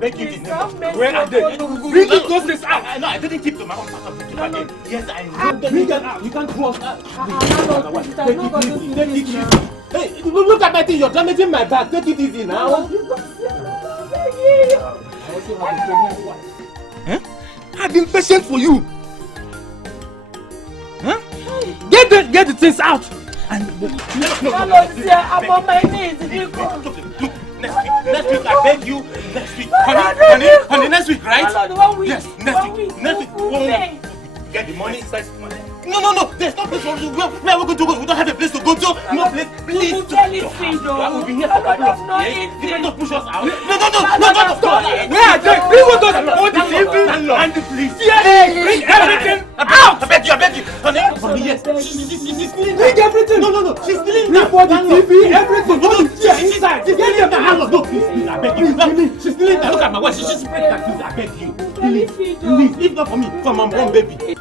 beg you the name. Where are they? Bring the groceries out. No, I didn't keep them. Yes, I know. Bring them out. You can't trust us. Take it easy. Hey, look at my thing. You're damaging my back. Take it easy now. I've been patient for you. Huh? Get the things out. And I'm on my knees. Look, next week I beg you. Next week, honey, next week, right? Yes, next week. Get the money. No, there's no place for you. Where are we going to go? We don't have a place to go to. No place, please. I will be here for a couple of days. You cannot push us out. No. Where are they? Bring what does all the TV and the police. Bring everything out. I beg you. Honey, yes. She's stealing. Bring everything. No. She's stealing. Bring for the TV, everything. She's inside. She's stealing the house. No, please, I beg you. She's stealing. Look at my wife. She's pregnant. Please, I beg you. Please, if not for me, for my mom, baby.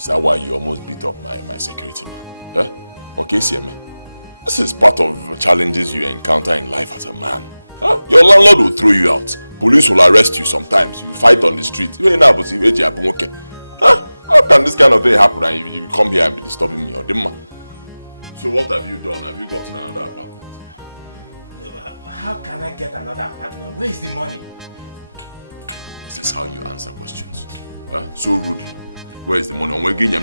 Is that why you almost beat up my security? Yeah? Okay, see me. This is part of challenges you encounter in life as a man. Your landlord will throw you out. Police will arrest you sometimes. You fight on the street. I've done this kind of thing happen and you come here and be disturbing me. You're the man. So what have you done? This is how you answer questions. So, where's the money? We're getting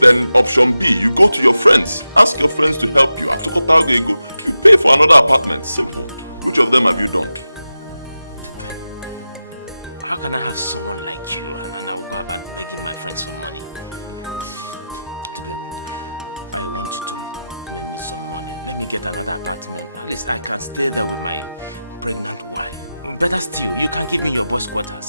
then option B, you go to your friends, ask your friends to help you out. What are they going to pay for another apartment? and simple. Just them and you know. How can I have someone like you and I'm making my friends for money? I can't stay there with my better still, you can give me your boss quarters.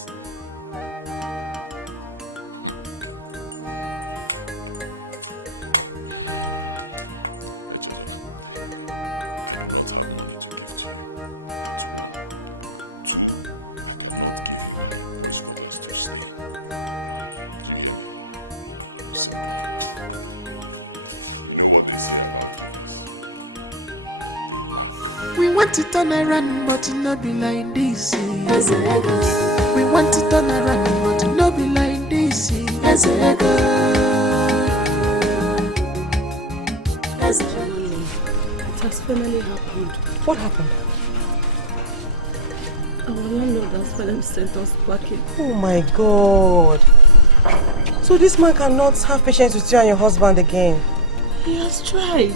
We want to turn around, but it not be like this. We want to turn around, but it not be like this. It has finally happened. What happened? Our landlord has finally sent us packing. Oh my God. So this man cannot have patience with you and your husband again? He has tried.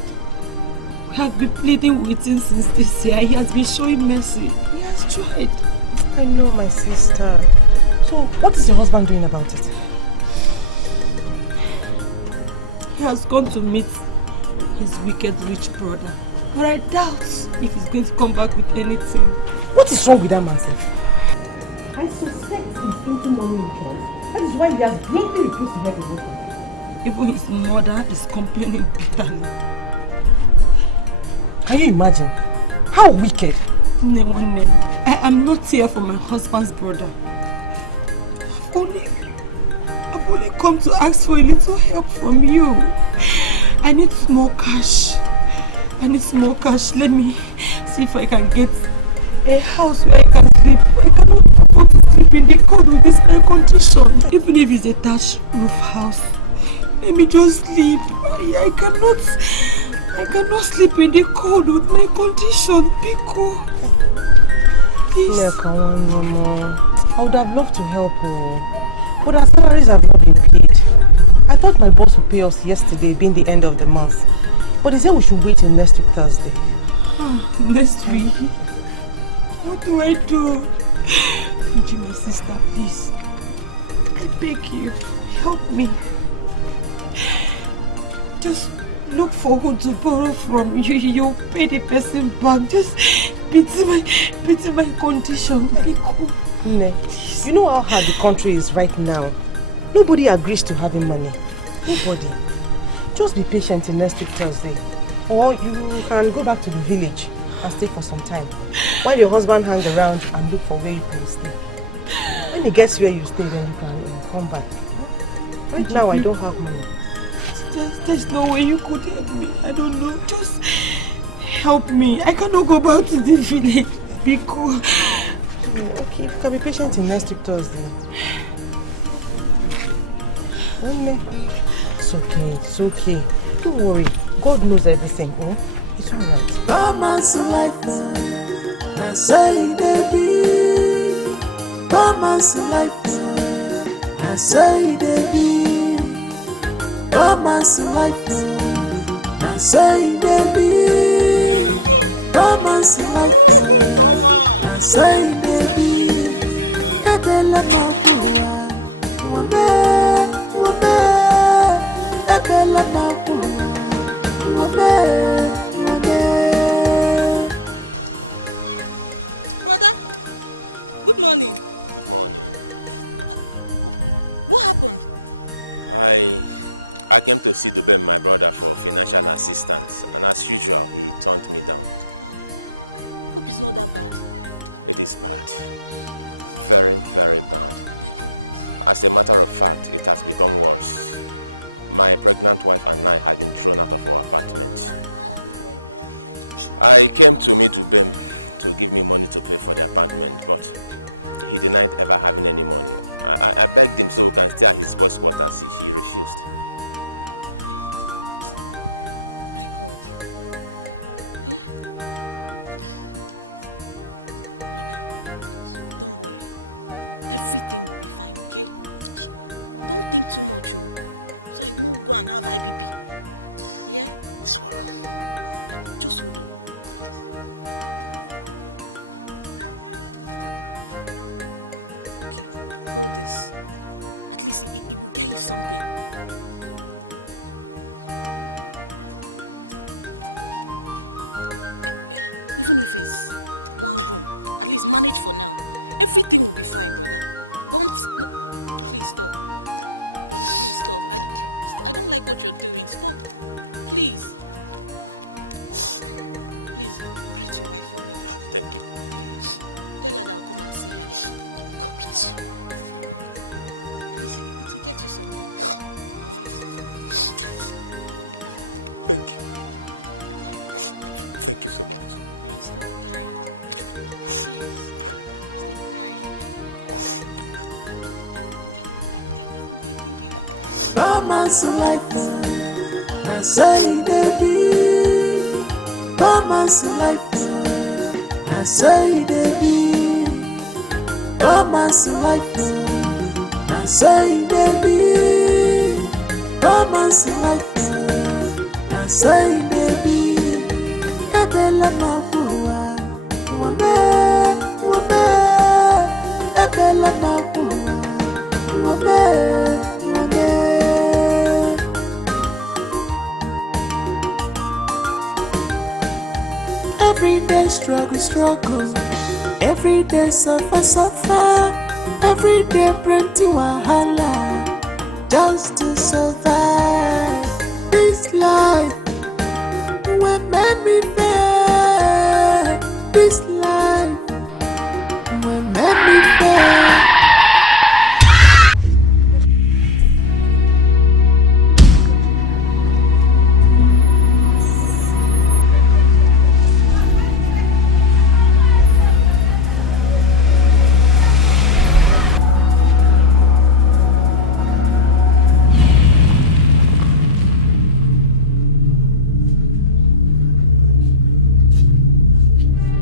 We have been pleading with him since this year. He has been showing mercy. He has tried. I know, my sister. So what is your husband doing about it? He has gone to meet his wicked rich brother. But I doubt if he's going to come back with anything. What is wrong with that man, sir? I suspect he's into money withdrawals. That is why he has bluntly refused to help his husband. Even his mother is complaining bitterly. Can you imagine? How wicked! I am not here for my husband's brother. I've only come to ask for a little help from you. I need more cash. Let me see if I can get a house where I can sleep. I cannot afford to sleep in the cold with this air condition. Even if it's a thatched roof house, let me just sleep. I cannot sleep in the cold with my condition. Pico. Please. Come on, Mama. I would have loved to help you, but our salaries have not been paid. I thought my boss would pay us yesterday, being the end of the month. But he said we should wait till next week, Thursday. Next week? What do I do? Angie, my sister, please. I beg you, help me. Just look for who to borrow from. You'll pay the person back. Just pity my condition. Ne, you know how hard the country is right now. Nobody agrees to having money. Nobody. Just be patient till next week Thursday. Or you can go back to the village and stay for some time. While your husband hangs around and look for where you can stay. When he gets where you stay, then you can come back. Right now I don't have money. There's no way you could help me. I don't know. Just help me. I cannot go back to the village. Because... Okay, you can be patient till next week Thursday. It's okay. Don't worry. God knows everything. Oh? It's alright. Romance life, I say they be. Romance life, I say they be. Romance life, I say they be. Romance life, I say they be. Ebele mapua, wame. Ebele mapua, wame. I came to see to beg my brother for financial assistance, and as usual, he turned me down. It is bad. Very, very bad. As a matter of fact, it has become worse. My pregnant wife and I had been shown out of our apartment. I came to meet Ben to give me money to pay for the apartment, but he denied ever having any money. I begged him so that stay at his boss quarters. He refused. please. Romance life, I say baby. Romance life, I say baby. Romance life, I say baby. Romance life, I say baby. Ebela mafua, wame, wame. Ebela mafua, wame. Every day struggle. Every day suffer. Every day plenty wahala just to survive. This life will make me fail. This life will make me fail.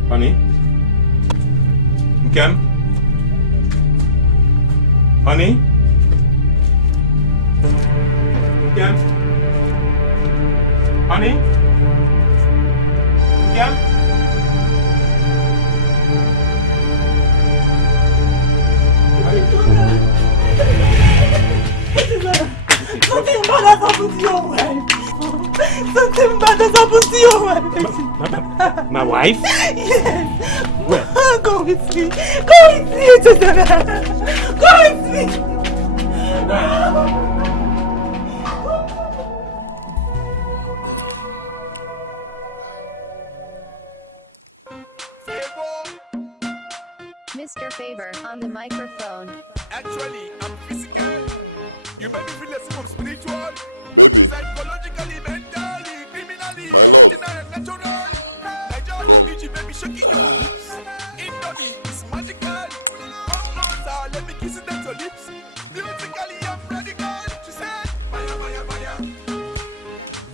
Honey? Nkem? Honey? Nkem? Honey? Nkem? Something bad has happened to your wife. Something bad has happened to your wife. My wife? Yes. Where? Go with me. Go with me, Chizzy. Go with me. Mr. Favor on the microphone. Actually, I'm physical. You make me feel less from spiritual. Psychologically, mentally, criminally, original and natural. Nigerian to baby shaking your hips. Indomie is magical. Come closer, let me kiss it at your lips. Musically, I'm radical. She said, Baya, baya, baya.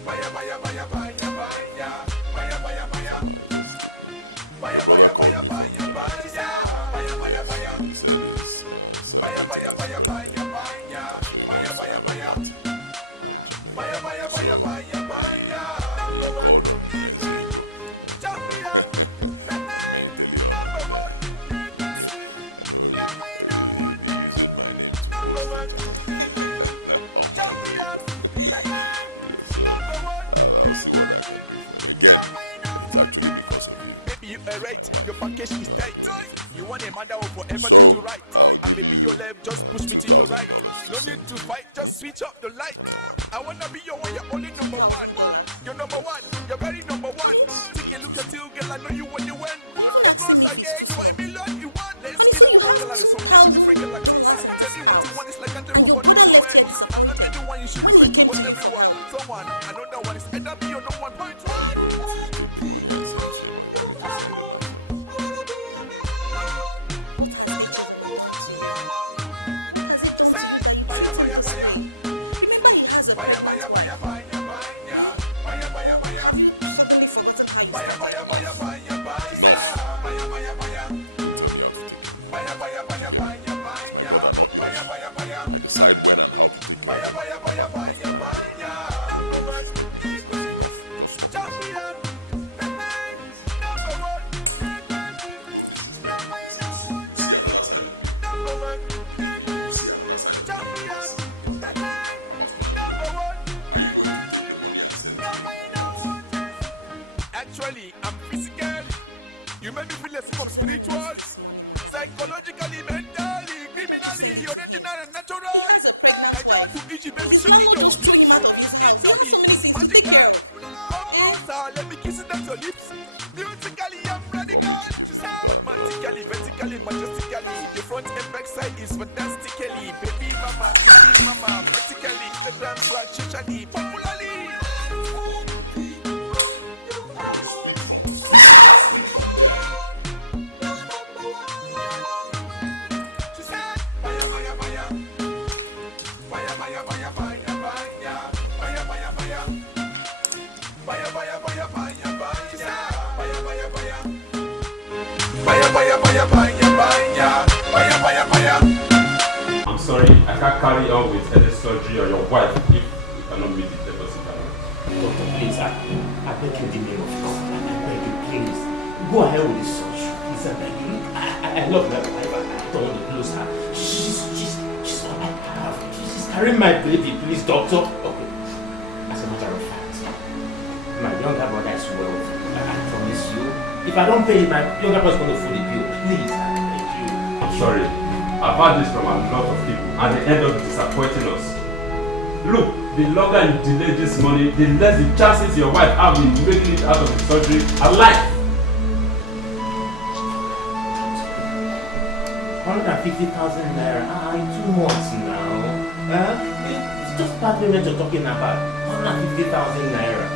Baya, baya, baya, baya, baya. Baya, baya, baya. Baya, baya, baya, baya, baya. She said, Baya, baya, baya. Baya, baya, baya, baya, baya. Baya, baya, baya. Baya, baya, baya, baya, baya. Number one, champion. Number one, number one, champion. Number one, baby, you are right. Your package is tight. You want a man that will forever do you right. And maybe your left, just push me to your right. No need to fight, just switch up the light. I wanna be your one, you're only number one. You're number one, you're very number one. Take a look at you, girl, I know you when you win. Of course, again, you are a million, you want. Let's feel our vocalize from two different galaxies. Tell me what you want, it's like a dream of what you wear. I'm not the one you should refer to as everyone. Someone, another one is either me or no one. Point one. Actually, I'm physical. You make me feel less from spiritual. Psychologically, mentally, criminally, original and natural. Nigeria to Egypt, baby, shaking your Indomie, magical. Come closer, let me kiss it at your lips. Musically, I'm radical. She said, mathematically, vertically, majestically. The front and back side is fantastically. Baby mama, practically. The dance like chichadi, popularly. She said, baya, baya, baya. Baya, baya, baya, baya, baya. Baya, baya, baya. Baya, baya, baya, baya, baya. Baya, baya, baya. Baya, baya, baya, baya, baya. Baya, baya, baya. I'm sorry, I can't carry on with any surgery or your wife if you cannot meet the deposit amount. Doctor, please, I beg you in the name of God. I beg you, please. Go ahead with this surgery. Please, I beg you. I love my wife. I don't want to lose her. She's all I have. She's carrying my baby. Please, doctor. Okay. As a matter of fact, my younger brother is well. I promise you. If I don't pay, my younger brother is going to fool the bill. Please, I beg you. I'm sorry. I've heard this from a lot of people and they end up disappointing us. Look, the longer you delay this money, the less the chances your wife have in making it out of the surgery alive. 150,000 naira in 2 months now. It's just bad payment you're talking about. 150,000 naira.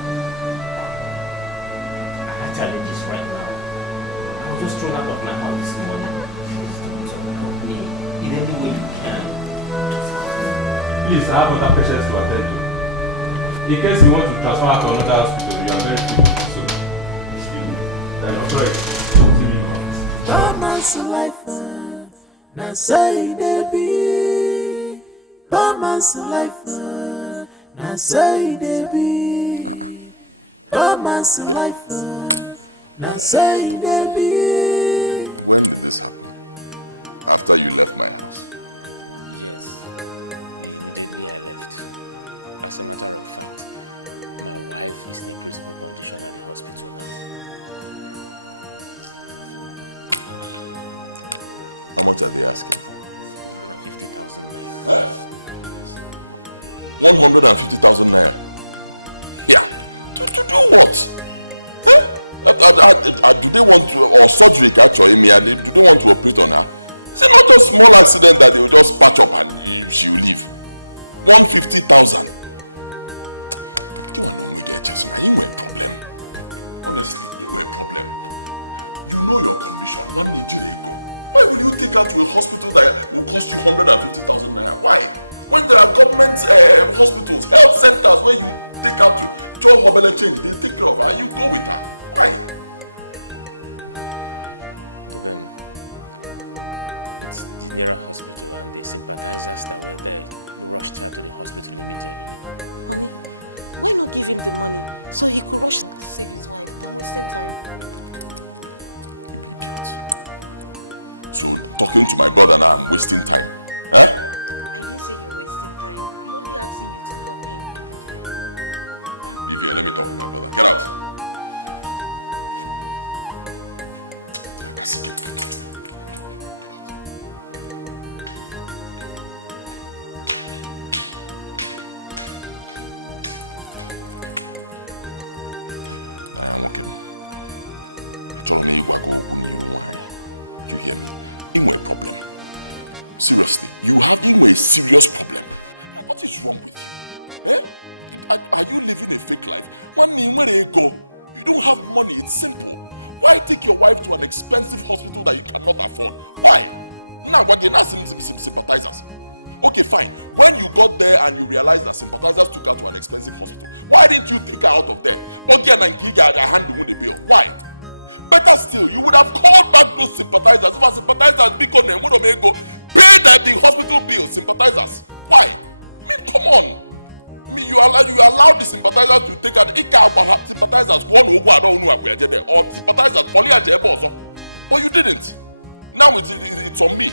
I have challenges right now. I was just thrown out of my house this morning. Help me in any way you can. Please, I have other patients to attend to. In case you want to transfer her to another hospital, you are very free. So, I'm sorry. Thomas life, now say they be. Thomas life, now say they be. Thomas life, now say they be. Listen, after you left my house, what are you asking? 150,000 naira. Yeah, to do what? They went to all surgery to actually me and they do want to operate on her. It's not a small accident that they will just patch up and she will leave. 150,000. Just why you were a problem. Honestly, you were a problem. You know your condition and injury. Why would you take her to a hospital that will cost you 150,000 naira? Why? When there are government hospitals, health centers where you take her to a homology and they take care of her, you go with her. Why? So he could rush the things. So, talking to my brother now, I'm wasting time. If you let me talk, get out. Seriously, you have a serious problem. What is wrong with you? Are you living a fake life? Where do you go? You don't have money, it's simple. Why take your wife to an expensive hospital that you cannot afford? Why? Now what can I see some sympathizers? Okay, fine. When you got there and you realized that sympathizers took her to an expensive hospital, why didn't you take her out of there? Okay, and you got a handling the bill. Why? Better still, you would have called back those sympathizers. For sympathizers become a Mudomeko. Pay that big hospital bill, sympathizers. Why? I mean, come on. You allow the sympathizers to take out a car, but sympathizers one who I don't know where they or sympathizers only at the also. But you didn't. Now it's on me.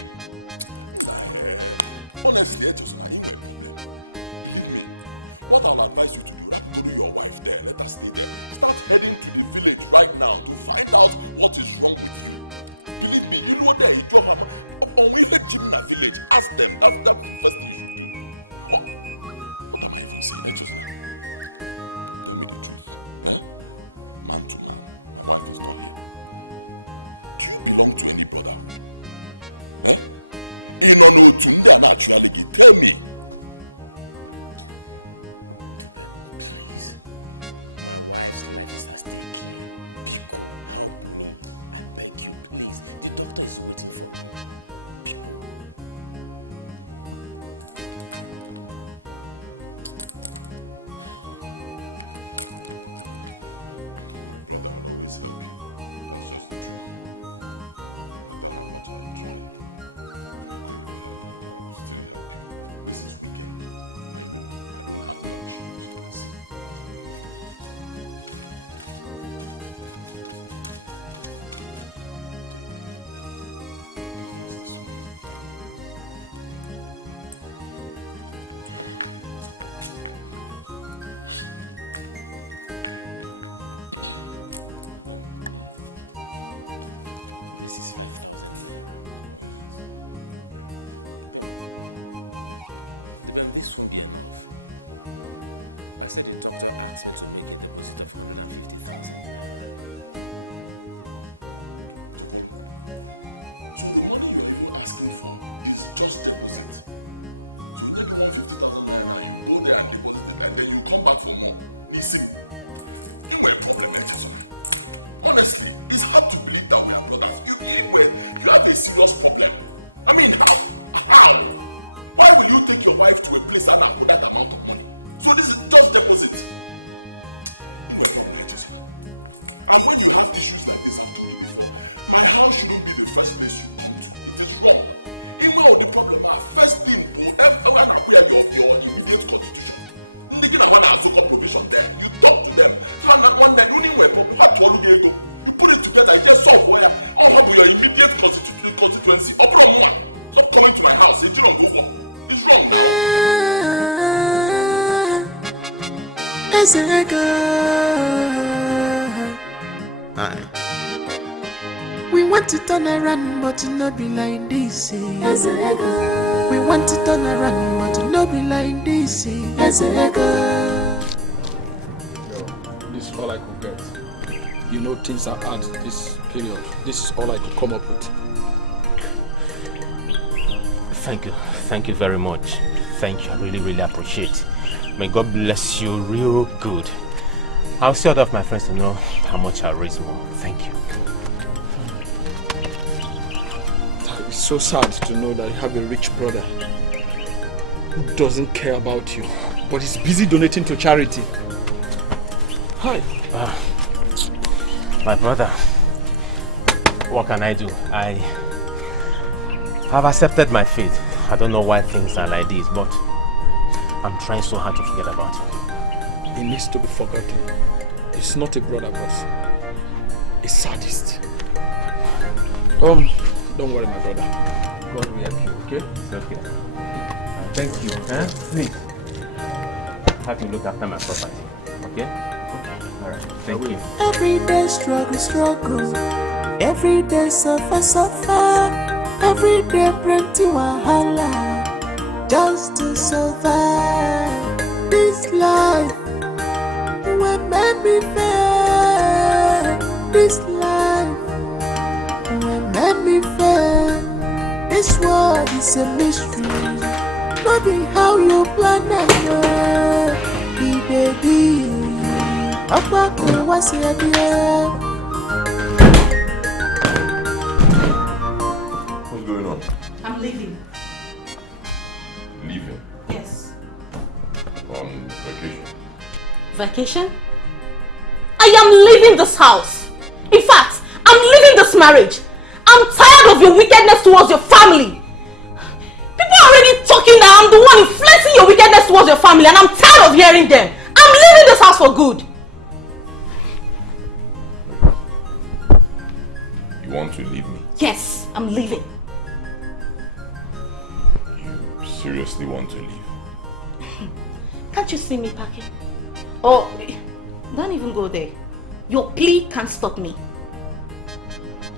Honestly, I just want to what I'll advise you to do, to your wife there, let us stay there. Start heading to the village right now to find out what is wrong with you. Believe me, you know there, you come and we let you in the village, ask them after the first thing. What am I even saying? I just tell me the truth. Man to man, your wife is doing it. Do you belong to any brother? In Tell me. Serious problem. I mean, how? Why will you take your wife to a place and apply that amount of money? So this is just deposit. And when you have issues like this after me, my house shouldn't be the first place you go to. It is wrong. Even though the problem are first thing, America will help you on your constitution. They get a man and full probation there. You talk to them. How that one that only way from part to one you put it together and just solve for you. I'll help you your immediate constitution. Stop coming to my house and you don't go home. It's wrong. We want to turn around, but it not be like this. We want to turn around, but it not be like this. This is all I could get. You know things are hard this period. This is all I could come up with. Thank you very much. Thank you, I really appreciate it. May God bless you real good. I'll see other of my friends to know how much I'll raise more. Thank you. It's so sad to know that you have a rich brother who doesn't care about you, but is busy donating to charity. Hi. My brother, what can I do? I've accepted my fate. I don't know why things are like this, but I'm trying so hard to forget about it. It needs to be forgotten. It's not a brother, but a sadist. Don't worry, my brother. God will help you, okay? It's okay. Thank you. Please. Have to look after my property, okay? Alright, thank you. Every day struggle. Every day suffer. Every day plenty wahala just to survive this life. When men be fair, this life. When men be fair, this world is a mystery. Not be how you plan it, baby. Papa, what's your idea? I'm leaving. Leaving? Yes. On vacation? Vacation? I am leaving this house. In fact, I'm leaving this marriage. I'm tired of your wickedness towards your family. People are already talking that I'm the one influencing your wickedness towards your family, and I'm tired of hearing them. I'm leaving this house for good. You want to leave me? Yes, I'm leaving. Seriously want to leave? Can't you see me packing? Oh, don't even go there. Your plea can't stop me.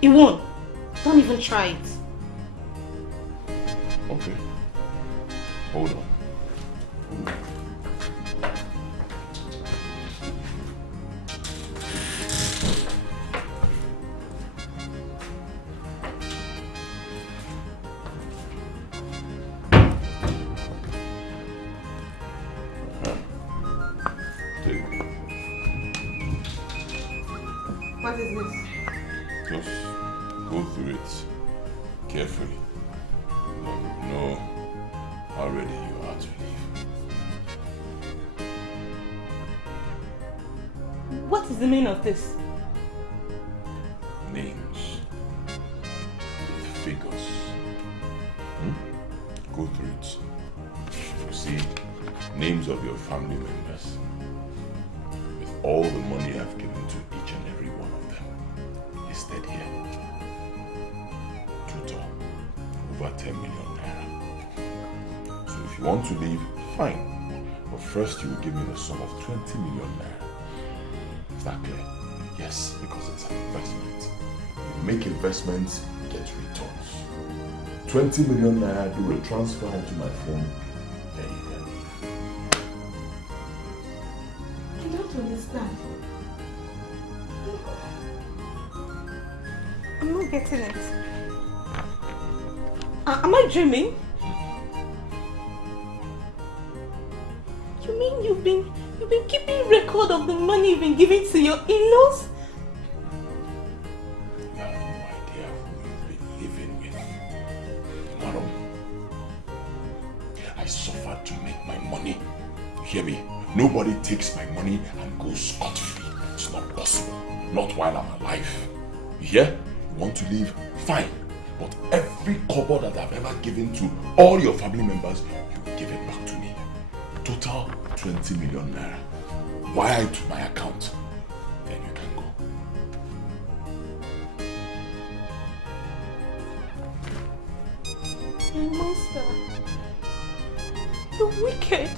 It won't. Don't even try it. Okay. Hold on. Just go through it carefully. Then you know how ready you are to leave. What is the meaning of this? Names. Figures. Go through it. You see, names of your family members with all the money I've given to each and every one of them is dead here. Total, over 10 million naira. So if you want to leave, fine. But first you will give me the sum of 20 million naira. Is that clear? Yes, because it's an investment. You make investments, you get returns. 20 million naira, do a transfer into my phone, then you can leave. I don't understand. I'm not getting it. Am I dreaming? You mean you've been keeping record of the money you've been giving to your in-laws? You have no idea who you've been living with. Madam, I suffered to make my money. You hear me? Nobody takes my money and goes scot-free. It's not possible. Not while I'm alive. You hear? You want to leave? Fine. But every kobo that I've ever given to all your family members, you give it back to me. Total 20 million naira. Wire to my account. Then you can go. You're a monster. You're wicked.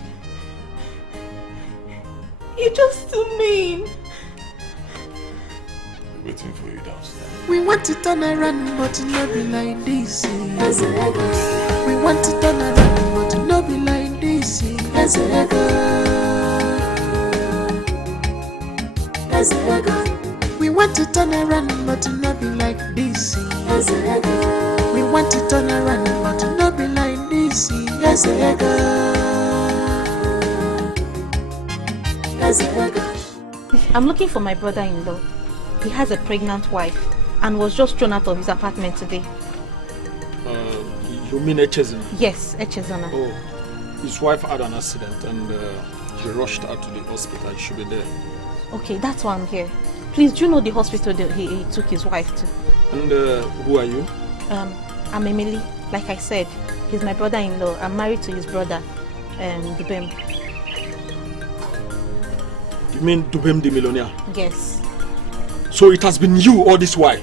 You're just too mean. We're waiting for you downstairs. We want to turn around, but it not be like this. We want to turn around, but it not be like this. We want to turn around, but it not be like this. We want to turn around, but it not be like this. I'm looking for my brother-in-law. He has a pregnant wife and was just thrown out of his apartment today. You mean Echezona? Yes, Echezona. Oh, his wife had an accident and he rushed her to the hospital. He should be there. Okay, that's why I'm here. Please, do you know the hospital that he took his wife to? And who are you? I'm Emily. Like I said, he's my brother-in-law. I'm married to his brother, Dubem. You mean Dubem the millionaire? Yes. So it has been you all this while.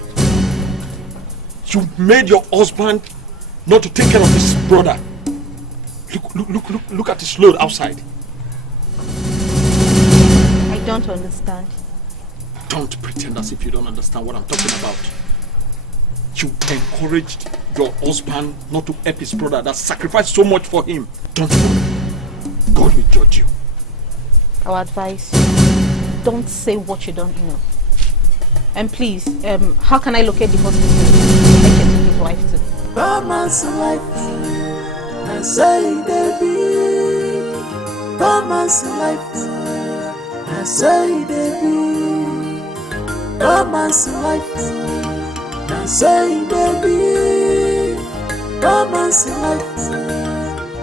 You made your husband not to take care of his brother. Look at his load outside. I don't understand. Don't pretend as if you don't understand what I'm talking about. You encouraged your husband not to help his brother that sacrificed so much for him. Don't worry. God will judge you. Our advice, don't say what you don't know. And please, how can I locate the hospital I can take his wife to? Mama's life, I say baby. Mama's life, I say baby. Mama's life, I say baby. Mama's life,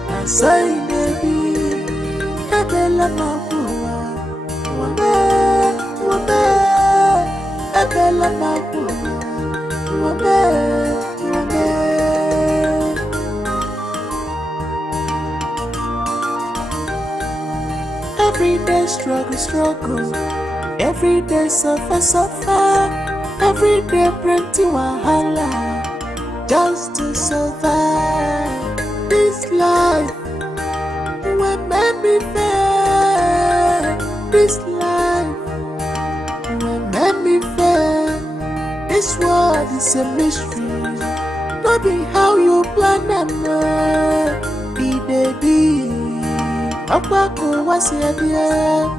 I say baby. Ebela mapua, wabe, wabe. Ebela mapua, wabe. Every day struggle, every day suffer, every day plenty wahala, just to survive this life. When men be fair, this life. When men be fair, this world is a mystery. Not be how you plan them, be baby. Akwaku wasi abia.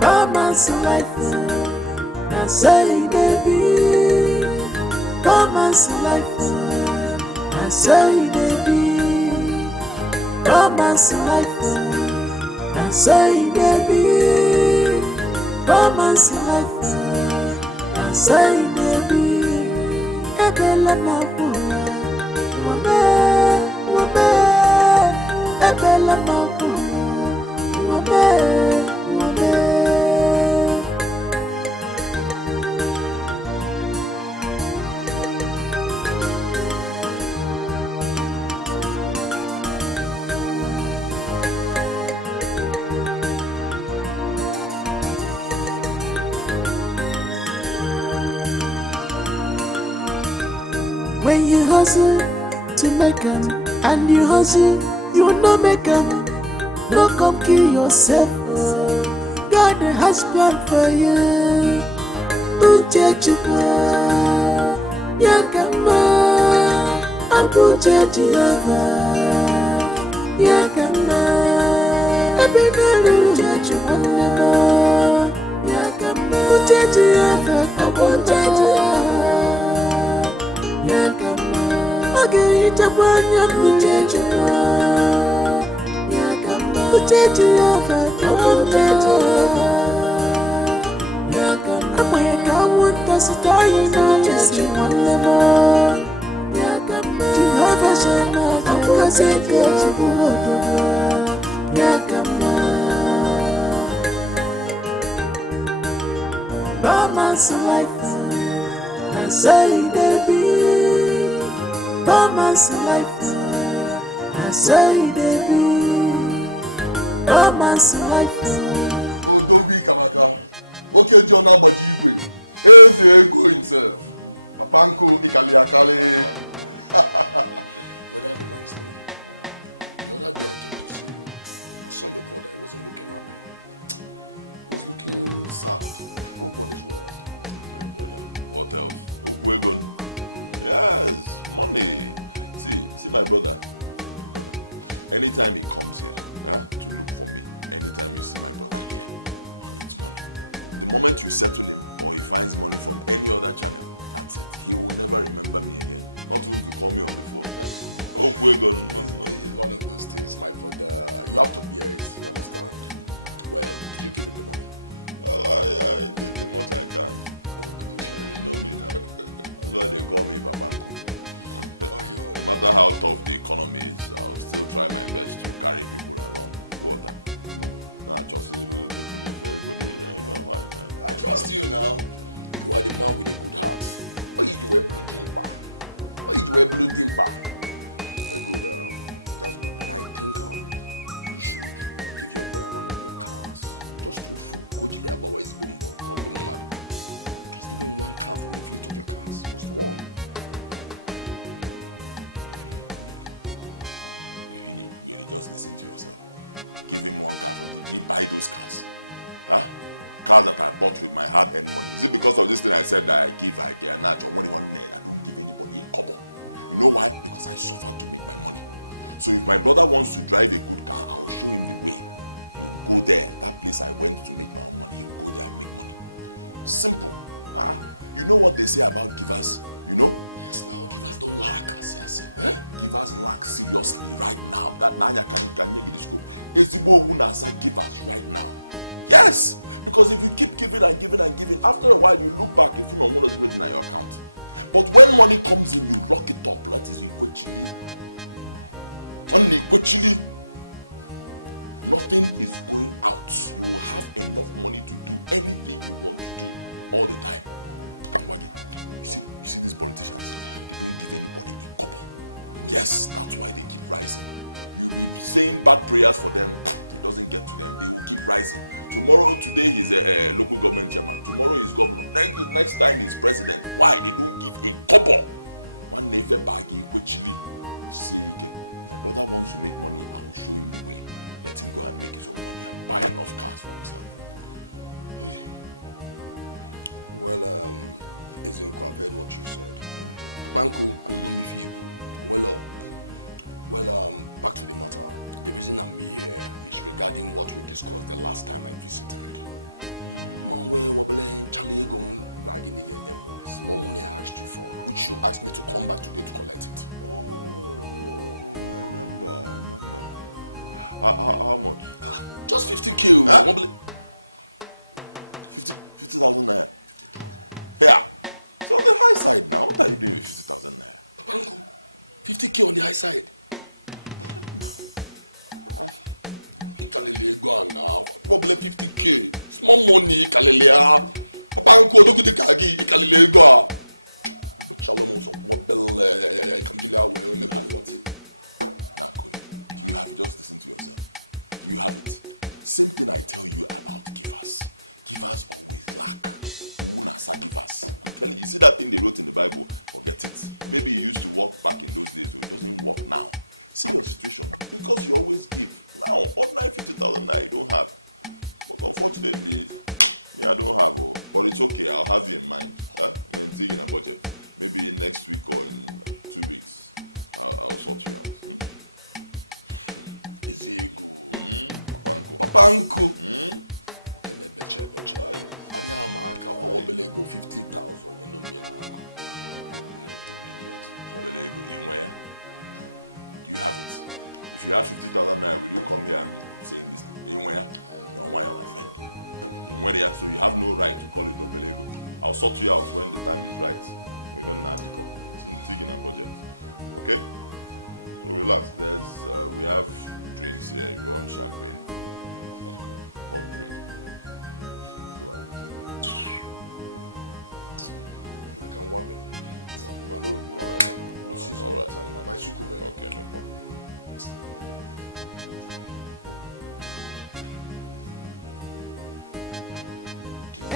Mama's life, I say baby. Mama's life, I say baby. poor man's life. And so it may be. Poor man's life. And so it may be. Ebele mabula, wame, ebele mabula, wame. When you hustle to make 'em, and you hustle, you will not make 'em. No come kill yourself. God has planned for you. UGOCHUKWU, Yakama, Jehovah, Yakama, Ebinelu, UGOCHUKWU, Yakama, Jehovah, Yakama, okay, it's a one of UGOCHUKWU, Yakama, Jehovah, I'm like, I want us to die in our just one level. Jehovah shall not because it goes to Yakama. Man's life, and say they be. Man's life, and say they be. Man's life. So if my brother wants to drive it, then that means I went to simple. You know what they say about givers? Givers lack serious right now. That Naja is the one who has said givers right now. Yes, because if you keep giving and giving and giving, after a while you look back and you don't want to pay your account. But when money comes, you look at top practice your watch. Bad prayers for them doesn't get to them, they keep rising. Tomorrow, today,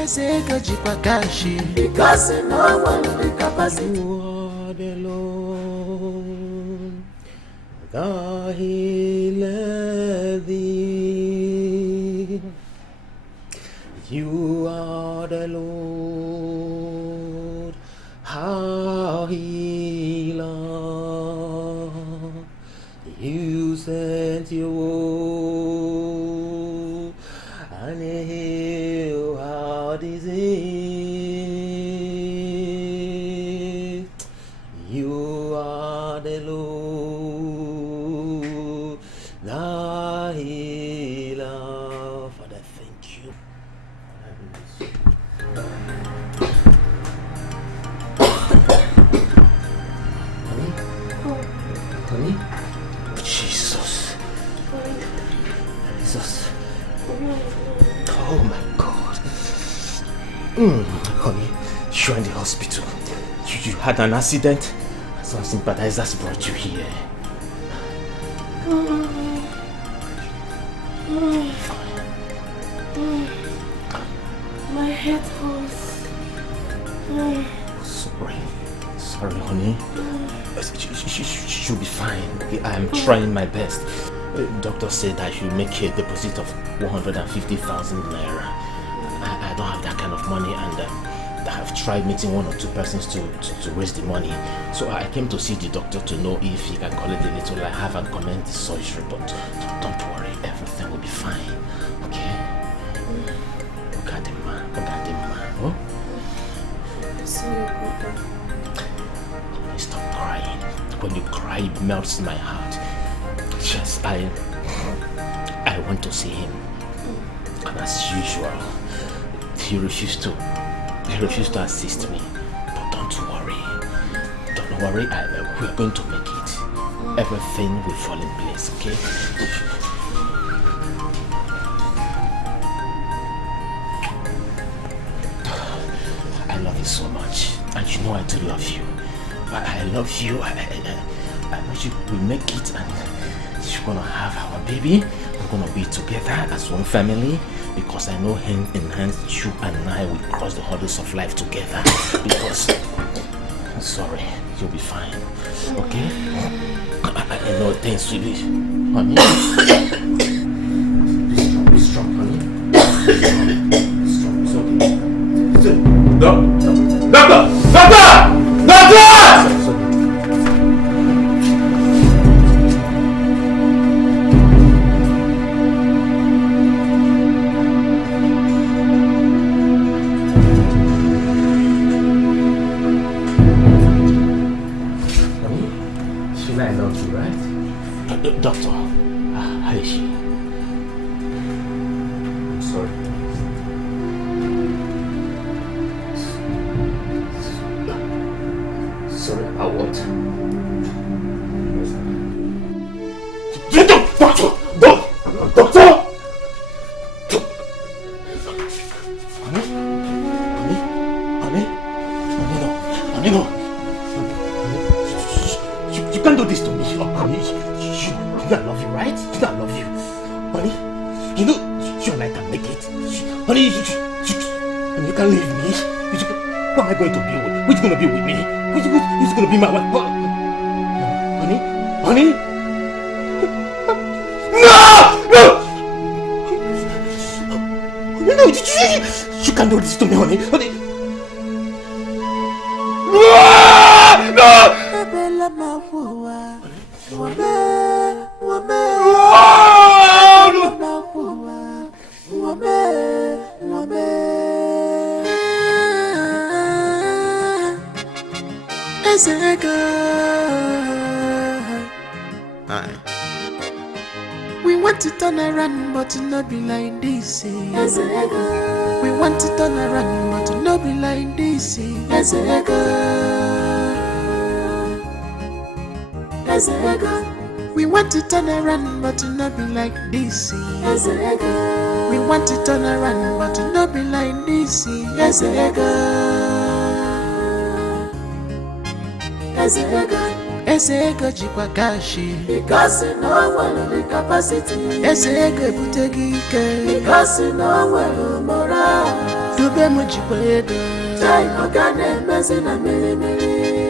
Ezego Jikwakashi, because no one the capacity. You are the Lord, the healer thee. You are the Lord, how healer. You sent your word and heal our disease. You are the Lord, the healer. Father, thank you. Honey? Jesus. Oh my God. Honey, you're in the hospital. You had an accident. Some sympathizers brought you here. My head hurts. Sorry, honey. You'll be fine. I'm trying my best. Doctor said I should make a deposit of 150,000 naira. I don't have that kind of money, and I have tried meeting one or two persons to raise the money. So I came to see the doctor to know if he can collect a little. I haven't commenced the surgery, but don't worry, everything will be fine. Okay? Look at him, man. Oh? Sorry, Papa. Stop crying. When you cry, it melts my heart. Yes, I want to see him. And as usual, he refused to assist me. But don't worry. We're going to make it. Everything will fall in place, okay? I love you so much. And you know I do love you. I love you. I wish we make it, and you're gonna have our baby. We're gonna be together as one family, because I know hand in hand you and I will cross the hurdles of life together. Because sorry, you'll be fine. Okay? I know things will be, honey. Be strong, honey. Be strong. It's okay. Doctor! Doctor, how is she? I'm sorry. Sorry about what? Doctor! Honey, no. You can't do this to me, honey. You know I love you, right? You know I love you. Honey, you know you and I can make it. Honey, you can't leave me. Who am I going to be with? Who's going to be with me? Who's going to be my wife? Honey? No! You can't do this to me, honey. No! We want to turn around, but not be like this. We want to turn around, but not be like this. We want to turn around, but not be like this. We want to turn around, but not be like this. Ezego Jikwakashi, because no one the capacity. Ezego Butegi, because no one moral. Dube mujipedo Chai magane mezina mili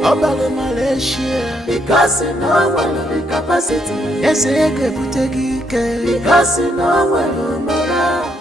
Obalo Malaysia Because no one the capacity Yes eke butegike Because no one mora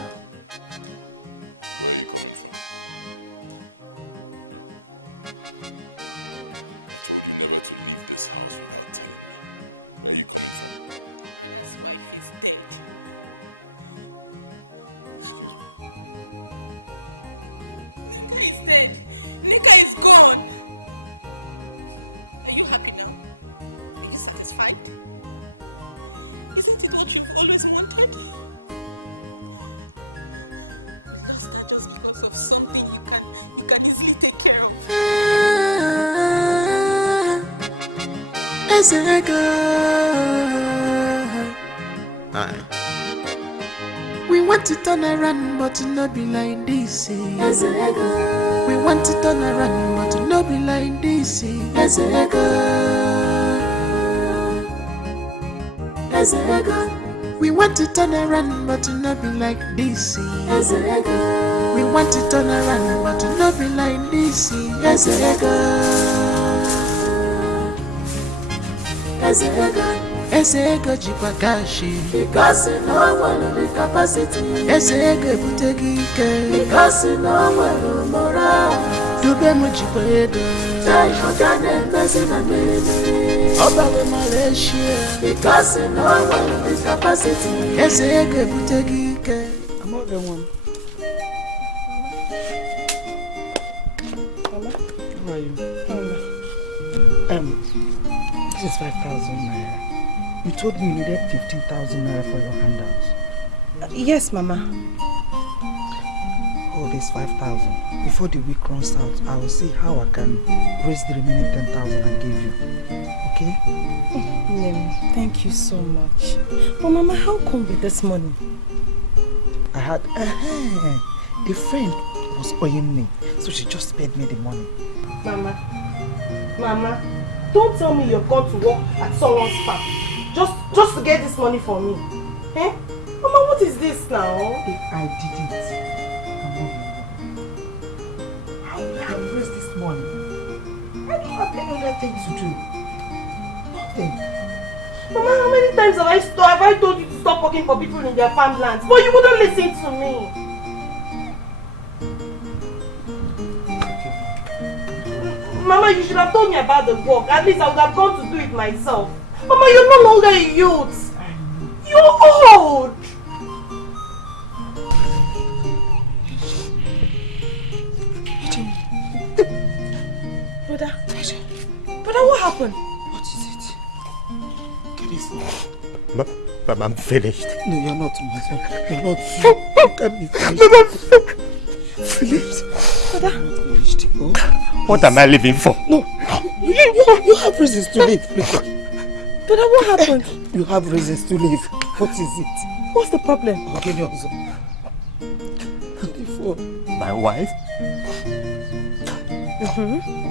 We want to turn around, but not be like this. We want to turn around, but not be like this. We want to turn around, but not be like this. We want to turn around, but not be like this. Ezego jipakashi because no one the capacity. Ezego butegike because no one mora. Dube mujipedo Chai magane mezina mili Obalo Malaysia because no one the capacity. Ezego butegike. I'm not the one. Mama, how are you? This is 5,000 naira. You told me you needed 15,000 naira for your handouts. Yes, Mama. Hold this 5,000. Before the week runs out, I will see how I can raise the remaining 10,000 and give you. Okay? Thank you so much. But Mama, how come with this money? I had a friend was owing me, so she just paid me the money. Mama, don't tell me you've gone to work at someone's farm just to get this money for me. Eh? Mama, what is this now? If I did it, how will I raise this money? I don't have any other thing to do. Nothing. Mama, how many times have I told you to stop working for people in their farmlands? But you wouldn't listen to me. Mama, you should have told me about the work. At least I would have gone to do it myself. Mama, you're no longer a youth. You're old. Brother, what happened? What is it? Get it for Mom, I'm finished. No, you're not, my son. You're not. You can't be finished. Finished? Brother. Finished. Oh. What am I living for? No. You have reasons to live, please. Brother, what happened? You have reasons to live. What is it? What's the problem? Okay, also. My wife?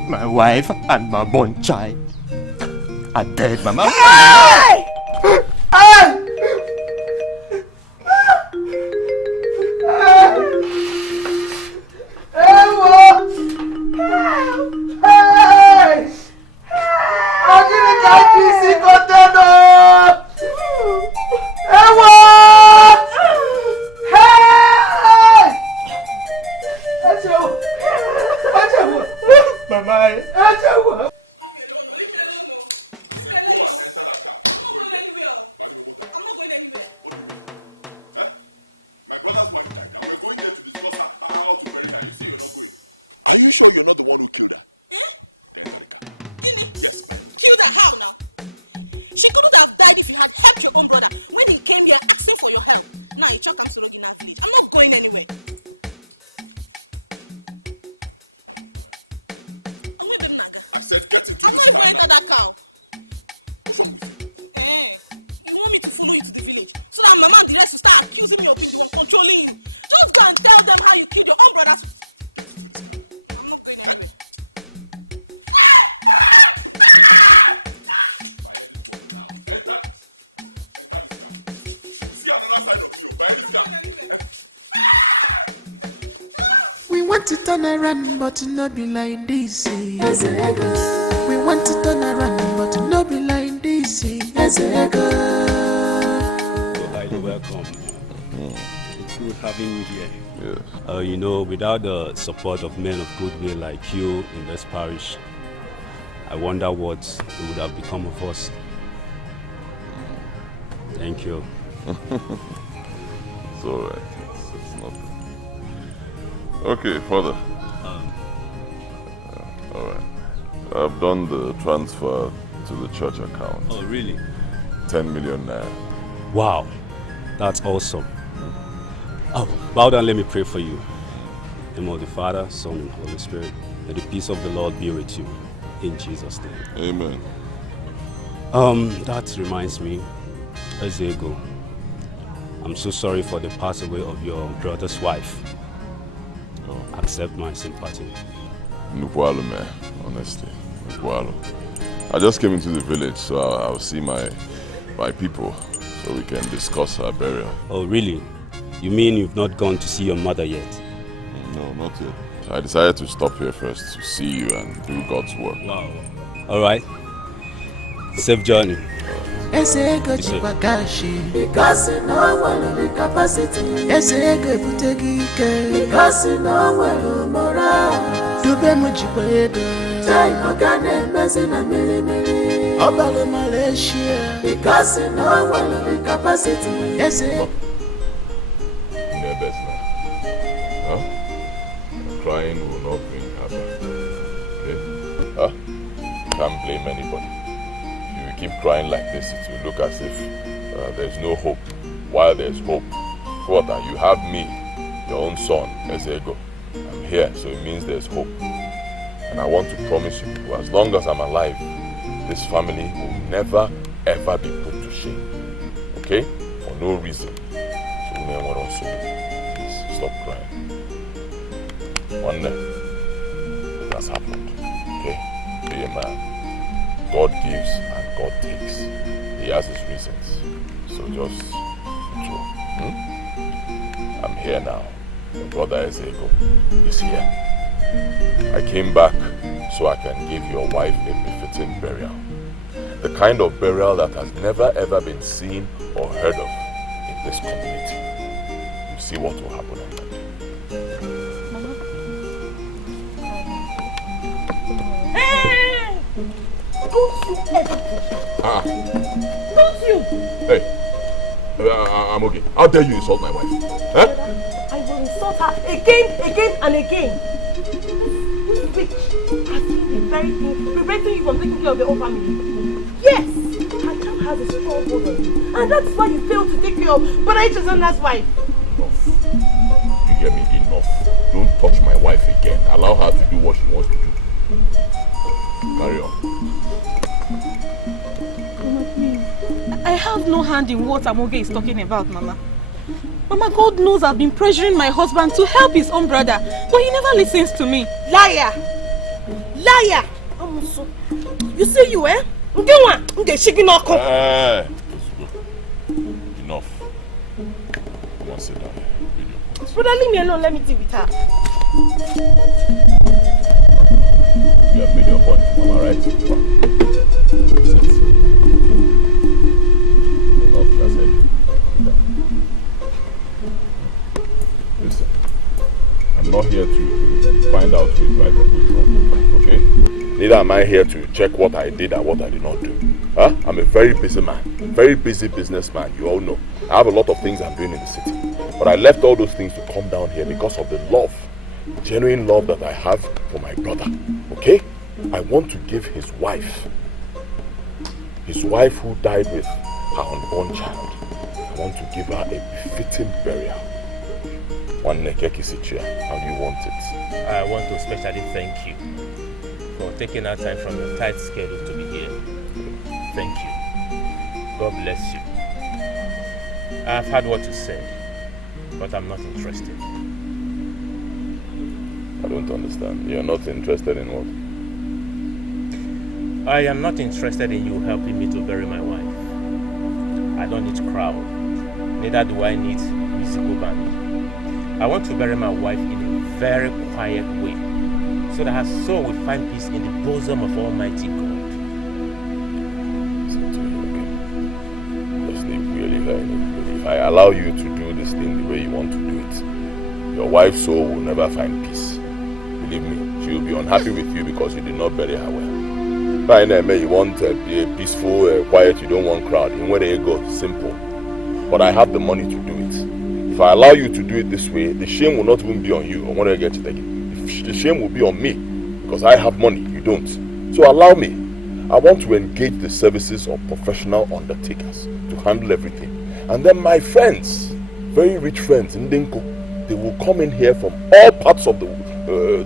My wife and my born child are dead, Mama. Hey! Hey! to turn around, but not be like this. We want to turn around, but not be like this. You're highly welcome. It's good having you here. Yes. You know, without the support of men of goodwill like you in this parish, I wonder what it would have become of us. Thank you. It's alright. It's nothing. Okay, Father. Alright. I've done the transfer to the church account. Oh, really? 10 million naira. Wow, that's awesome. Oh, bow down, let me pray for you. In the name of the Father, Son, and Holy Spirit. May the peace of the Lord be with you. In Jesus' name. Amen. That reminds me, Ezego, I'm so sorry for the pass away of your brother's wife. Oh. Accept my sympathy. Nukwalo, man, honestly. Nukwalo. I just came into the village, so I'll see my people, so we can discuss her burial. Oh, really? You mean you've not gone to see your mother yet? No, not yet. I decided to stop here first to see you and do God's work. Wow. All right. Safe journey. Because no one the capacity. Because no one moral. Do be mujipedo. Jai magane mezina mili. Obalo Malaysia. Because no one the capacity. Crying will not bring happy. Okay? Can't blame anybody. If you keep crying like this, it will look as if there's no hope. While there's hope, what? You have me, your own son, Ezego. I'm here, so it means there's hope. And I want to promise you, as long as I'm alive, this family will never ever be put to shame. Okay? For no reason. So please stop crying. One day, it has happened. Okay? Be a man. God gives and God takes. He has his reasons. So just control. I'm here now. My brother Ezego is here. I came back so I can give your wife a befitting burial. The kind of burial that has never ever been seen or heard of in this community. You see what will happen on that day. Don't you ever Don't you? Hey, I'm okay. How dare you insult my wife? Huh? I will insult her again and again. This bitch has been the very thing preventing you from taking care of your own family. Yes, her child has a strong hold on you, and that's why you failed to take care of Brother Ichizona's wife. Enough. You hear me? Enough. Don't touch my wife again. Allow her to do what she wants to do. Carry on. Mama, please. I have no hand in what Amoge is talking about, Mama. Mama, God knows I've been pressuring my husband to help his own brother, but he never listens to me. Liar! Liar! You see you, eh? Enough. Come on, sit down. Brother, leave me alone. Let me deal with her. You have made your point, Mama, right? Sit. Enough, that's it. Listen, I'm not here to find out who is right or who is wrong, okay? Neither am I here to check what I did and what I did not do. Huh? I'm a very busy man, very busy businessman, you all know. I have a lot of things I'm doing in the city. But I left all those things to come down here because of the love, genuine love that I have for my brother, okay? I want to give his wife who died with her unborn child, I want to give her a befitting burial. One Nekekisichia, how do you want it? I want to especially thank you for taking out time from your tight schedule to be here. Thank you. God bless you. I've had what you said, but I'm not interested. I don't understand. You're not interested in what? I am not interested in you helping me to bury my wife. I don't need crowd. Neither do I need musical band. I want to bury my wife in a very quiet way, so that her soul will find peace in the bosom of Almighty God. If I allow you to do this thing the way you want to do it, your wife's soul will never find peace. Believe me, she will be unhappy with you because you did not bury her well. Fine, you want a peaceful, quiet, you don't want crowd. You want to go simple. But I have the money to do it. If I allow you to do it this way, the shame will not even be on you. I want to get it again. The shame will be on me because I have money, you don't. So allow me. I want to engage the services of professional undertakers to handle everything. And then my friends, very rich friends in Dinko, they will come in here from all parts of the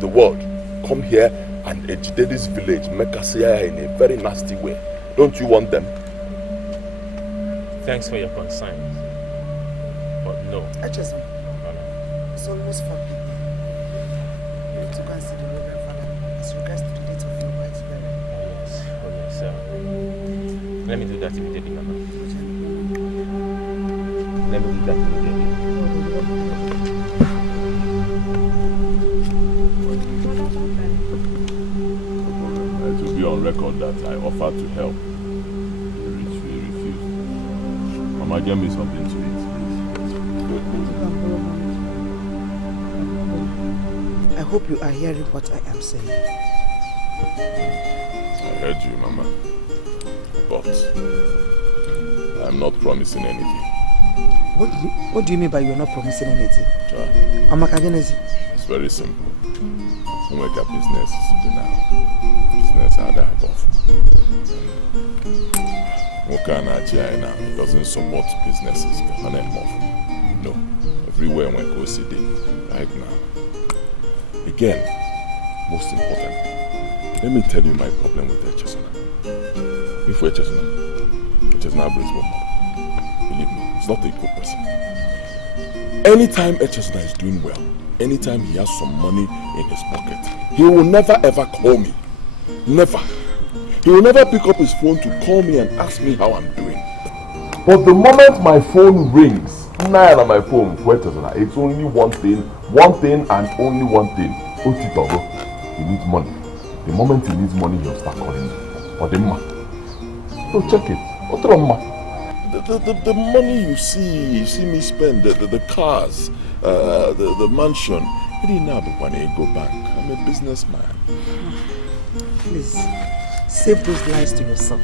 world. Come here and agitate this village, make us in a very nasty way. Don't you want them? Thanks for your concern. But no. It's almost 4 p.m. You need to go and see the Reverend Father as regards to the date of your wife's burial. Oh yes, let me do that immediately, Mama. Let me do that immediately. It will be on record that I offered to help. He refused. Mama, give me something to eat, I hope you are hearing what I am saying. I heard you, Mama. But I'm not promising anything. What do you mean by you're not promising anything? Sure. It's very simple. Work at business now. Business are that off. China doesn't support businesses. No. Everywhere we go see right now. Again, most important, let me tell you my problem with Echesona. If Echesona brings one more. Believe me, it's not a good person. Anytime Echesona is doing well, anytime he has some money in his pocket, he will never ever call me. Never. He will never pick up his phone to call me and ask me how I'm doing. But the moment my phone rings, on my phone, it's only one thing and only one thing. Etiko, he needs money. The moment he needs money, he'll start calling me. Or the man. So check it. The money you see me spend, the cars, the mansion, it didn't have when I go back. I'm a businessman. Please, save those lies to yourself.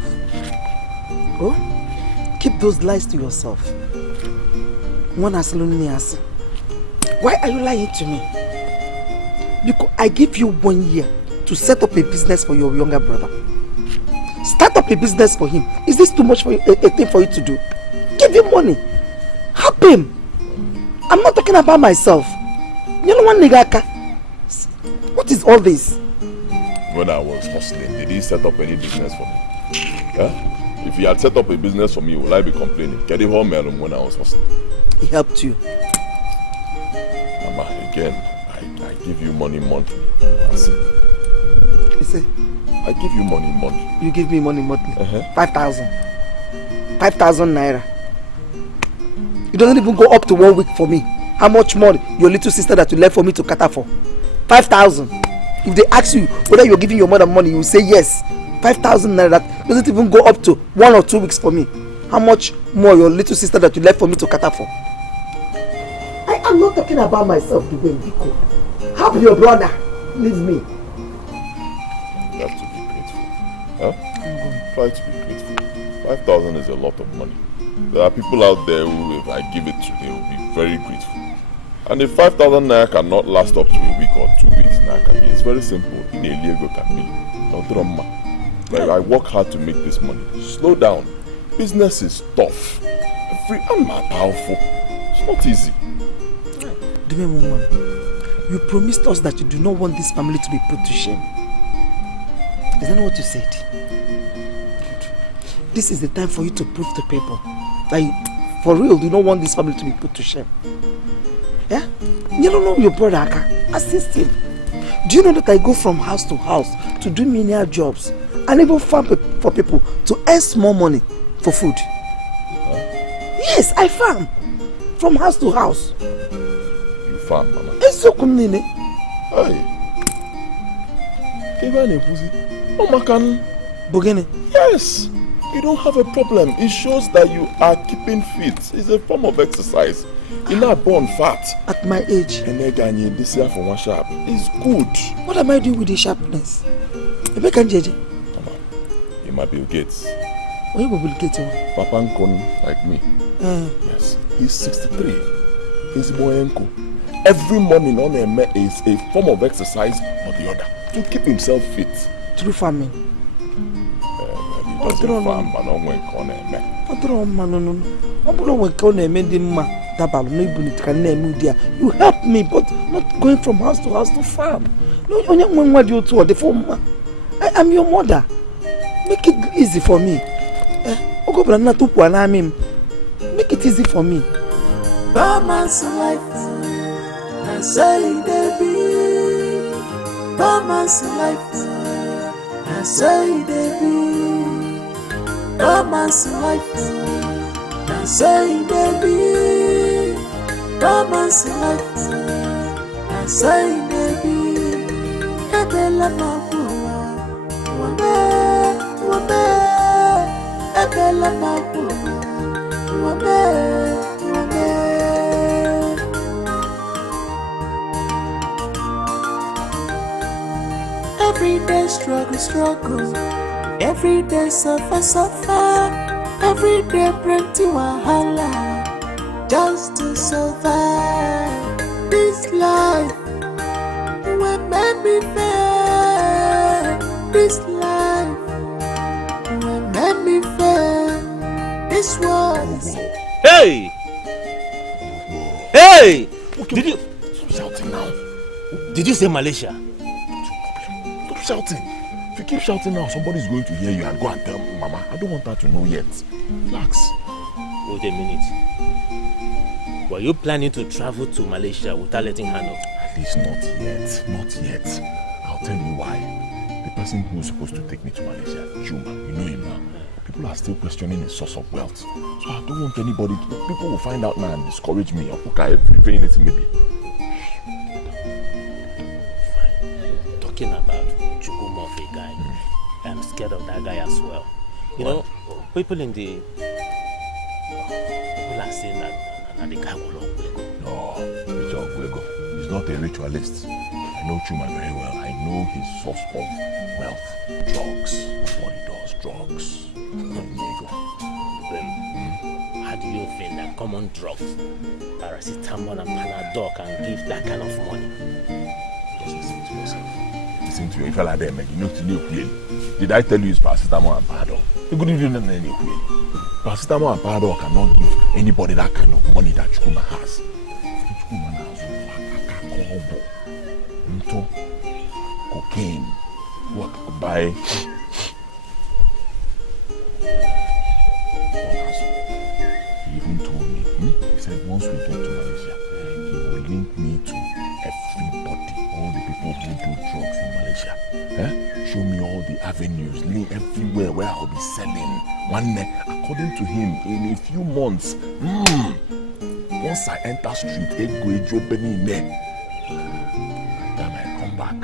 Oh? Keep those lies to yourself. Why are you lying to me? Because I give you 1 year to set up a business for your younger brother. Start up a business for him. Is this too much for you, a thing for you to do? Give him money. Help him. I'm not talking about myself. You know one nigga. What is all this? When I was hustling, did he set up any business for me? Huh? If he had set up a business for me, would I be complaining? Get the whole melon when I was hustling. He helped you. Mama, again, I give you money monthly. You say? I give you money monthly. You give me money monthly? 5,000. 5,000 naira. You don't even go up to 1 week for me. How much more your little sister that you left for me to cater for? 5,000. If they ask you whether you're giving your mother money, you say yes. 5,000 naira, that doesn't even go up to 1 or 2 weeks for me. How much more your little sister that you left for me to cater for? I am not talking about myself, Etiko. Help your brother. Leave me. You have to be grateful. Huh? Try to be grateful. 5,000 is a lot of money. There are people out there who, if I give it to, they will be very grateful. And if 5,000 naira cannot last up to a week or 2 weeks, it's very simple. In a Lego can be. Like I work hard to make this money. Slow down. Business is tough. I'm not powerful. It's not easy. You promised us that you do not want this family to be put to shame. Is that not what you said? This is the time for you to prove to people that you, for real, do not want this family to be put to shame. Yeah? You don't know your brother, Aka. Assist him. Do you know that I go from house to house to do menial jobs and even farm for people to earn small money for food? Yes, I farm from house to house. You farm, Mama? Hey. Even a pussy. Oh, Makan. Bogene? Yes. You don't have a problem. It shows that you are keeping fit. It's a form of exercise. You're not born fat. At my age. And again, this year for one sharp. It's good. What am I doing with the sharpness? Come on. You might Bill Gates. Why you Bill Gates? Papa Nkon like me. Yes. He's 63. He's boy Enko. Every morning on is a form of exercise or the other to keep himself fit. Through farming. He doesn't farm, but no one can You help me, but not going from house to house to farm. No, I am your mother. Make it easy for me. Make it easy for me. Mama's life, I say they be. Mama's life, I say they be. Mama's life, I say they be. Mama's life, I say they be. Ebela mabua, wame, wame. Ebela mabua, wame, wame. Every day struggle. Every day suffer. Every day plenty wahala just to survive. This life will make me fail. This life will make me fail. This was. Hey! Hey! Did you stop shouting now? Did you say Malaysia? Stop shouting. If you keep shouting now, somebody's going to hear you and go and tell Mama. I don't want her to know yet. Relax. Wait a minute. Were you planning to travel to Malaysia without letting her know? At least not yet. Not yet. I'll tell you why. The person who's supposed to take me to Malaysia, Juma, you know him now. People are still questioning his source of wealth. So I don't want anybody to... People will find out now and discourage me. Okay, anything maybe. Fine. Talking about Chukwu guy, I'm scared of that guy as well. You know, people in the... People are saying that the guy will not go. No, he's not a ritualist. I know Chuma very well. I know his source of wealth. Drugs. That's what he does. Drugs. Then, how do you think that common drugs, paracetamol and Panadol, can give that kind of money? Just listen to yourself. Listen to you. If I like them, you know to know clearly. Did I tell you it's paracetamol and Panadol? You couldn't do that anyway. Paracetamol and Panadol cannot give anybody that kind of money that Chukuma has. Chukuma has cocaine. What could buy? He even told me, he said once we get to Malaysia, he will link me to everybody, all the people who do drugs in Malaysia. Show me all the avenues, link everywhere where I'll be selling. According to him, in a few months, once I enter street, by the time I come back,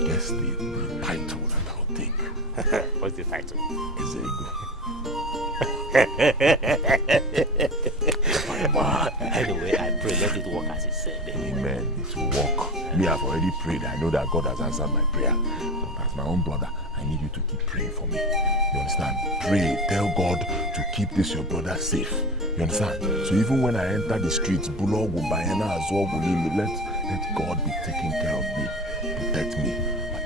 guess the title that I'll take. What's the title? Anyway, I pray let it work as he said. Amen. It will work. Me, I've already prayed. I know that God has answered my prayer. So as my own brother, I need you to keep praying for me. You understand? Pray. Tell God to keep this your brother safe. You understand? So even when I enter the streets, let God be taking care of me. Protect me.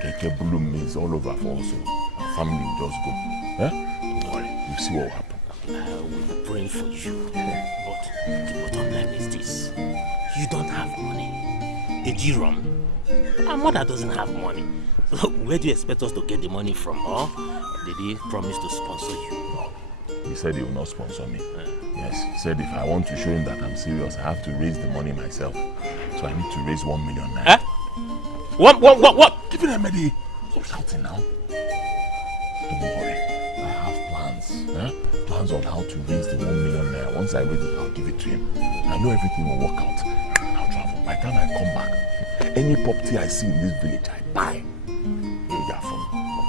Keke Bloom is all over for us. Our family will just go. Don't worry. We'll see what will happen. I will be praying for you. But the bottom line is this. You don't have money. Did you run? Our mother doesn't have money. So where do you expect us to get the money from? Or did he promise to sponsor you? No. He said he will not sponsor me. Yes, he said if I want to show him that I'm serious, I have to raise the money myself. So I need to raise 1 million naira. What? Give it a meddy. Stop shouting now. Don't worry. I have plans. Plans on how to raise the 1 million naira. Once I raise it, I'll give it to him. I know everything will work out. I'll travel. By the time I come back, Any property I see in this village, I buy. Yeah, from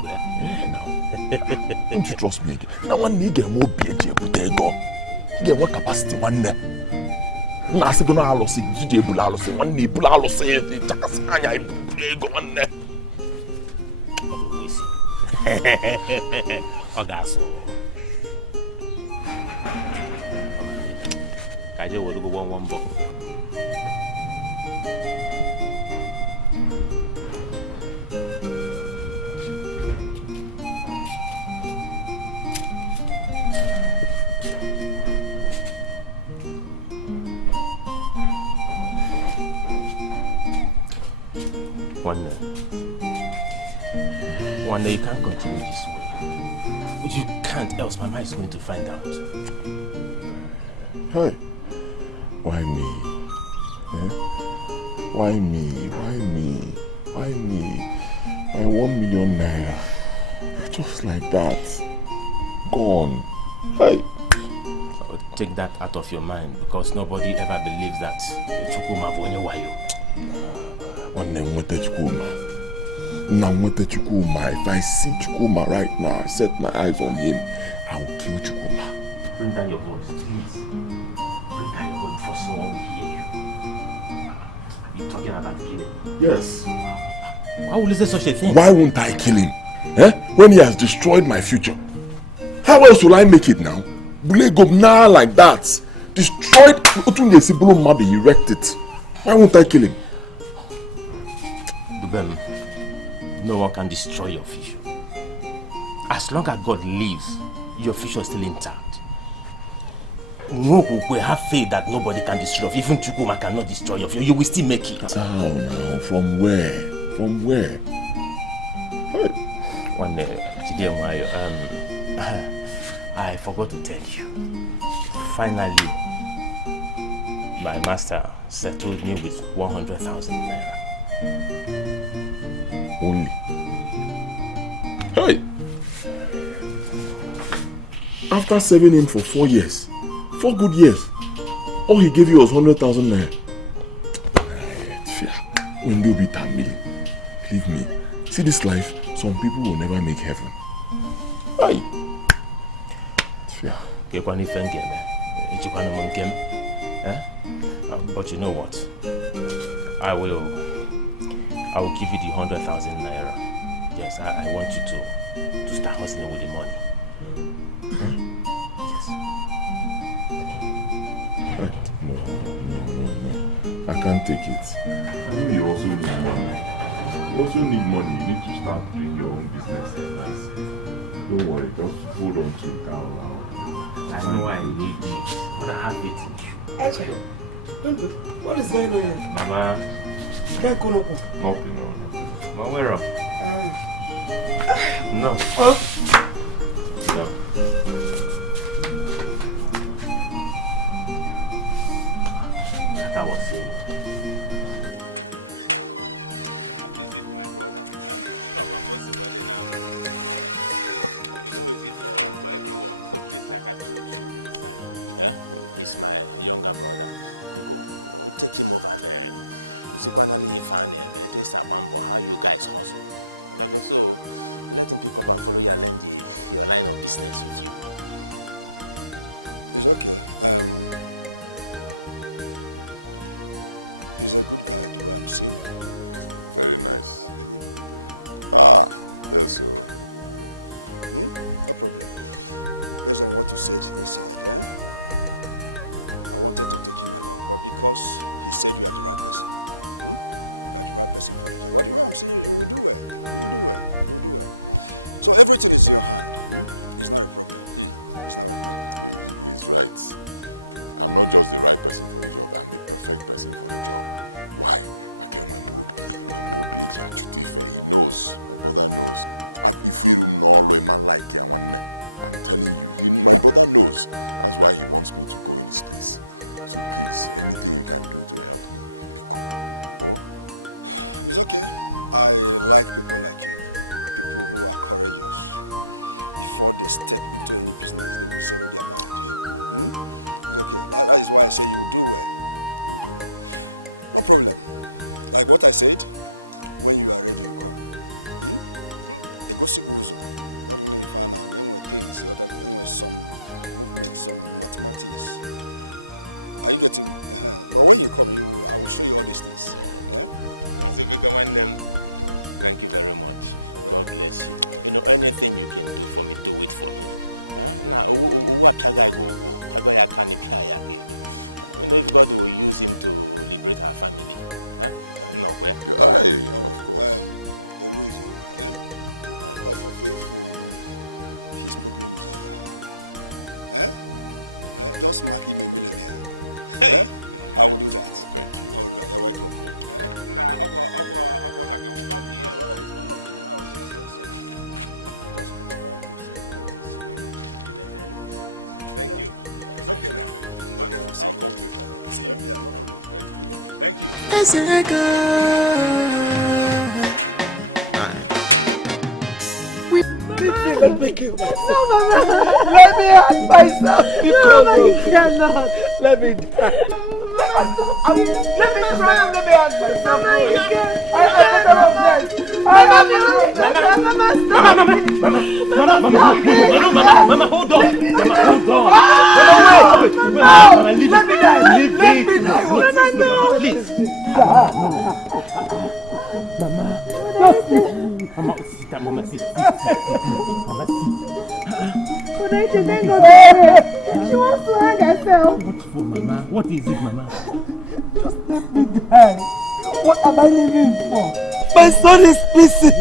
where? Yeah, now. Don't you trust me again? Now one nigga more BJ Butego. You get what capacity one day. Now I say gonna allow say DJ Bulalo say one day Bulalo say Chakasanya Butego one day. Ogaso. Kaje will go one book. One day you can't continue this way. You can't, else my mind is going to find out. Hey, why me? Eh? Why me? Why me? Why me? My 1 million naira, just like that, gone. Hey. So take that out of your mind, because nobody ever believes that Chukuma Vonye Wayo. One name with Chukuma. If I see Chukuma right now, I set my eyes on him, I will kill Chukuma. Bring down your voice, please. Bring down your voice before someone will hear you. You're talking about killing? Yes. Why would you say such a thing? Why won't I kill him? Eh? When he has destroyed my future. How else will I make it now? Bulego now like that. Destroyed he wrecked it. Why won't I kill him? Dubem, no one can destroy your future. As long as God lives, your future is still intact. We have faith that nobody can destroy you. Even Chukuma cannot destroy your future. You will still make it. How now? From where? From where? One day, I forgot to tell you. Finally, my master settled me with 100,000 naira. Only. Hey! After serving him for 4 years, 4 good years, all he gave you was 100,000 naira. When you be 10 million, believe me, see this life, some people will never make heaven. Hey! But you know what? I will give you the 100,000 naira. Yes, I want you to start hustling with the money. Yes. No. I can't take it. You also need money. You also need money. You need to start doing your own business. Don't worry, just hold on to it down now. I know I need it, but I have it in you. Actually, what is going on here? Mama. Nothing. Mama, where up? No. Huh? No. Like I was saying. I said, Ezeka. Let me kill myself. No, Mama. Let me hang myself. No, you cannot. Let me die. Let me try and let me hang myself. Mama, you can't. I Mama, hold on. Mama, wait. Let me die. Leave me die. Please. Mama, Mama, sit down, Mama, sit. Mama, sit. She wants to hang herself. What for, Mama? What is it, Mama? Just let me die. What am I living for? My son is missing,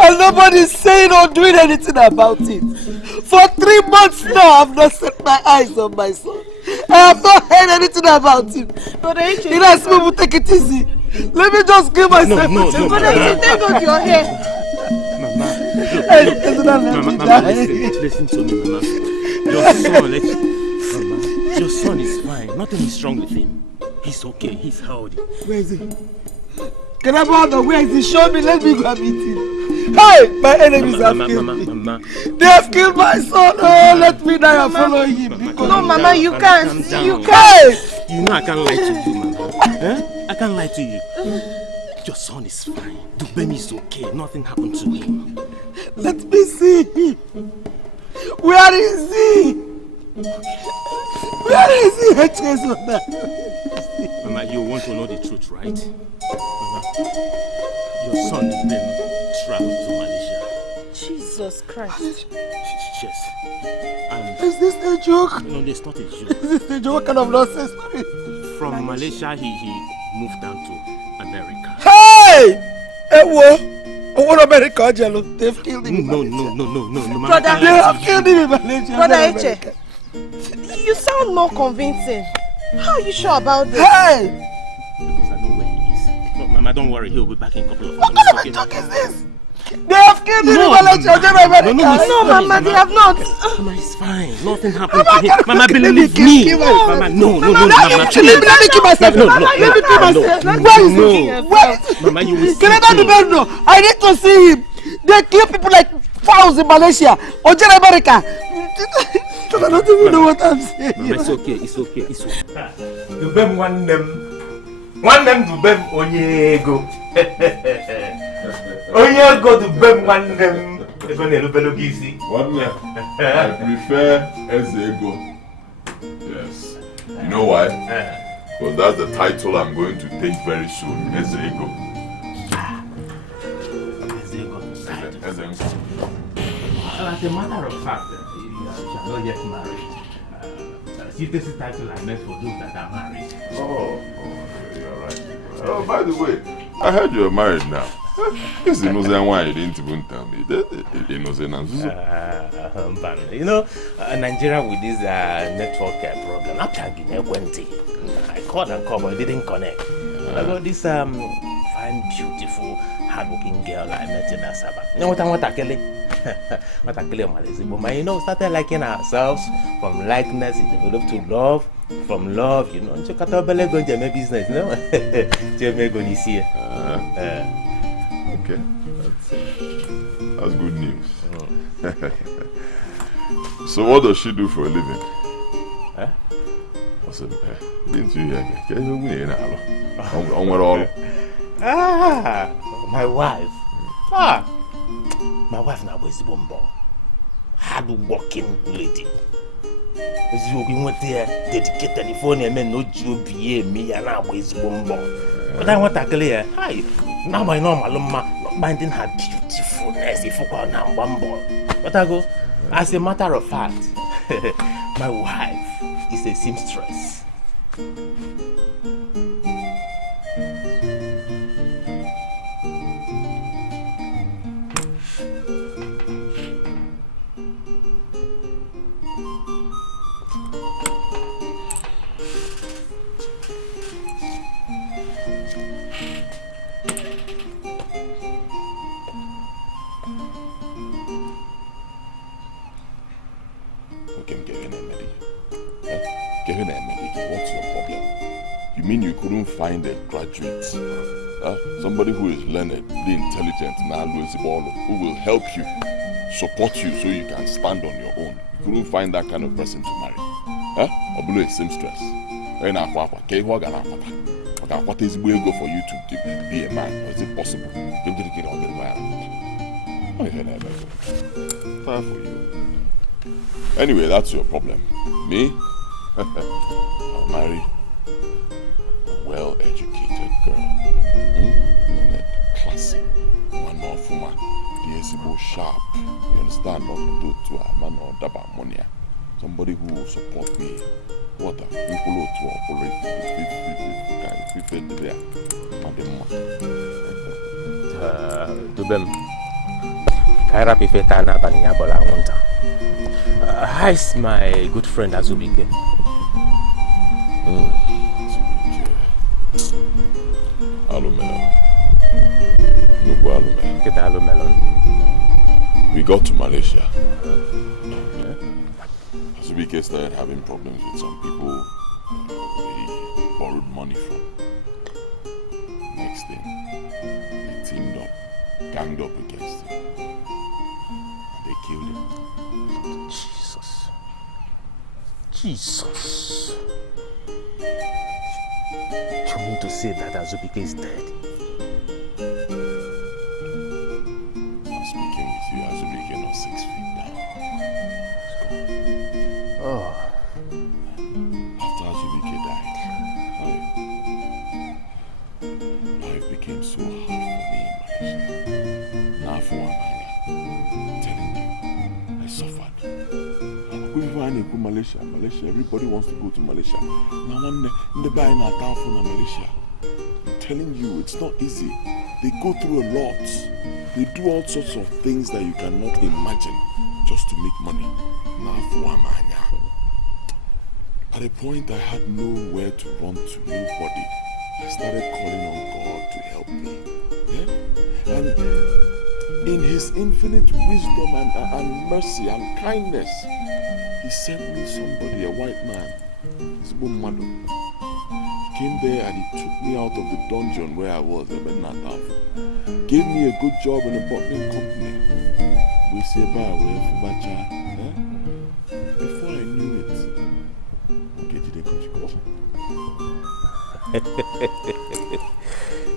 and nobody's saying or doing anything about it. For 3 months now, I've not set my eyes on my son. I have not heard anything about him. He asked me to take it easy. Let me just give myself a chance. But take out your hair. Mama, listen to me, Mama. Your son is fine. Nothing is wrong with him. He's okay. He's healthy. Where is he? Can I bother? Where is he? Show me. Let me go and meet him. Hey, my enemies have killed me. Mama. They have killed my son. Oh, let me die and follow him. No, Mama, you can't. You can't. Hey! You know I can't lie to you, Mama. I can't lie to you. Your son is fine. Dubemi is okay. Nothing happened to him. Let me see him. Where is he? Where is he? Mama, you want to know the truth, right? Mama, your son Dubemi traveled to Malaysia. Jesus Christ. Yes. And is this a joke? No, it's not a joke. Is this a joke? What kind of nonsense? From Malaysia, he moved down to America. Hey! What America, Jello? They've killed him. No. Brother, they have killed him in Malaysia. Brother Eche, you sound more convincing. How are you sure about this? Hey! Because I know where he is. But Mama, don't worry, he'll be back in a couple of What minutes. kind of joke is this? They have killed him in Malaysia. No, Mama, they have not. Mama, it's fine. Nothing happened to him. Mama, believe me. Mama, no. Mama, let me kill myself. Let me kill myself. Where is he? Mama, you will see. Can I know? I need to see him. They kill people like fowls in Malaysia or in America. I don't even know what I'm saying. Mama, it's okay. Dubem one them Dubem Onyego. Onyego Dubem one them. One them. I prefer Ezego. Yes. You know why? Because that's the title I'm going to take very soon. Ezego. As a matter of fact, you shall not get married. See, this is the title I meant for those that are married. Oh, you're right. Oh, by the way, I heard you're married now. This is why you didn't even tell me. You know, Nigeria with this network problem. I called, but it didn't connect. I got this fine, beautiful, hardworking girl I met in Asaba. You know what I started liking ourselves. From likeness, it developed to love. From love, you know, business, no? Okay, that's good news. So what does she do for a living? Didn't you hear me? My wife. My wife now is bombo. Hard working lady. As you went there, dedicate telephone and no job me and I was bombo. But I want to clear. Hi. Now I know Maluma not minding her beautifulness if you call now bombo. But I go, as a matter of fact, my wife is a seamstress. What's your problem? You mean you couldn't find a graduate? Somebody who is learned, be intelligent, who will help you, support you so you can stand on your own. You couldn't find that kind of person to marry. Or below a seamstress. What is going to go for you to be a man? Is it possible? You didn't get on the line. Fine for you. Anyway, that's your problem. Me? I'll marry a well-educated girl. Classy. Man or woman. Sharp. You understand? Not to a man or daba money. Somebody who will support me. What a people to operate How is my good friend Azubike? We got to Malaysia. Azubike started having problems with some people he borrowed money from. Next thing, they teamed up, ganged up against him, and they killed him. Jesus. You mean to say that Azubike is dead? I'm speaking with you, Azubike, not 6 feet down. Oh. After Azubike died, life became so hard for me in Malaysia. Now for one man, I'm telling you, I suffered. Malaysia, everybody wants to go to Malaysia. Now in the buying a town from Malaysia. I'm telling you, it's not easy. They go through a lot. They do all sorts of things that you cannot imagine just to make money. At a point, I had nowhere to run to, nobody. I started calling on God to help me. Yeah? And in His infinite wisdom and mercy and kindness, He sent me somebody, a white man. His name Mado. He came there and he took me out of the dungeon where I was, gave me a good job in a bottling company. We say before I knew it,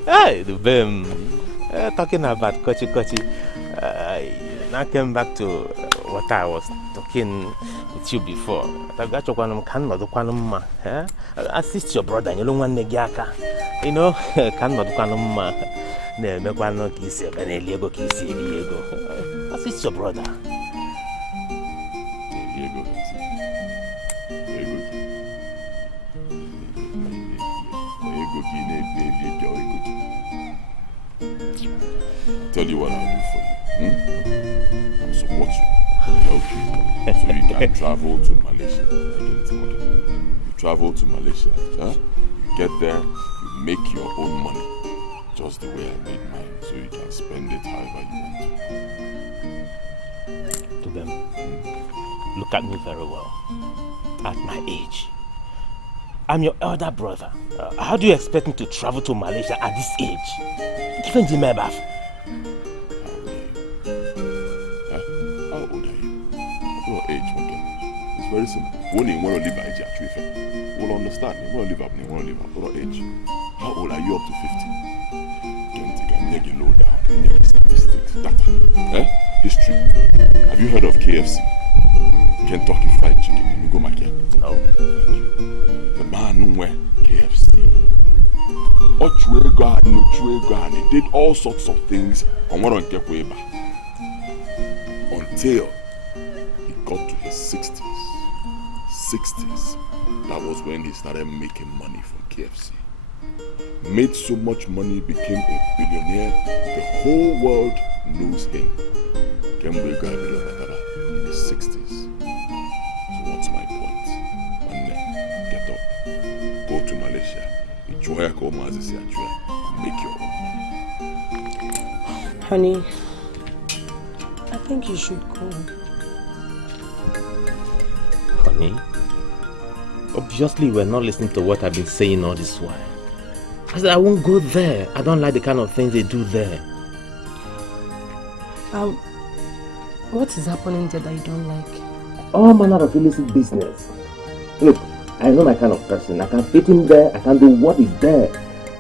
Hey, the BEM. Talking about Kochi. Now came back to what I was talking with you before. Assist your brother. You don't want to get you know, assist your brother. Tell you what I'll do for you. I'll support you, help you, so you can travel to Malaysia. You travel to Malaysia, huh? You get there, you make your own money, just the way I made mine, so you can spend it however you want. To them, look at me very well. At my age, I'm your elder brother. How do you expect me to travel to Malaysia at this age? Given Jimebaf. How old are you? Your age, okay? It's very simple. When you want to live by age, we'll understand. You want to live up, you want to live up. Your age. How old are you up to 50? Can you low down? Statistics, data, history. Have you heard of KFC? Kentucky Fried Chicken. You go back here. No. The man who went KFC. He did all sorts of things on what on Kekweba. Until he got to his 60s. That was when he started making money from KFC. Made so much money, became a billionaire. The whole world knows him. In his 60s. So what's my point? Get up. Go to Malaysia. Make your own money. Honey, I think you should go. Honey? obviously you were not listening to what I've been saying all this while. I said I won't go there. I don't like the kind of things they do there. What is happening there that you don't like? All manner of illicit business. Look, I know my kind of person. I can fit in there. I can do what is there.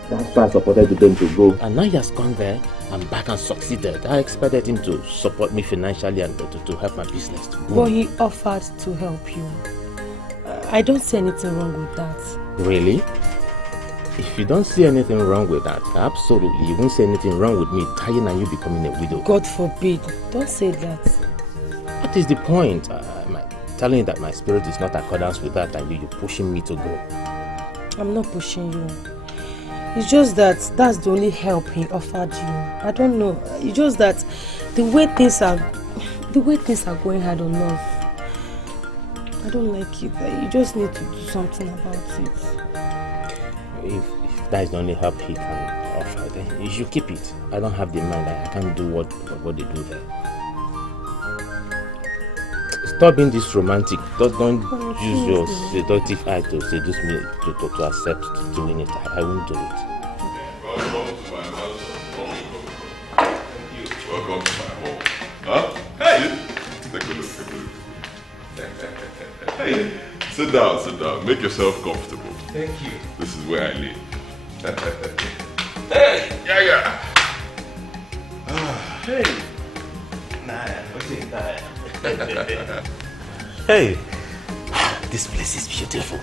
That's why I supported them to go. And now he has gone there. I'm back and succeeded. I expected him to support me financially and to help my business to grow. But he offered to help you. I don't see anything wrong with that. Really? If you don't see anything wrong with that, absolutely, you won't see anything wrong with me dying and you becoming a widow. God forbid. Don't say that. What is the point? Telling you that my spirit is not accordance with that and you're pushing me to go. I'm not pushing you. It's just that that's the only help he offered you. I don't know. It's just that the way things are going hard on us, I don't like it. You just need to do something about it. If that is the only help he can offer, then you should keep it. I don't have the mind. I can't do what they do there. Stop being this romantic. Don't use your seductive eye to seduce me to accept doing it. I won't do it. Welcome to my home. Huh? Hey! Take a look. Hey! Sit down. Make yourself comfortable. Thank you. This is where I live. Hey! Yeah. Hey! Hey! This place is beautiful.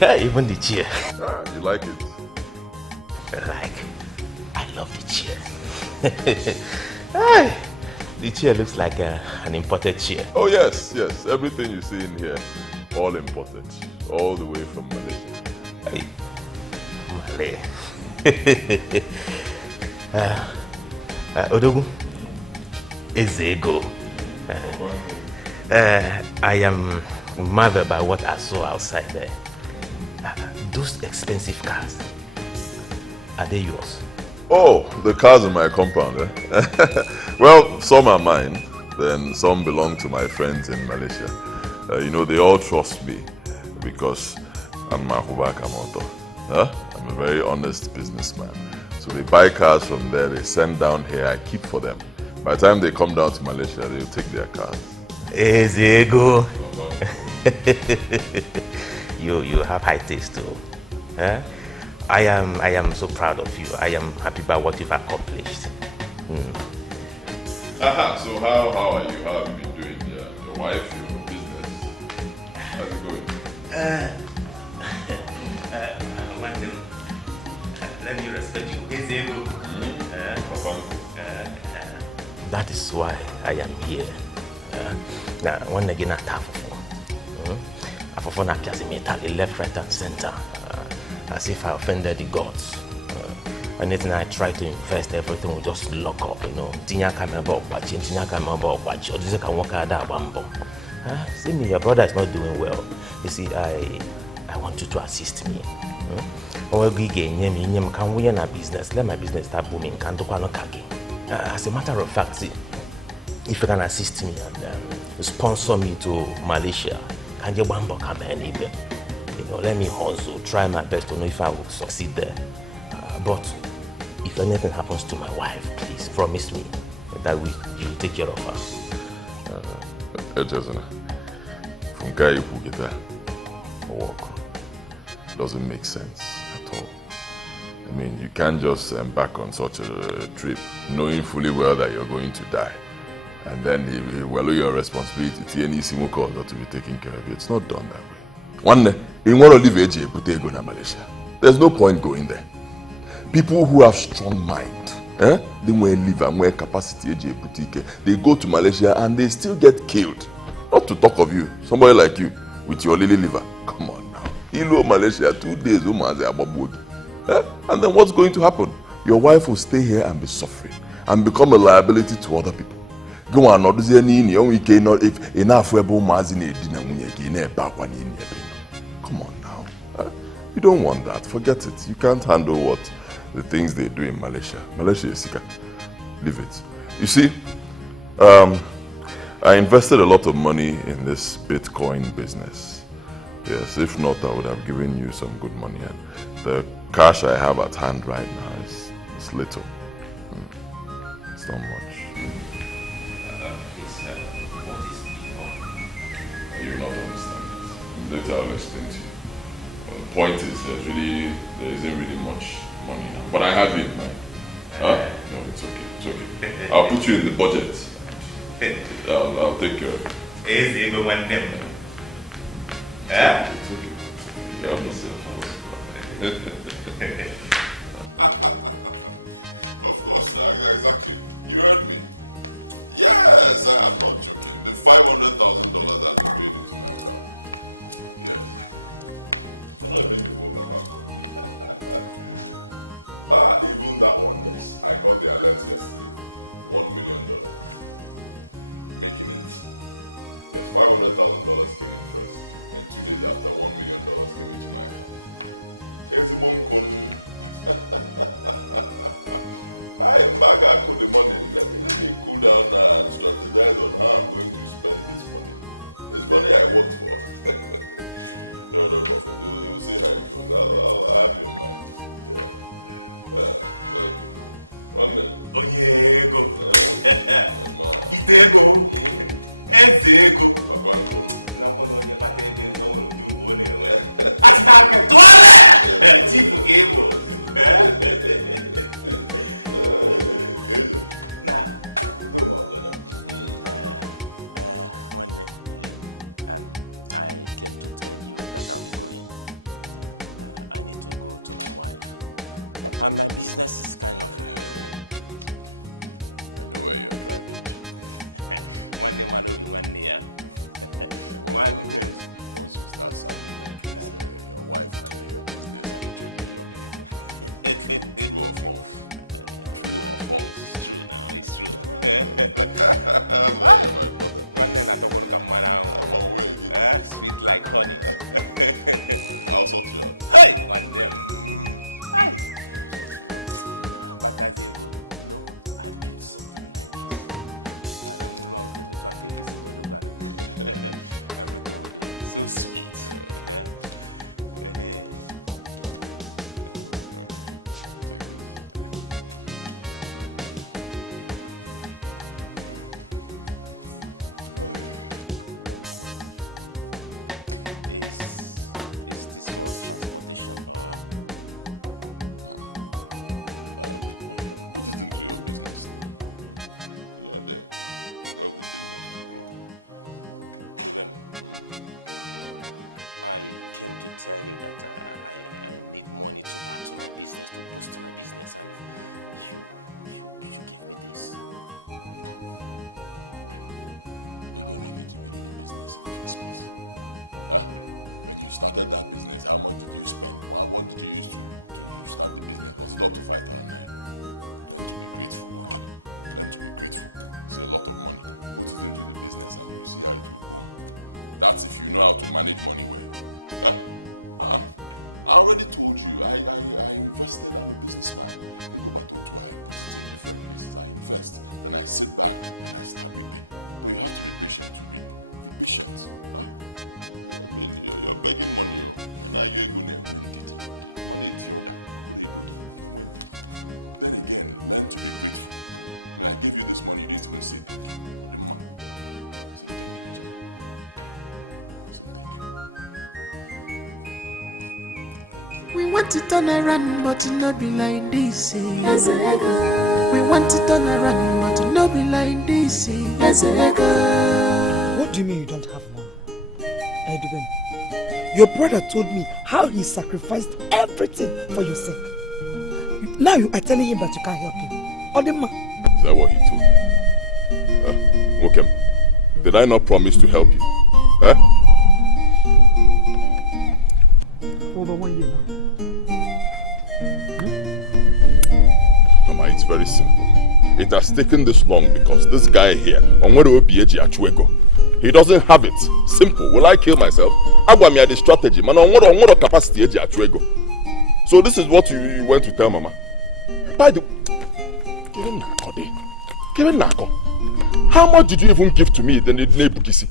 Hey, even the chair. You like it? I love the chair. Hey, the chair looks like an imported chair. Oh yes. Everything you see in here, all imported, all the way from Malaysia. Hey, Odogu, Ezego. I am marveled by what I saw outside there. Those expensive cars, are they yours? Oh, the cars in my compound, eh? Well, some are mine, then some belong to my friends in Malaysia. They all trust me because I'm Mahuba Kamoto. I'm a very honest businessman. So they buy cars from there, they send down here, I keep for them. By the time they come down to Malaysia, they'll take their cars. Ezego. You have high taste too. Huh? I am so proud of you. I am happy about what you've accomplished. So how are you? How have you been doing? Your wife, your business? How's it going? Let me respect you. That is why I am here. Now, when again at Afofo na piazi metal, left, right, and center, as if I offended the gods. Anything I try to invest, everything will just lock up. See me, your brother is not doing well. You see, I want you to assist me. Can we in a business? Let my business start booming. As a matter of fact, see, if you can assist me and sponsor me to Malaysia, can you come anywhere? Let me hustle, try my best to know if I will succeed there. But if anything happens to my wife, please promise me that you will take care of her. From guy who get there, work doesn't make sense at all. I mean, you can't just embark on such a trip knowing fully well that you're going to die. And then well, your responsibility to any single cause that to be taken care of you. It's not done that way. One day, in one of the Malaysia, there's no point going there. People who have strong mind, they will live and more capacity, they go to Malaysia and they still get killed. Not to talk of you, somebody like you with your lily liver. Come on now. Ilo Malaysia, 2 days, and then what's going to happen? Your wife will stay here and be suffering and become a liability to other people. Go on, not do any if enough come on now. You don't want that. Forget it. You can't handle what the things they do in Malaysia. Malaysia is sick. Leave it. You see, I invested a lot of money in this Bitcoin business. Yes, if not, I would have given you some good money. And the cash I have at hand right now is little. It's not much. You will not understand it. Later I'll explain to you. Well, the point is, there isn't really much money now. But I have it in mind. Huh? No, it's okay. It's okay. I'll put you in the budget. I'll take care of it. Is even one them? It's okay. You have yourself. That's if you know how to manage money. I already told you, I invest in a business man. I invest and I sit back and I start with them. You have to be patient to me. Patient. You're begging money. Now you're going to get it. Then again, learn to be grateful. I give you this money, you need to go say thank you. We want to turn around, but it not be like this. We want to turn around, but it not be like this. What do you mean you don't have money? Edwin, your brother told me how he sacrificed everything for your sake. Now you are telling him that you can't help him. Odema. Is that what he told you? Okay. Did I not promise to help you? Huh? For over 1 year now. Mama, it's very simple. It has taken this long because this guy here, Accusations, he doesn't have it. Simple. Will I kill myself? I the strategy. Man, on capacity Accusations. So this is what you went to tell Mama. By the how much did you even give to me? Then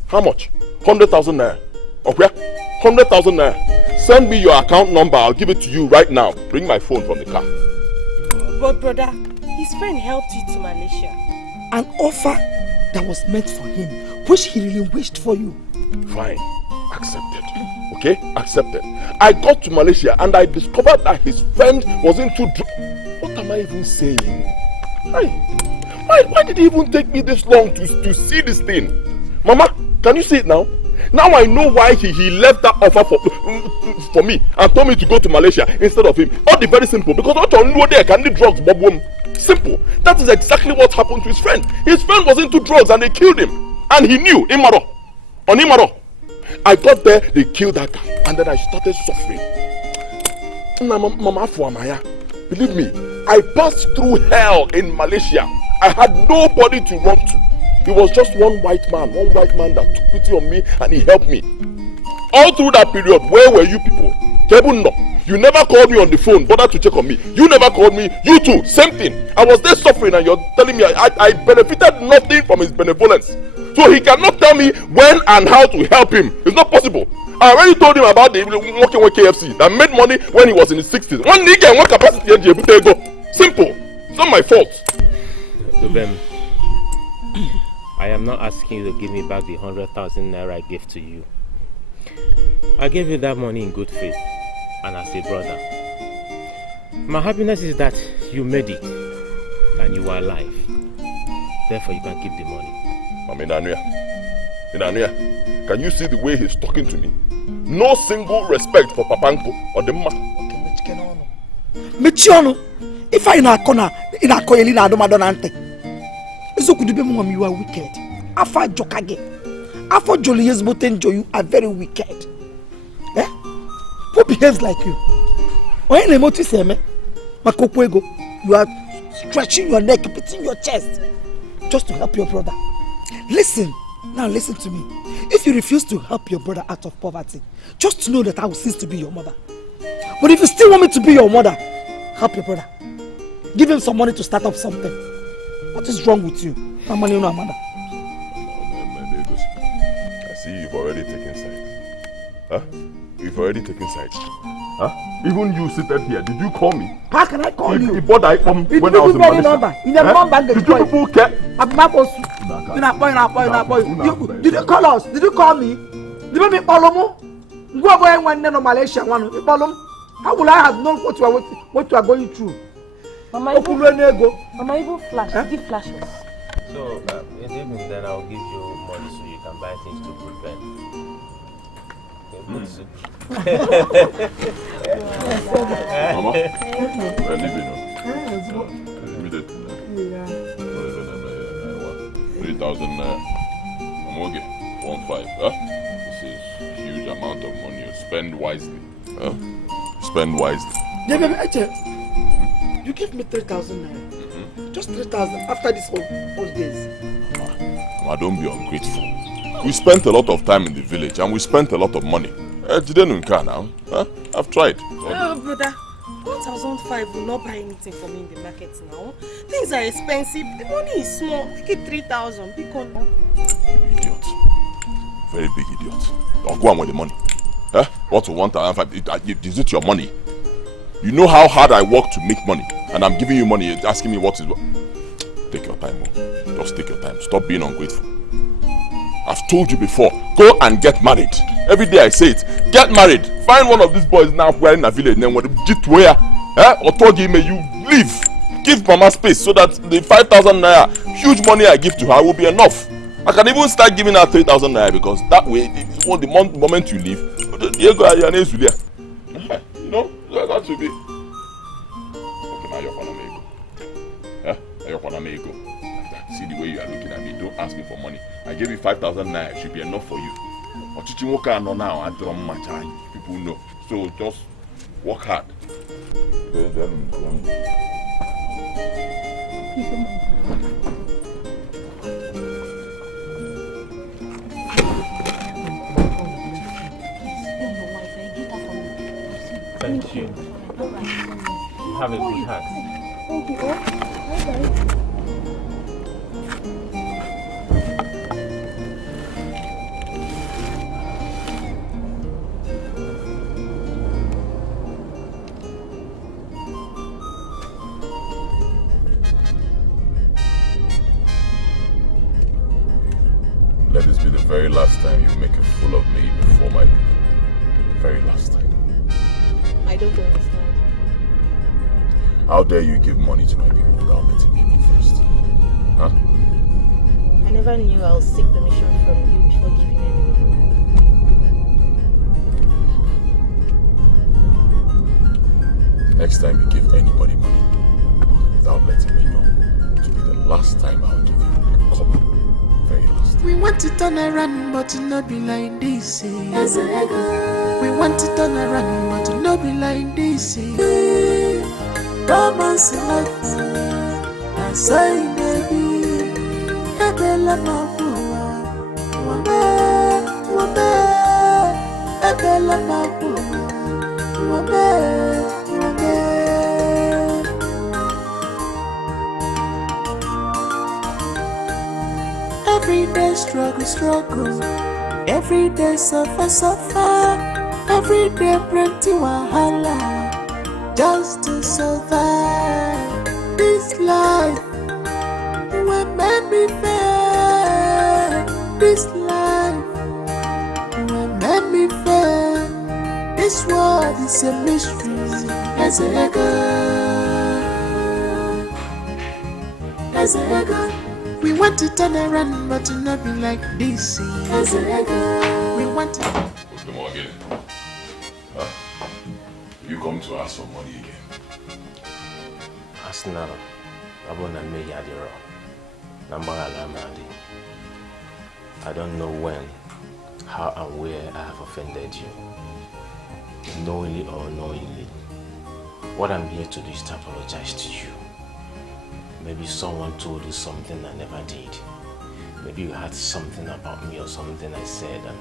How much? 100,000 naira. Okay? 100,000 naira. Send me your account number. I'll give it to you right now. Bring my phone from the car. But brother, his friend helped you to Malaysia. An offer that was meant for him, which he relinquished for you. Fine. Accepted. Okay? Accepted. I got to Malaysia and I discovered that his friend was into What am I even saying? Why did it even take me this long to see this thing? Mama, can you see it now? Now I know why he left that offer for me and told me to go to Malaysia instead of him. All the very simple. Because what you know there can do drugs, Bob. Simple. That is exactly what happened to his friend. His friend was into drugs and they killed him. And he knew. On Imaro. I got there, they killed that guy. And then I started suffering. Mama Fuamaya, believe me, I passed through hell in Malaysia. I had nobody to run to. It was just one white man that took pity on me and he helped me. All through that period, where were you people? Kebuno, you never called me on the phone, bother to check on me. You never called me, you too, same thing. I was there suffering and you're telling me I benefited nothing from his benevolence. So he cannot tell me when and how to help him. It's not possible. I already told him about the working with KFC that made money when he was in his 60s. One nigga and one capacity and go. Simple. It's not my fault. Dubem, I am not asking you to give me back the 100,000 naira I gave to you. I gave you that money in good faith and as a brother. My happiness is that you made it and you are alive. Therefore you can keep the money. Inanuya, can you see the way he's talking to me? No single respect for Papanko or the ma. Michiono, if I na kona ina koyeli na adomadonante. Ezokudube you are wicked. Afa jokage. Afa joliyes botenjo, you are very wicked. Eh? Who behaves like you? When you notice him, Makokwego, you are stretching your neck, beating your chest just to help your brother. Listen, now listen to me. If you refuse to help your brother out of poverty, just know that I will cease to be your mother. But if you still want me to be your mother, help your brother. Give him some money to start up something. What is wrong with you? No money, no Amanda. I see you've already taken sides. Huh? You've already taken sides. Huh? Even you seated here, did you call me? How can I call you? When I was in Malaysia. Did you people care? Did you call us? Did you call me? Did you make Palomo? Go away when no Malaysia one. How will I have known what you are going through? Mama even flash. Did you flash us? So in the evening then I'll give you money so you can buy things to prepare. Good soup. Mama, we're leaving now. Immediately. 3,000 naira. I'm okay. 1,500. Huh? This is a huge amount of money. Spend wisely. Huh? Spend wisely. You give me 3,000 naira. Just 3,000 after this whole days. Mama, don't be ungrateful. We spent a lot of time in the village and we spent a lot of money. Now. Huh? I've tried. Brother, 1,500 will not buy anything for me in the market now. Things are expensive. The money is small. Make it 3,000. Big one. Idiot. Very big idiot. Don't go on with the money. Huh? What 1,500? Is it your money? You know how hard I work to make money. And I'm giving you money. You're asking me what is what? Take your time, Mo. Just take your time. Stop being ungrateful. I've told you before, go and get married. Every day I say it, get married. Find one of these boys now wearing a village name, get where, or Togi, may you leave. Give Mama space so that the 5,000 naira, huge money I give to her will be enough. I can even start giving her 3,000 naira because that way, the moment you leave, you know, that should be. Okay, now you're gonna make go. See the way you are looking at me. Don't ask me for money. I gave you 5,000 naira. It should be enough for you. Now I don't much. People know. So just work hard. Thank you. You have a good heart. Thank you. Bye-bye. very last time you make a fool of me before my people. The very last time. I don't understand. How dare you give money to my people without letting me know first? Huh? I never knew I would seek permission from you before giving anyone money. Next time you give anybody money without letting me know, it will be the last time I'll give you a couple. Very last time. We want to turn around, but it not be like this. We want to turn around, but it not be like this. Romance life, I say baby, Ebela Mapua, Wabe, Ebela Mapua, Wabe. Every day struggle, every day suffer, every day plenty wahala, just to survive this life. When men be fair, this life. When men be fair, this world is a mystery. As a girl, we want to turn around, but to not be like this. As a girl, we want to. Good morning. Huh? You come to ask for money again. Asnara, Abona me yadiro. I don't know when, how and where I have offended you, knowingly or unknowingly. What I'm here to do is to apologize to you. Maybe someone told you something I never did. Maybe you heard something about me or something I said and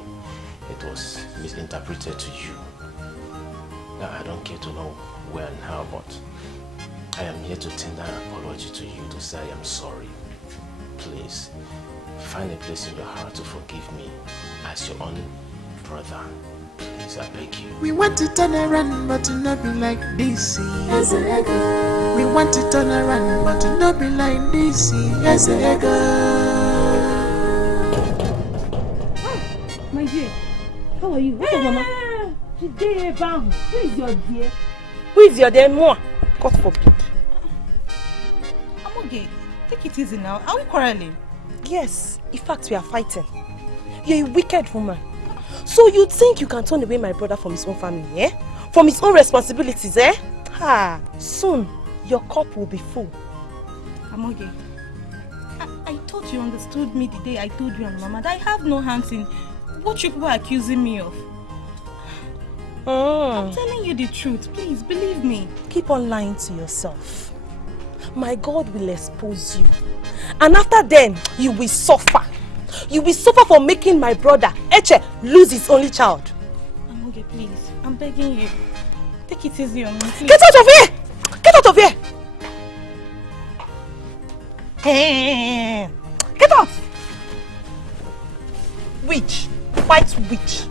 it was misinterpreted to you. Now I don't care to know where and how, but I am here to tender an apology to you to say I am sorry. Please, find a place in your heart to forgive me as your own brother. Please, I beg you. We want to turn around, but to not be like this. As a girl. We want to turn around, but to not be like this. As a girl. My dear, how are you? What's up, Mama? Today, Bam. Who is your dear? Who is your dear? Moi. God forbid. I'm okay. Take it easy now. Are we quarreling? Yes. In fact, we are fighting. You're a wicked woman. So you think you can turn away my brother from his own family, eh? From his own responsibilities, eh? Ha! Soon, your cup will be full. Amoge, I thought you understood me the day I told you and Mama that I have no hands in what you people are accusing me of. I'm telling you the truth. Please, believe me. Keep on lying to yourself. My God will expose you. And after then, you will suffer. You will suffer for making my brother, Eche, lose his only child. Amoge, please. I'm begging you. Take it easy on me, please. Get out of here! Get out of here! Hey! Get out! Witch. White witch.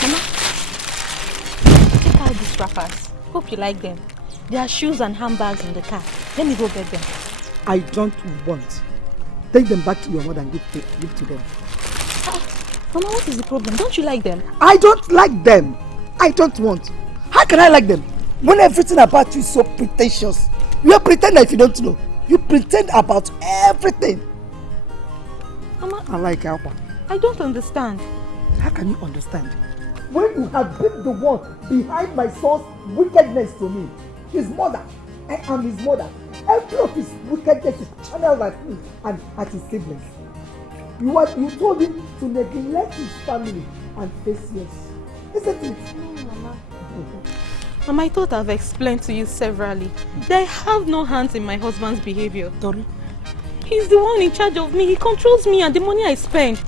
Mama, take out these wrappers. Hope you like them. There are shoes and handbags in the car. Let me go get them. I don't want. Take them back to your mother and give to them. Mama, what is the problem? Don't you like them? I don't like them. I don't want. How can I like them when everything about you is so pretentious? You are pretender if you don't know. You pretend about everything. Mama, I like Alpha. I don't understand. How can you understand? When you have been the one behind my son's wickedness to me, his mother, I am his mother. Every of his wickedness is channeled at me and at his siblings. You told him to neglect his family and face yours. Isn't it? No, Mama. Mama, I thought I've explained to you severally that I have no hands in my husband's behavior. Tori? He's the one in charge of me. He controls me and the money I spend.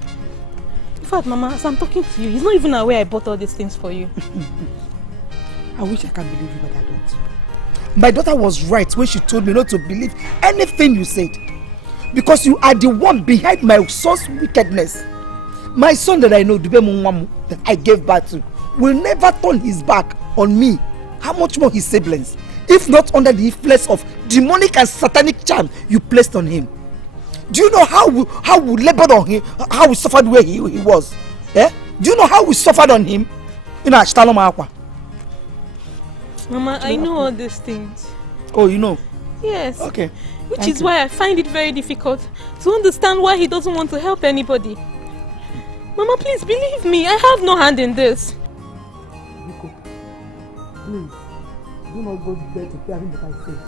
In fact, Mama, as I'm talking to you, he's not even aware I bought all these things for you. I wish I can believe you, but I don't. My daughter was right when she told me not to believe anything you said. Because you are the one behind my son's wickedness. My son that I know, that I gave birth to, will never turn his back on me. How much more his siblings? If not under the influence of demonic and satanic charm you placed on him. Do you know how we labored on him? How we suffered where he was? Eh? Do you know how we suffered on him? Mama, I know all these things. Oh, you know? Yes. Okay. Which is why I find it very difficult to understand why he doesn't want to help anybody. Mama, please believe me. I have no hand in this. Etiko, please, do not go there to tell him that I said.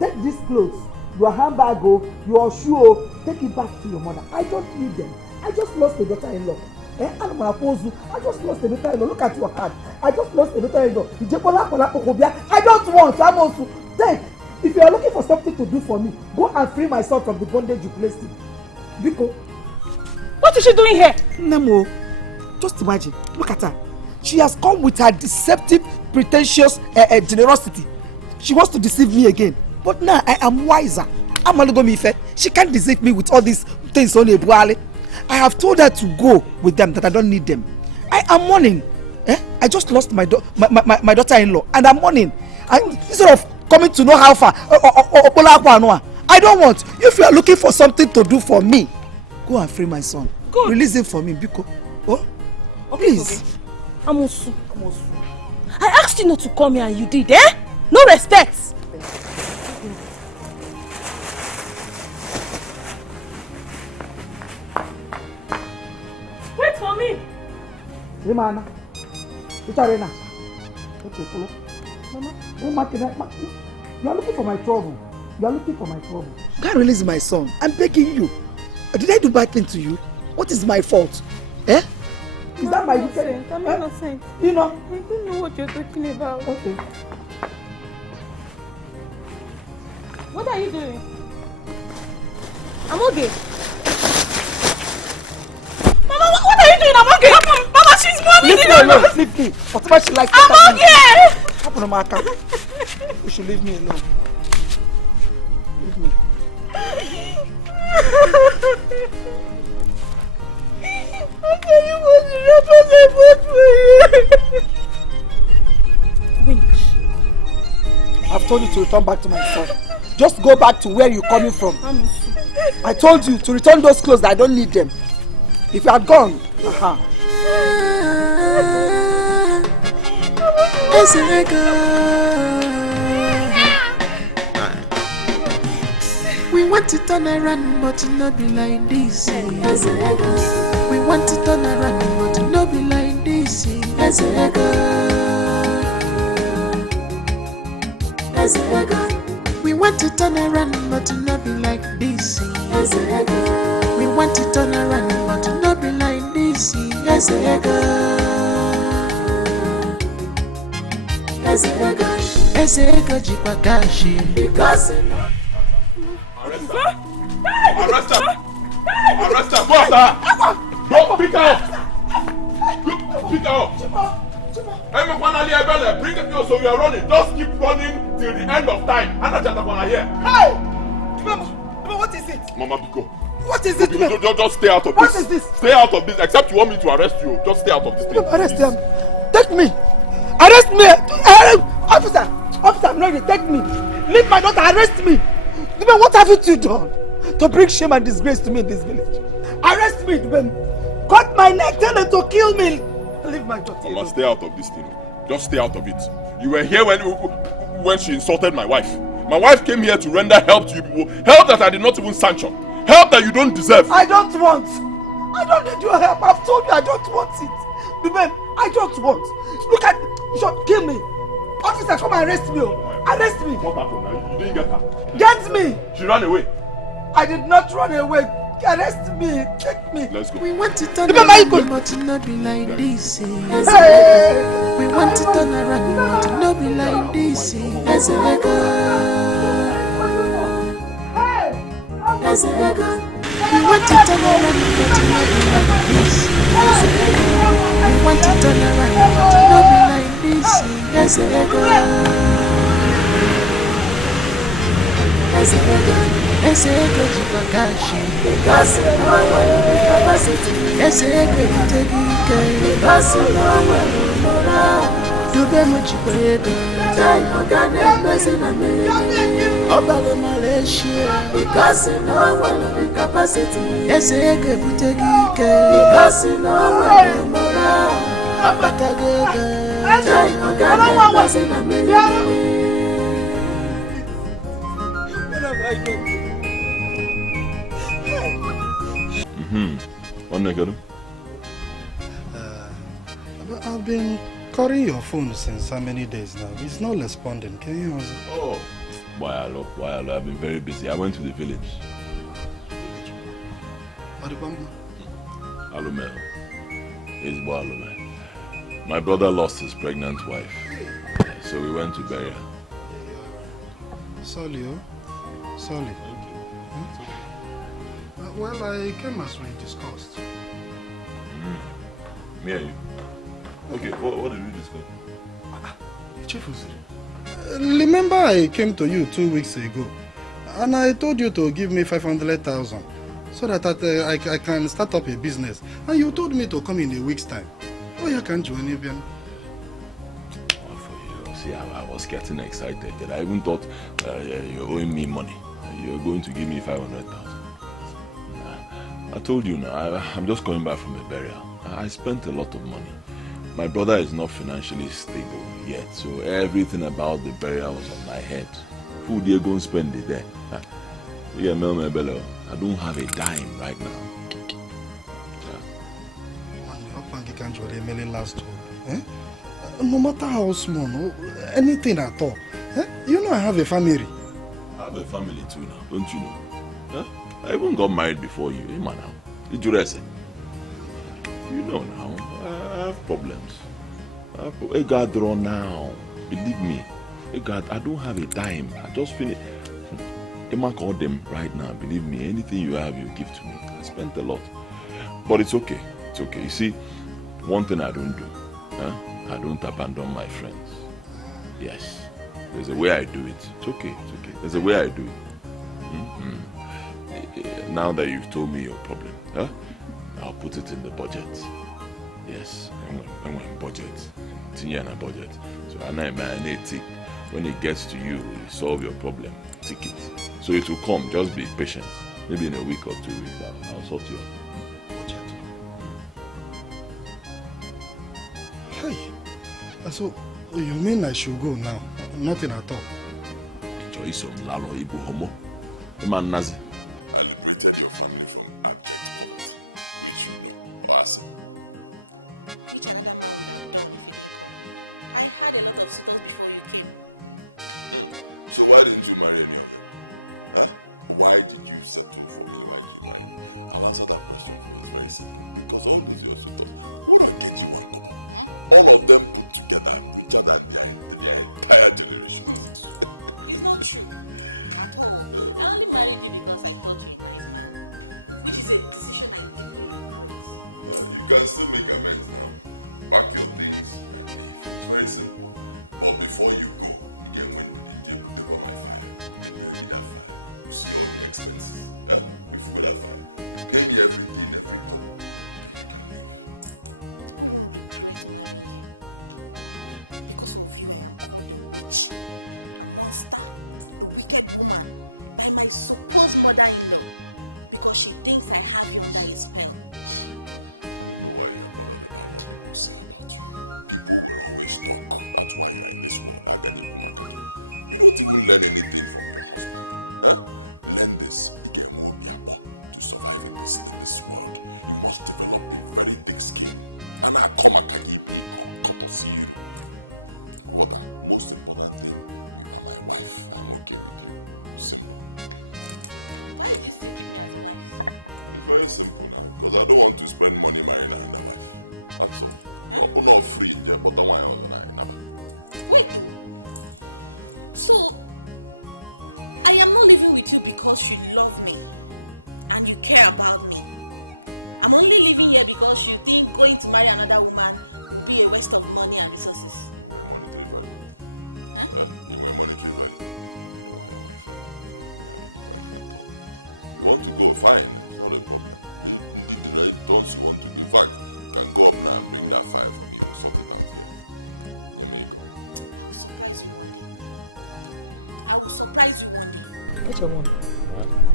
Take these clothes, your handbag, your shoe, take it back to your mother. I don't need them. I just lost a daughter-in-law. I just lost a daughter-in-law. Look at your hand. I just lost a daughter-in-law. I don't want. I'm also. Take. If you are looking for something to do for me, go and free my son from the bondage you placed him. Biko. What is she doing here? Nemo, just imagine. Look at her. She has come with her deceptive, pretentious generosity. She wants to deceive me again. But now I am wiser. I'm not going to be fair. She can't deceive me with all these things on Ebuale. I have told her to go with them, that I don't need them. I am mourning. I just lost my daughter-in-law, and I'm mourning. Instead of coming to know how far, I don't want. If you are looking for something to do for me, go and free my son. Good. Release him for me, Biko. Oh, okay, please. Amosu. I asked you not to come here and you did, eh? No respect. Wait for me. Rimana. Arena. Okay, follow. Mama, you are looking for my trouble. You are looking for my trouble. God release my son. I'm begging you. Did I do bad thing to you? What is my fault? Eh? Is that my wicked? I'm innocent. You know? I don't know what you're talking about. Okay. What are you doing? I'm okay. Mama, what are you doing? I'm okay. Mama, she's mommy. Leave me alone. Leave me. Whatever she likes. I'm okay. Happen on my account. You should leave me alone. Leave me. I've told you to return back to my son. Just go back to where you're coming from. I told you to return those clothes. I don't need them. If you had gone, We want to turn around, but not be like this. We want to turn around, but not be like this. We want to turn around, but not be like this. We want to turn around, but not be like this. Because arrest her! Arrest her! Go after her! Go! Pick her up! Pick her up! Bring it here so we are running. Just keep running till the end of time. Here. Hey! Mama, what is it? Mama, Biko. What is it? Just stay out of this. What is this? Stay out of this. Except you want me to arrest you. Just stay out of this thing. Arrest them. Take me. Arrest me. Officer, I'm ready. Take me. Leave my daughter. Arrest me. What have you done to bring shame and disgrace to me in this village? Arrest me, cut my neck, tell them to kill me. Leave my daughter. Mama, stay out of this thing. Just stay out of it. You were here when she insulted my wife. My wife came here to render help to you people. Help that I did not even sanction. Help that you don't deserve. I don't want. I don't need your help. I've told you I don't want it. I don't want. Look at, kill me. Officer, come and arrest me. Arrest me. What happened now? You didn't get her. Get me. She ran away. I did not run away. Arrest me. Take me. Let's go. We want to turn around, but not be like this. Hey. We want to turn around, but not be like this. We want to turn around, but not be like this. We want to turn around, but not be like this. Eseko jipakashi because no one capacity. Eseko tekike because no one Dube Muchikoyedo, Jai Mogane, Mesiname, Obalo Malaysia, because no one the capacity, yes, I can put a geek, because no one Abataga, Jai Mogane, Mesiname. What negative? I've been calling your phone since how many days now? It's not responding. Can you answer? Oh, why hello? I've been very busy. I went to the village. Alume. It's Alume. My brother lost his pregnant wife. So we went to bury her. Sorry, Sorry. Well, I came as we discussed. Me and you? Okay, what did we discuss? Chief remember I came to you 2 weeks ago and I told you to give me 500,000 so that I can start up a business, and you told me to come in a week's time. Oh, you can't join me, Bian. See, I was getting excited. I even thought you're owing me money. You're going to give me 500,000. I told you now, I'm just coming back from a burial. I spent a lot of money. My brother is not financially stable yet, so everything about the burial was on my head. Who do you go and spend it there? Yeah, Bello, I don't have a dime right now. No matter how small, anything at all. You know I have a family. I have a family too now, don't you know? Huh? I even got married before you, man. You know now, I have problems. I got drawn now. Believe me. I don't have a dime. I just finished. Emma called them right now. Believe me, anything you have, you give to me. I spent a lot. But it's okay. It's okay. You see, one thing I don't do. I don't abandon my friends. Yes. There's a way I do it. It's okay. It's okay. There's a way I do it. Now that you've told me your problem, I'll put it in the budget. Yes. And when budget. Tinyana budget. So ANAELE, when it gets to you, you solve your problem. Take it. So it will come. Just be patient. Maybe in a week or 2 weeks, I'll sort you out. Hey. So, you mean I should go now? Nothing at all? Choice of Lalo Ibu Homo. The man Nazi.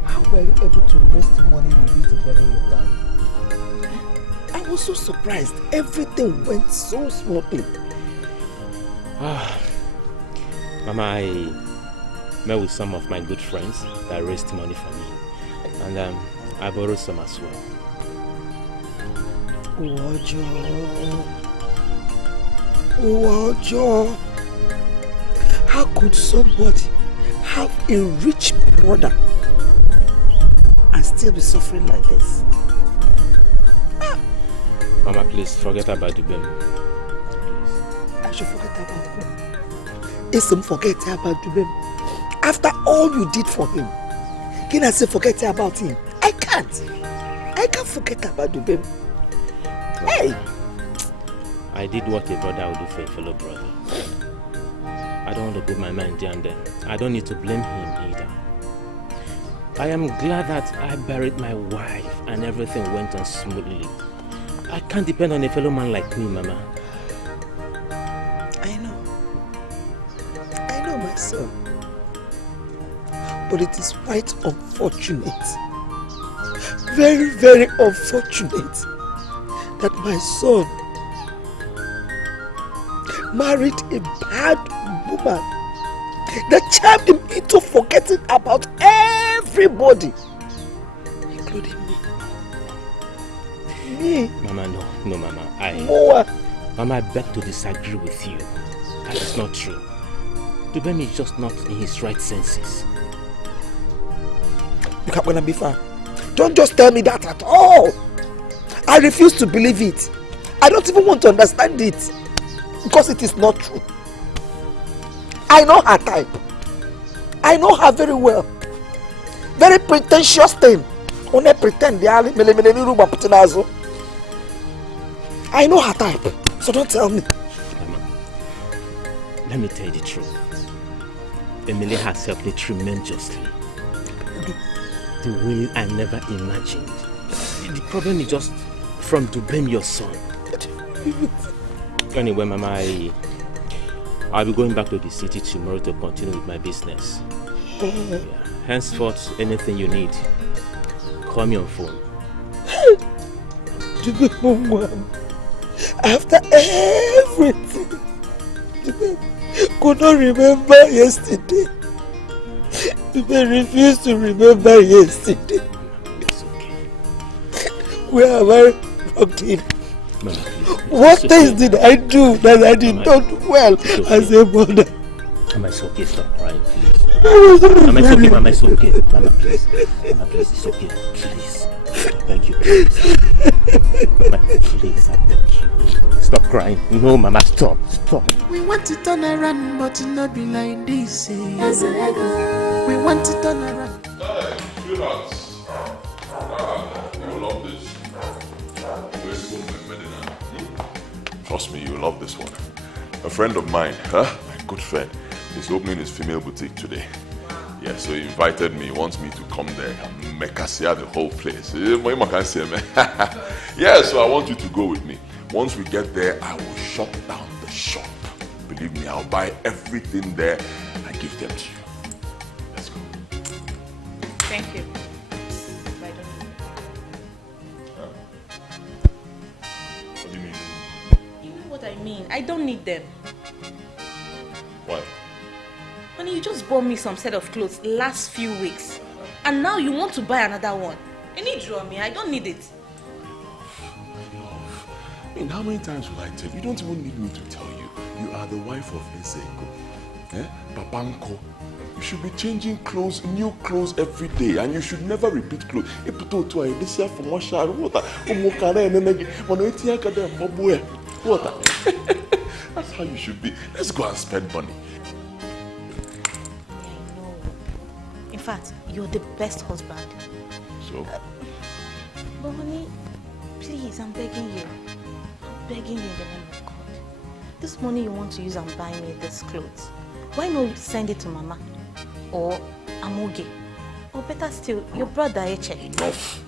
How were you able to raise the money you used to bury your wife? I was so surprised. Everything went so smoothly. Mama, I met with some of my good friends that raised money for me. And I borrowed some as well. Wojo. How could somebody have a rich brother and still be suffering like this? Mama, please forget about Dubem. I should forget about who? Isn't forget about Dubem. After all you did for him, can I say forget about him? I can't. I can't forget about Dubem. Hey! I did what a brother would do for a fellow brother. I don't want to put my mind there and then. I don't need to blame him either. I am glad that I buried my wife and everything went on smoothly. I can't depend on a fellow man like me, Mama. I know my son. But it is quite unfortunate, very, very unfortunate that my son married a bad woman that charmed him into forgetting about everybody, including me. Mama, no, Mama. Mama, I beg to disagree with you. That is not true. Dubem is just not in his right senses. You can't wanna be fair. Don't just tell me that at all. I refuse to believe it. I don't even want to understand it. Because it is not true. I know her type. I know her very well. Very pretentious thing. Only pretend I know her type. So don't tell me. Mama, let me tell you the truth. Emily has helped me tremendously. The way I never imagined. The problem is just from Dubem, your son. Anyway, Mama, I'll be going back to the city tomorrow to continue with my business. Yeah. Henceforth, anything you need, call me on phone. After everything, could not remember yesterday. They refused to remember yesterday. It's okay. Where have I wronged him? Mama, what things did I do that I did not well as a mother? Mama, it's okay. Stop crying, please. Mama, it's okay. Mama, it's okay. Mama, please. Mama, please, it's okay. Please. I beg you, please. Mama, please, I beg you. Stop crying. No, Mama, stop. Stop. We want to turn around, but it not be like this. We want to turn around. Hey, sweethearts. You will love this. Trust me, you will love this one. A friend of mine, my good friend, is opening his female boutique today. Yeah, so he invited me, wants me to come there and make the whole place. Yeah, so I want you to go with me. Once we get there, I will shut down the shop. Believe me, I'll buy everything there and give them to you. Let's go. Thank you. What do you mean? You know what I mean? I don't need them. Why? Honey, you just bought me some set of clothes last few weeks. And now you want to buy another one. I need you on me. I don't need it. I mean, how many times will I tell you? You don't even need me to tell you. You are the wife of Etiko. Papanko. You should be changing clothes, new clothes every day, and you should never repeat clothes. That's how you should be. Let's go and spend money. I know. In fact, you're the best husband. So? But honey, please, I'm begging you. I'm begging you in the name of God. This money you want to use and buy me these clothes, why not send it to Mama? Or Amoge? Or better still, your brother Eche? Enough.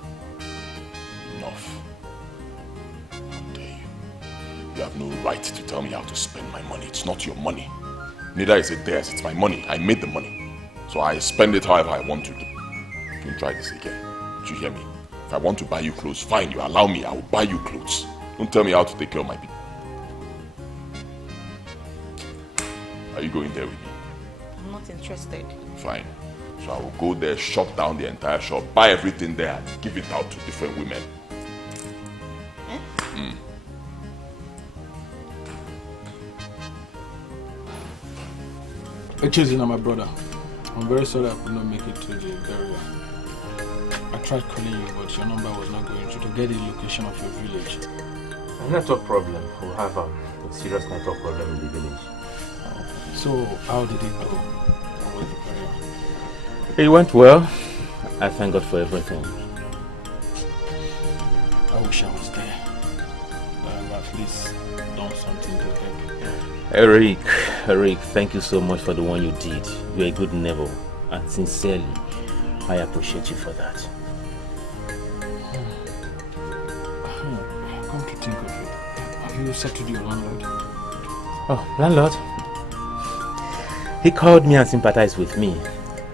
Enough. How dare you? You have no right to tell me how to spend my money. It's not your money. Neither is it theirs. It's my money. I made the money. So I spend it however I want to do. Don't try this again. Do you hear me? If I want to buy you clothes, fine, you allow me, I will buy you clothes. Don't tell me how to take care of my people. Are you going there with me? I'm not interested. Fine. So I will go there, shut down the entire shop, buy everything there, and give it out to different women. CHIZZY, my brother. I'm very sorry I could not make it to the burial. I tried calling you, but your number was not going through to get the location of your village. A network problem. We'll have a serious network problem in the village. So, how did it go? How was the burial? It went well. I thank God for everything. I wish I was there. At least done something to help. Eric, thank you so much for the one you did. You're a good neighbor, and sincerely, I appreciate you for that. Come to think of it, have you settled your landlord? Oh, landlord? He called me and sympathized with me.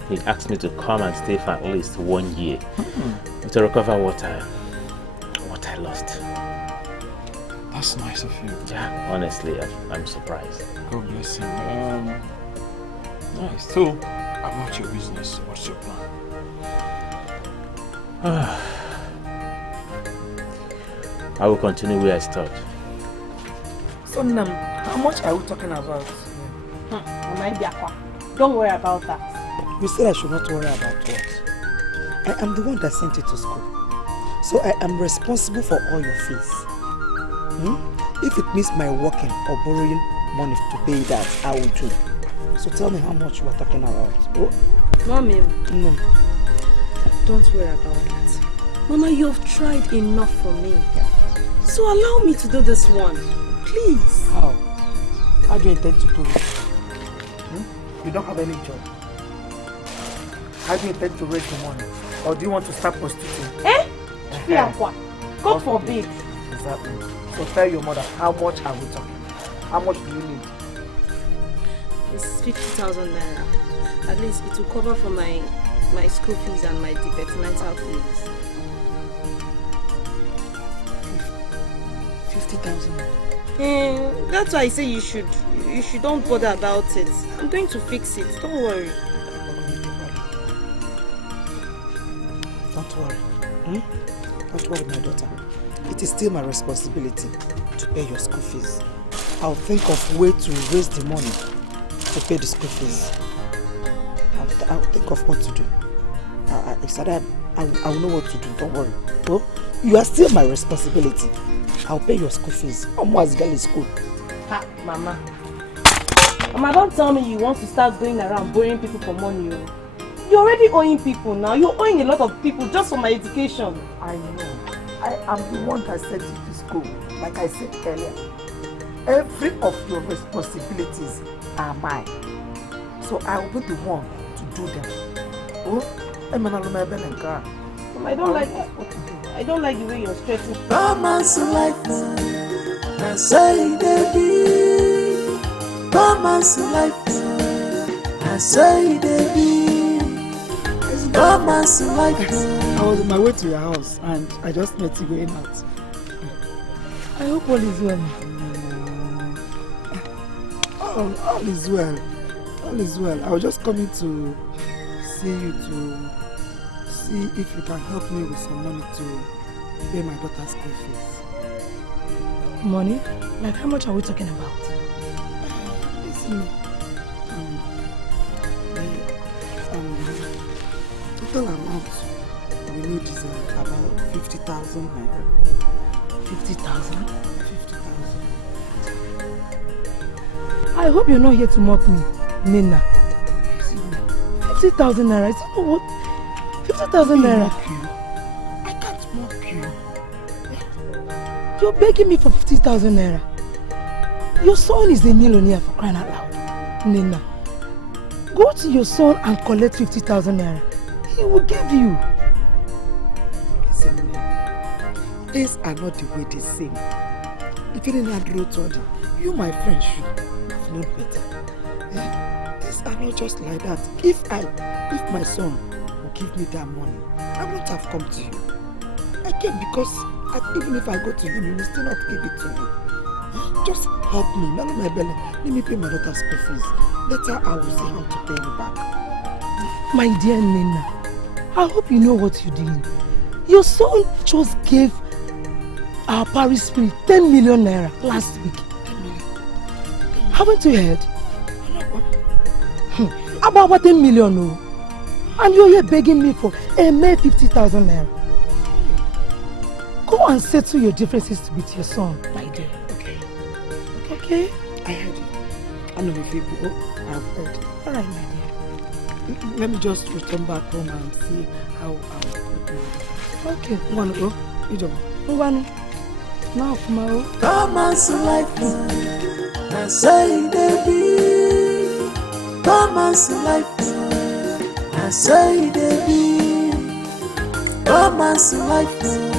He asked me to come and stay for at least 1 year to recover what I lost. That's nice of you. Yeah, honestly, I'm surprised. God bless him. Nice. So, about your business, what's your plan? I will continue where I stopped. So, Nam, how much are we talking about? Don't worry about that. You said I should not worry about what? I am the one that sent you to school. So I am responsible for all your fees. If it means my working or borrowing money to pay that, I will do. So tell me how much we are talking about. Oh. Mommy, No. don't worry about that. Mama, you have tried enough for me. So allow me to do this one. Please. How? How do you intend to do it? You don't have any job. How do you intend to raise the money? Or do you want to start prostituting? God forbid. Exactly. So tell your mother, how much are we talking? How much do you need? It's 50,000 naira. At least it will cover for my school fees and my dependency fees. 50,000. That's why I say you should don't bother about it. I'm going to fix it. Don't worry. Don't worry. Don't worry, my daughter. It is still my responsibility to pay your school fees. I'll think of a way to raise the money to pay the school fees. I'll think of what to do. I will know what to do. Don't worry. Oh, you are still my responsibility. I'll pay your school fees. Almost girl is school. Mama. Mama, don't tell me you want to start going around borrowing people for money. You're already owing people now. You're owing a lot of people just for my education. I know. I am the one that sent you to school. Like I said earlier, every of your responsibilities are mine. So I will be the one to do them. Oh, I don't like the way you're stressing. Romance life, I say baby. Romance life, I say baby. Romance life. I was on my way to your house and I just met you going out. I hope all is well. All is well. All is well. I was just coming to see you to see if you can help me with some money to pay my daughter's school fees. Money? Like how much are we talking about? Listen, total amount we need is about 50,000 naira. 50,000? 50,000. I hope you're not here to mock me, Nina. 50,000 naira. It's not what? 50,000 naira. I can't mock you. You're begging me for 50,000 naira. Your son is a millionaire, for crying out loud. Nina, go to your son and collect 50,000 naira. He will give you. Listen, things are not the way they seem. If you didn't have road, you, my friend, should have known better. These are not just like that. If my son will give me that money, I won't have come to you. I came because even if I go to him, he will still not give it to me. Just help me, none of my belly. Let me pay my daughter's school fees. Later I will see how to pay you back. My dear Nena, I hope you know what you're doing. Your son just gave our parish spirit 10 million naira last week. 10 million. Haven't you heard? About 10 million, no. And you're here begging me for a mere 50,000 naira. Go and settle your differences with your son, my dear. Okay. Okay? I heard you. I know if you go, I've heard. Alright, my dear. Let me just return back home and see how I'll put you. Okay. You wanna go? You don't. Now, tomorrow. Thomas life, I say baby. Thomas life, I say baby. Thomas life.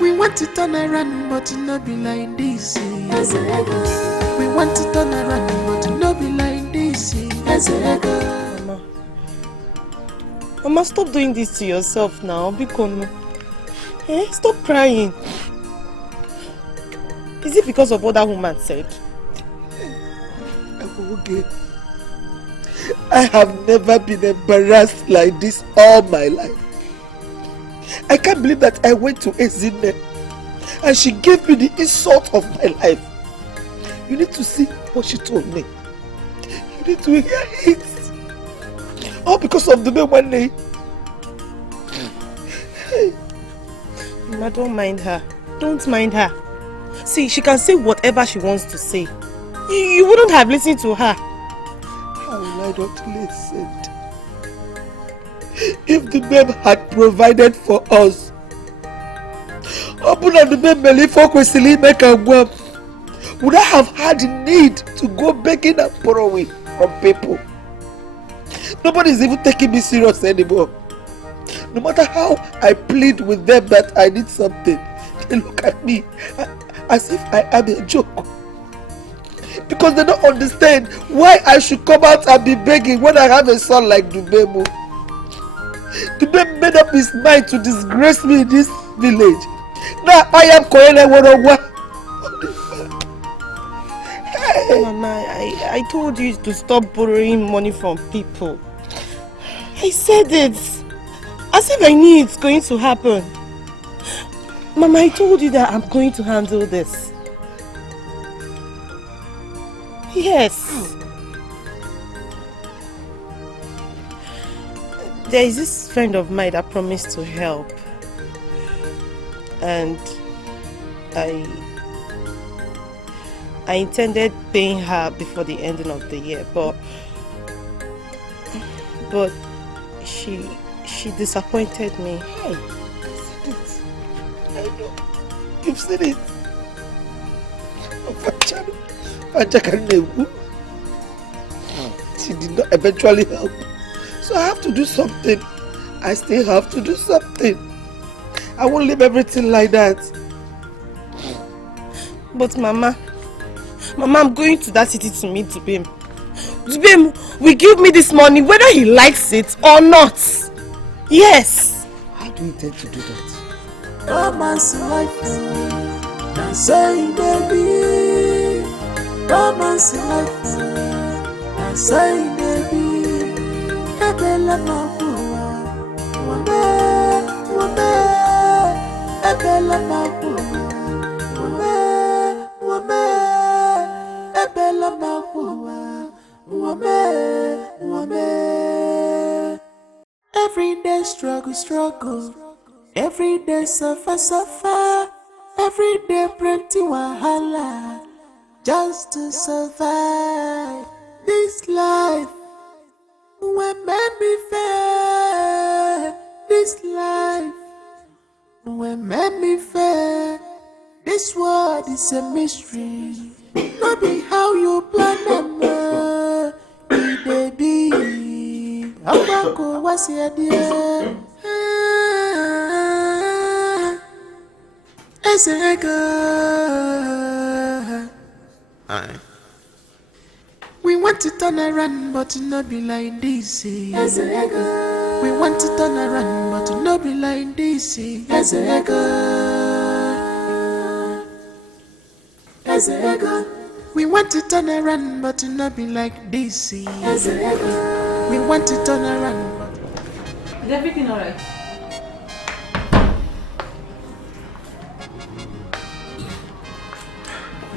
We want to turn around, but it not be like this. We want to turn around, but it not be like this. Mama, stop doing this to yourself now. Bikono. Stop crying. Is it because of what that woman said? I have never been embarrassed like this all my life. I can't believe that I went to Ezine and she gave me the insult of my life. You need to see what she told me. You need to hear it. All because of the man one day. Mama, don't mind her. Don't mind her. See, she can say whatever she wants to say. You wouldn't have listened to her. How will I not listen? If the babe had provided for us, open up the babe belly for Kwesili make a work, would I have had the need to go begging and borrowing from people? Nobody is even taking me serious anymore. No matter how I plead with them that I need something, they look at me as if I am a joke. Because they don't understand why I should come out and be begging when I have a son like Dubemo. Dubemo made up his mind to disgrace me in this village. Now I am Koele Worowa. Hey. Mama, I told you to stop borrowing money from people. I said it. As if I knew it's going to happen. Mama, I told you that I'm going to handle this. Yes. There is this friend of mine that promised to help. and I intended paying her before the ending of the year, but she disappointed me. Hey, I know. You've seen it. She did not eventually help. So I have to do something. I still have to do something. I won't leave everything like that. But Mama, I'm going to that city to meet Dubem. Dubem will give me this money whether he likes it or not. Yes. How do you intend to do that? Romance life, that's say baby. Romance life, that's say baby. Ebela mabua, wame, ebela mabua, wame, ebela mabua, wame. Every day struggle. Every day suffer. Every day plenty wahala just to survive this life. When men be fair, this life. When men be fair, this world is a mystery. Not be how you plan them, baby. Abako was here, dear. We want to turn around, but not be like this. We want to turn around, but not be like this. We want to turn around, but not be like this. We want to turn around, but... Is everything alright?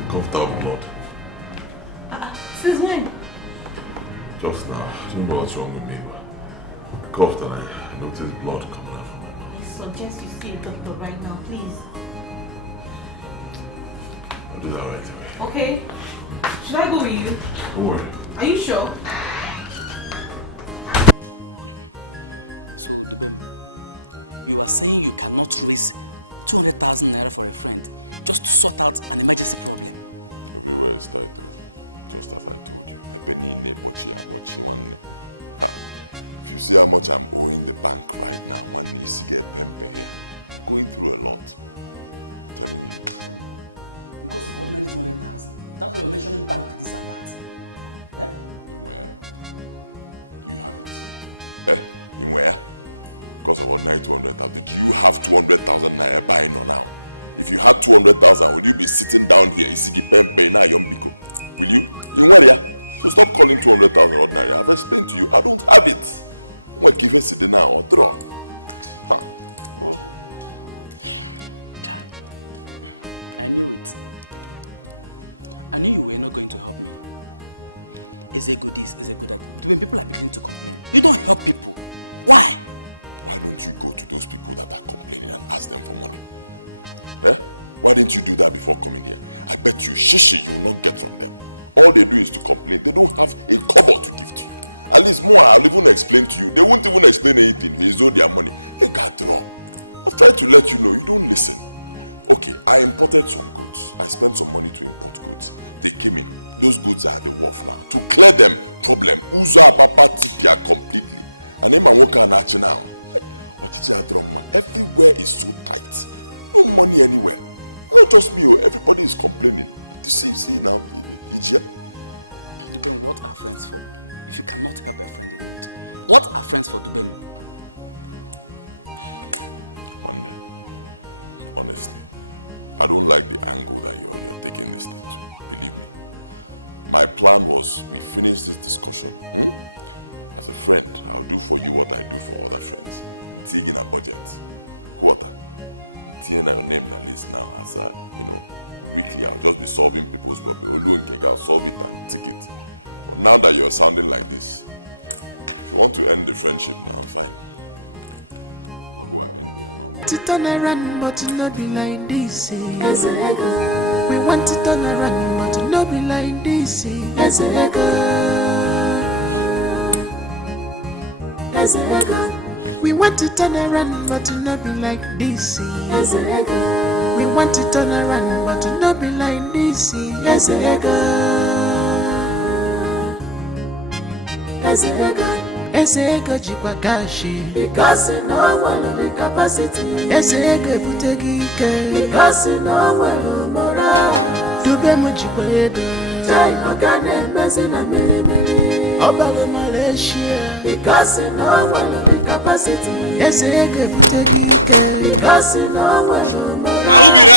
Coughed out blood. Since when? Just now. I don't know what's wrong with me, but I coughed and I noticed blood coming out from my mouth. I suggest you see a doctor right now, please. I'll do that right away. Okay. Should I go with you? Don't worry. Are you sure? You are saying you cannot raise 200,000 naira for a friend just to sort out an emergency problem. You see how much I'm owing the bank right now, but this year I'm going through a lot. Where? Because about 900, I think you have 200,000 naira by now. If you had 200,000, would you be sitting down here sitting there paying how you make? Will you? Stop calling 200,000 naira. I've explained to you, I don't have it. What give you sitting now or draw? And you were not going to help. Is it good? Is it good? The way people are beginning to come. You don't know people. Why? Why don't you go to those people that are complaining and ask them for money? Why didn't you do that before coming here? I bet you shishi you will not get from them. All they do is to complain. They don't have a call to give to you. At least more I have even explained to you. They won't even explain anything based on their money. They can't do. I've tried to let you know you don't listen. Okay, I imported some goods. I spent some money to import goods. They came in. Those goods are enough now to clear them problem. Also, I'm about to be a company. And if I'm not now, what is that problem? Everywhere is so tight. No money anywhere. Not just me, everybody is complaining. The same thing now. What are friends for today? Honestly, I don't like the angle that you're taking this to. Believe me. My plan was we finish this discussion. As a friend, I'll do for you what I do for other friends. Taking a budget. Water. Tea and name the list now. As really, I'll just be solving people's problem. We're doing kick out solving that ticket. Now that you're sounding like this, want to end the friendship, I'm fine. want to turn around, but it not be like this. We want to turn around, but it not be like this. We want to turn around, but it not be like this. We want to turn around, but it not be like this. Ego jikwa kashi because no one the capacity. Ego butegi ike because no one moral. Dube mo jikwa edo chai magane mezi na mili Obale Malaysia because no one the capacity. Ego butegi ike because no one moral.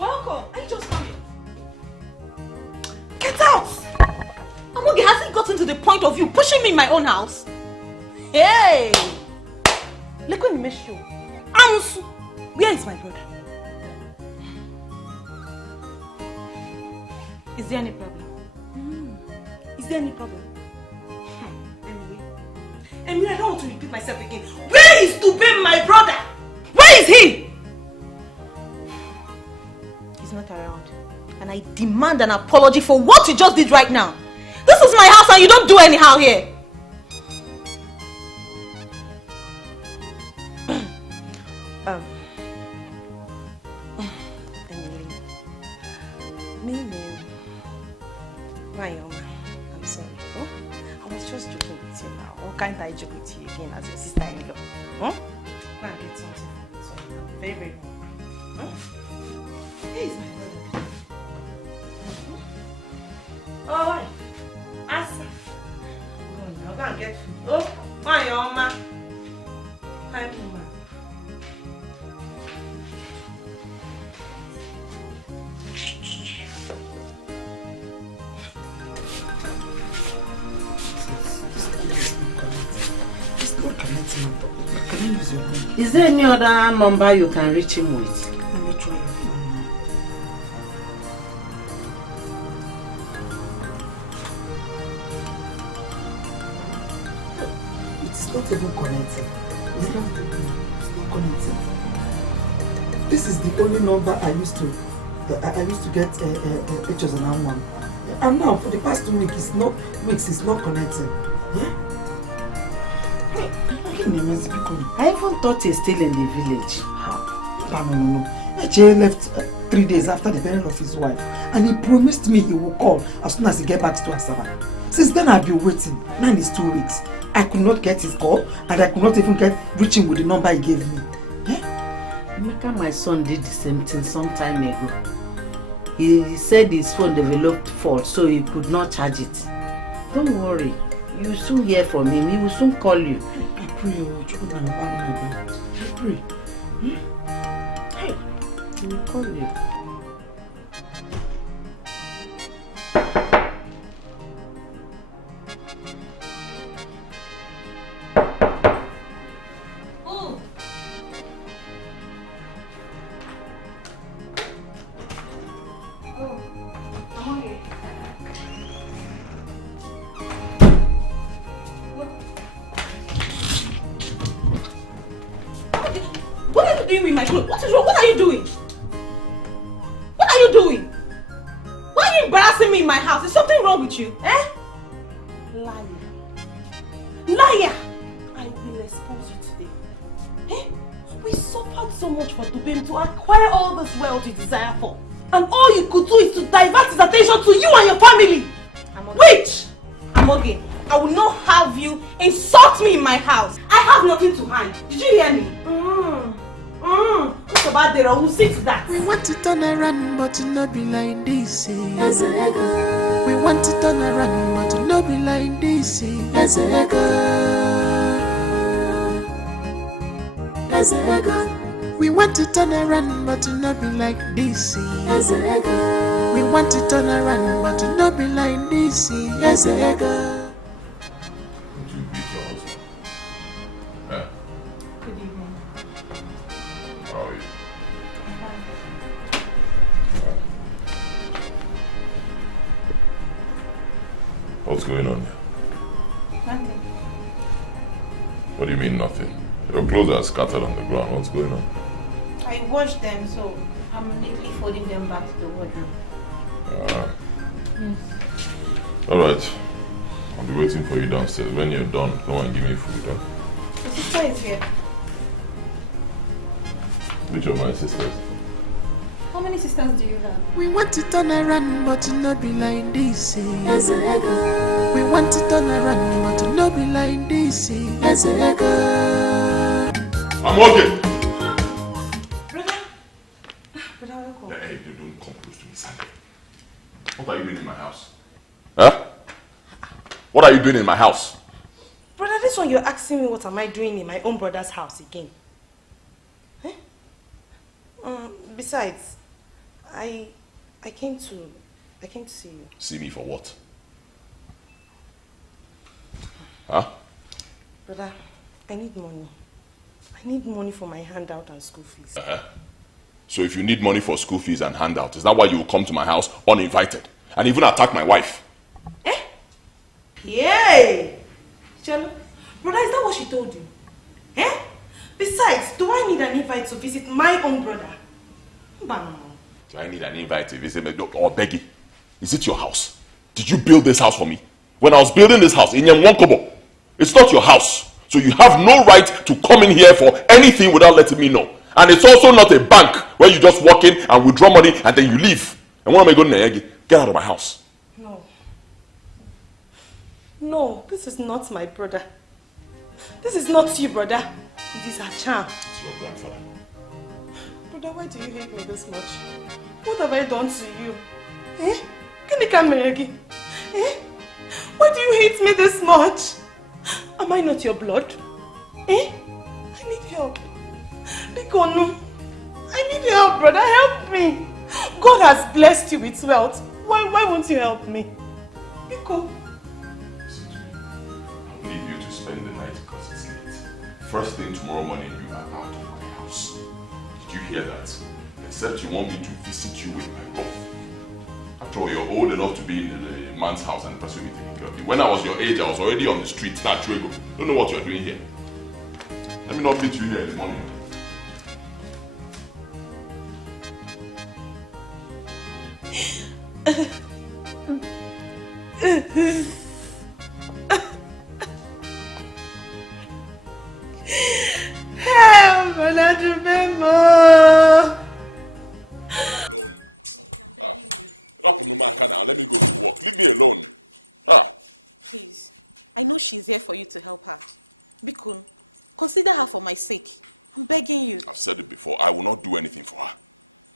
Welcome. I just come in. Get out! Amogi, has it gotten to the point of you pushing me in my own house? Hey! Look when you miss you. Ansu! Where is my brother? Is there any problem? Is there any problem? Anyway, I don't want to repeat myself again. Where is Tube, my brother? Where is he? He's not around. And I demand an apology for what you just did right now. This is my house and you don't do anyhow here. I'm sorry. Oh? I was just joking with you now. Why can't I joke with you again as your sister-in-law? Huh? Go and get something for me. So I'm very, very hungry. Huh? Here is my brother. Oh, Asa. Go and get food. Oh, why, Oma? Hi, Mama. Is there any other number you can reach him with? Let me try your phone now. It's not even connected. It's not connected. This is the only number I used to get pictures on one. And now for the past 2 weeks, it's not connecting. I even thought he's still in the village. No. Eche left 3 days after the burial of his wife, and he promised me he will call as soon as he gets back to Asaba. Since then I've been waiting. Now it's 2 weeks. I could not get his call, and I could not even reach him with the number he gave me. Mika, my son, did the same thing some time ago. He said his phone developed fault, so he could not charge it. Don't worry, you will soon hear from him. He will soon call you. I pray, I pray. Hey, he will call you. What is wrong? What are you doing? What are you doing? Why are you embarrassing me in my house? Is something wrong with you? Eh? Liar. Liar! I will expose you today. Eh? We suffered so much for Dubem to acquire all this wealth you desire for. And all you could do is to divert his attention to you and your family. Which? Amoge, I will not have you insult me in my house. I have nothing to hide. Did you hear me? What's about the who see to that? We want to turn around, but not be like this. We want to turn around, but not be like this. We want to turn around, but not be like this. We want to turn around, but not be like this. What's going on here? Nothing. What do you mean nothing? Your clothes are scattered on the ground. What's going on? I washed them, so I'm neatly folding them back to the wardrobe. Yes. Alright. I'll be waiting for you downstairs. When you're done, come and give me food, huh? The sister is here. Which of my sisters? How many sisters do you have? We want to turn around, but not be like this. We want to turn around, but not be like this. I'm okay. Brother, welcome. Hey, you don't come close to me, Sandy. What are you doing in my house? Huh? What are you doing in my house? Brother, this one you're asking me what am I doing in my own brother's house again? Eh? Besides, I came to see you. See me for what? Huh? Brother, I need money. I need money for my handout and school fees. So if you need money for school fees and handout, is that why you will come to my house uninvited and even attack my wife? Eh? Yay! Chelo, brother, is that what she told you? Eh? Besides, do I need an invite to visit my own brother? Do I need an invite to visit me? Or Beggy? Is it your house? Did you build this house for me? When I was building this house in Yemwankobo, it's not your house. So you have no right to come in here for anything without letting me know. And it's also not a bank where you just walk in and withdraw money and then you leave. And what am I going to do? Get out of my house. No, this is not my brother. This is not you, brother. It is Acham. It's your grandfather. Brother, why do you hate me this much? What have I done to you? Eh? Can you come here again? Eh? Why do you hate me this much? Am I not your blood? Eh? I need help. Bikonu, I need help, brother. Help me. God has blessed you with wealth. Why won't you help me? Biko. I'll leave you to spend the night because it's late. First thing tomorrow morning, you are out of my house. Did you hear that? Except you want me to visit you with my love. After all, you're old enough to be in a man's house and the person will be taking care of you. When I was your age, I was already on the streets. Now, Chuego. Don't know what you're doing here. Let me not meet you here in the morning. Help, I don't remember. Please, I know she's here for you to help her. Because consider her for my sake. I'm begging you. I've said it before, I will not do anything for her.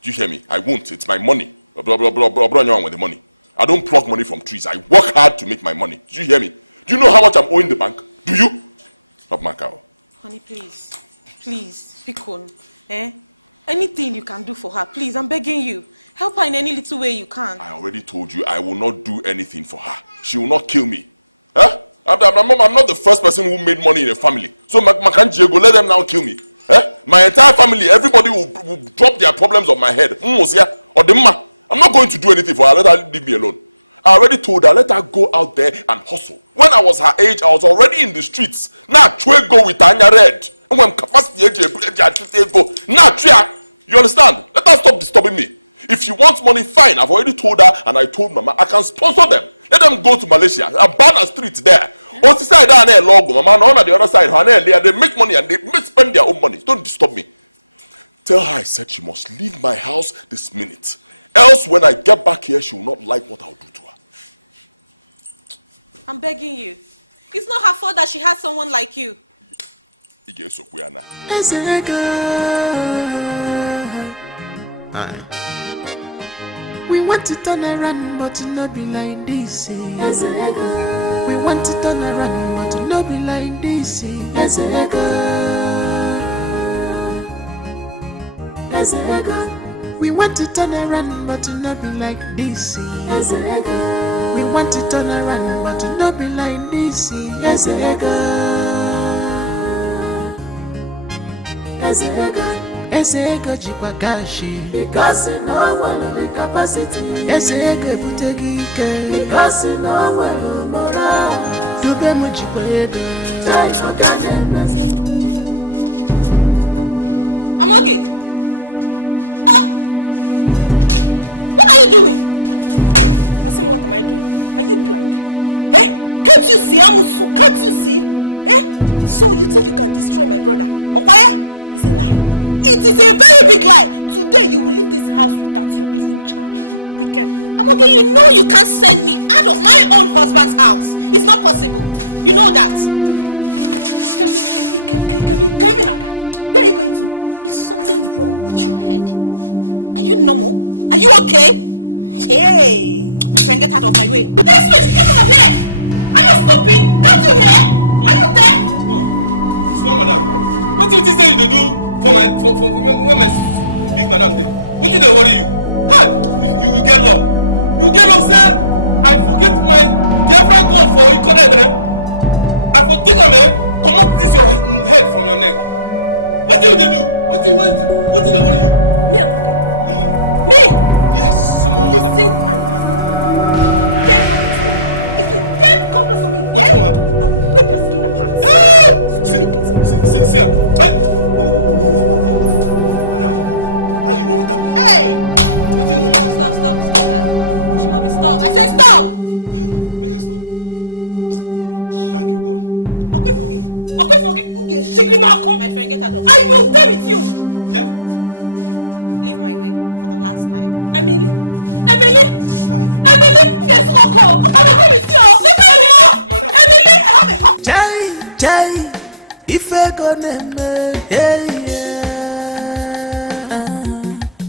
You hear me? I won't. It's my money. Blah, blah, blah, blah, blah, with the money. I don't pluck money from trees. I work hard to make my money. You hear me? Do you know how much I'm owing the bank? Do you? Stop my cow. Please, anything you can do for her, please, I'm begging you. Help her in any little way you can. I already told you I will not do anything for her. She will not kill me. Huh? I'm not the first person who made money in a family. So my country will let them now kill me. Huh? My entire family, everybody will drop their problems on my head. I'm not going to do anything for her. Let her leave me alone. I already told her, let her go out there and hustle. When I was her age, I was already in the streets. Now, go with her red. Oh my capacity, now, you understand? Let her stop disturbing me. If she wants money, fine. I've already told her, and I told Mama, I can sponsor them. Let them go to Malaysia. I'm born on streets there. But the side down there, Lord, Mama, on the other side, they make money and they spend their own money. Don't disturb me. Tell her I said she must leave my house this minute. Else, when I get back here, she will not like what I'll do to her. I'm begging you. It's not her fault that she has someone like you. We want to turn around, but to not be like this. We want to turn around, but to not be like this. We want to turn around, but to not be like this. We want to turn around, but to not be like this. Ego jikwa kashi because no one the capacity. Ego butegi ike because no one moral. Dube mu jikwa ego. Try for God.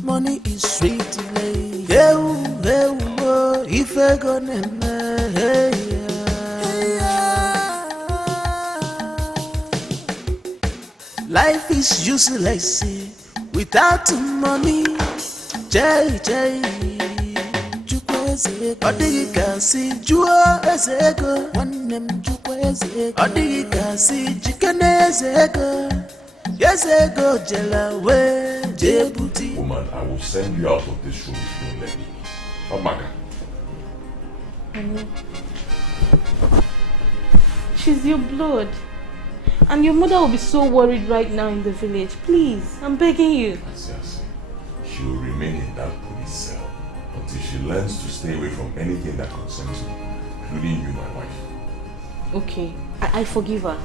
Money is sweet, if I gonna life is useless without money. Odigikasi juo ezego wanem jukwa ezego odigikasi jikene ezego ezego jelawe jebuti. Woman, I will send you out of this room if you don't let me. Amaga. She's your blood. And your mother will be so worried right now in the village. Please, I'm begging you. She will remain in that police cell until she learns to stay away from anything that concerns you. including you, my wife. Okay, I forgive her.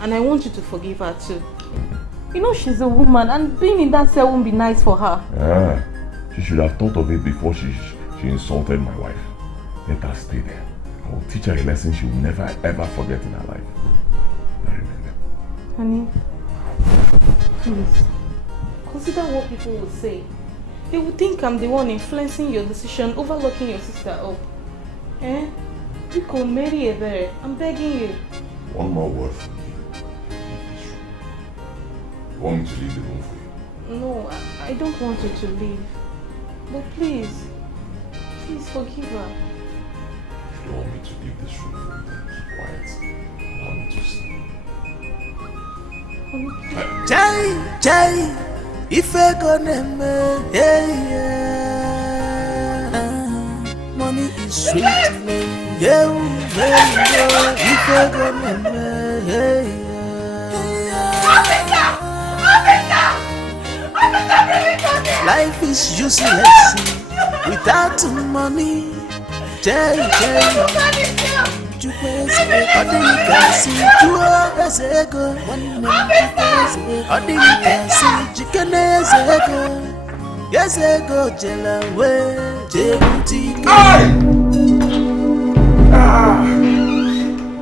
And I want you to forgive her too. You know she's a woman and being in that cell won't be nice for her. She should have thought of it before she insulted my wife. Let her stay there. I will teach her a lesson she will never ever forget in her life. I remember. Honey, please, consider what people will say. They will think I'm the one influencing your decision, overlooking your sister up. You could marry Ether. I'm begging you. One more word from you. You want me to leave the room for you? No, I don't want you to leave. But please forgive her. If you don't want me to leave this room for you, then keep quiet. Allow me to sleep. Jai, ife koneme, money is sweet. Ife koneme, life is useless without money. Jai,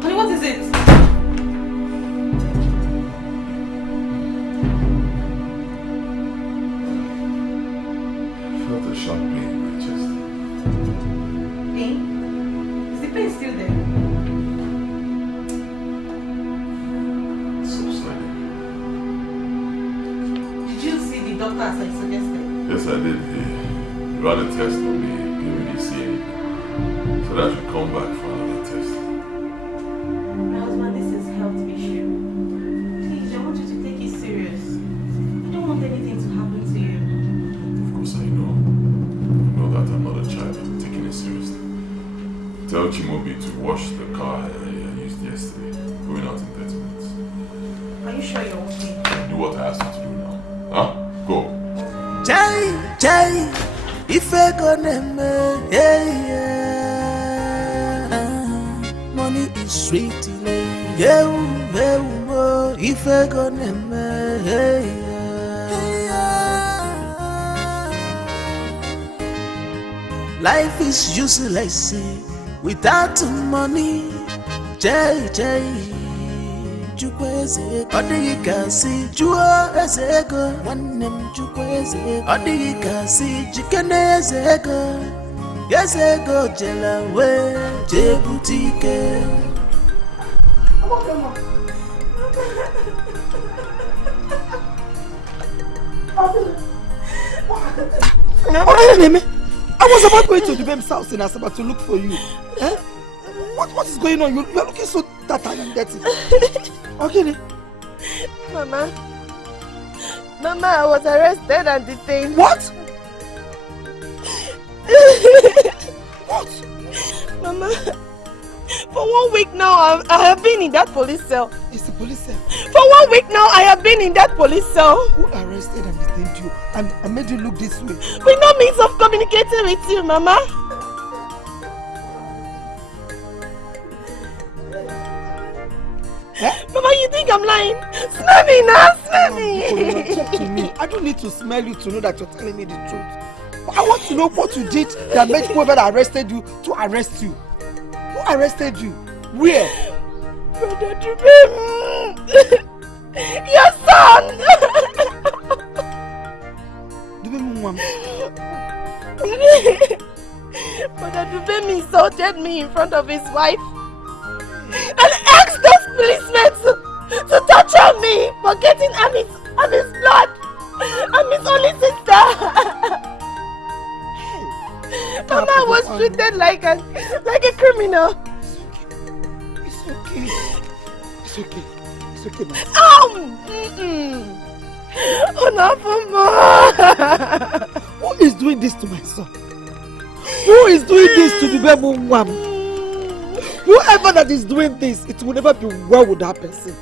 Honey, what is it? I felt a sharp pain in my chest. Pain? Is the pain still there? Subsided. Did you see the doctor as I suggested? Yes, I did. He ran a test on me, gave me the CA, so that I should come back for another test. My husband, this is health issue. Please, I want you to take it serious. I don't want anything to happen to you. Of course I know. I know that I'm not a child. I'm taking it seriously. Tell Chimobi to wash the car I used yesterday. Going out in 30 minutes. Are you sure you're okay? Do what I asked you to do now. Huh? Go. Jai, ife koneme, money is sweet. Ife koneme, life is useless without money. Jai, Chukwese, Odigasi, Chua Ezego, one name Chukwese, Odigasi, Chikenezego, Yazego, Jelawe, Jebutike. I was about going to the baby's house in Asaba to look for you. What is going on? You're looking so tattered and dirty. Okay. Mama, I was arrested and detained. What? What? Mama, for 1 week now, I have been in that police cell. It's the police cell? For 1 week now, I have been in that police cell. Who arrested and detained you and made you look this way? With no means of communicating with you, Mama. Mama, you think I'm lying? Smell me now, smell me! Talk to me. I don't need to smell you to know that you're telling me the truth. I want to know what you did that made whoever arrested you to arrest you. Who arrested you? Where? Brother Dubem! Your son! Dubem, Brother Dubem insulted me in front of his wife and asked those policemen to torture me for getting Ami's blood. Ami's only sister. Mama was treated like a criminal. It's okay. It's okay. It's okay, man. Who is doing this to my son? Who is doing this to the baby mom? Whoever that is doing this, it will never be well with that person.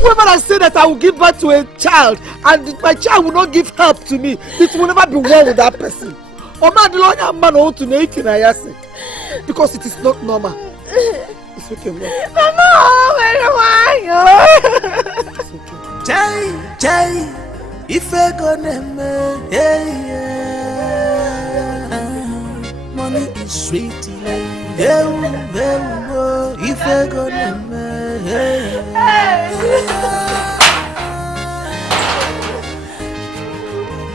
Whoever that said that I will give birth to a child and my child will not give help to me, it will never be well with that person. Because it is not normal. It's okay, Mama. It's okay. Jai, if I gonna money is sweet. If I gonna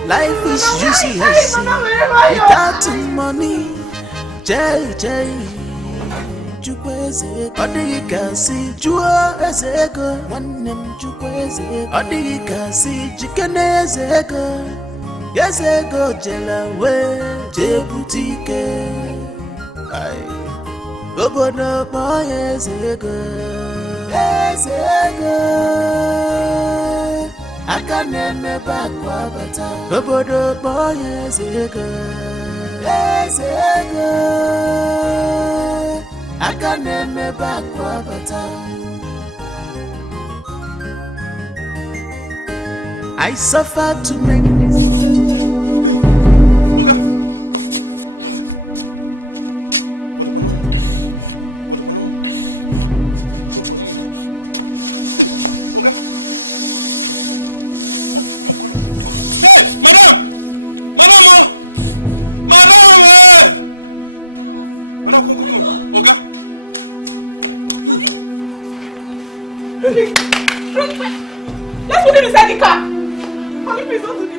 life is useless without money. Jai, Jukweze, Odigasi, Jua Ezego, one name Jukweze, Odigasi, Chikenezego, Yazego, Jelawe, Jebutike, Aye, Obono Boy Ezego, I can name back Wabata, Obono Boy Ezego, I can name back Wabata. I suffer to make this. Let's put him inside the car. Mommy, please don't do this.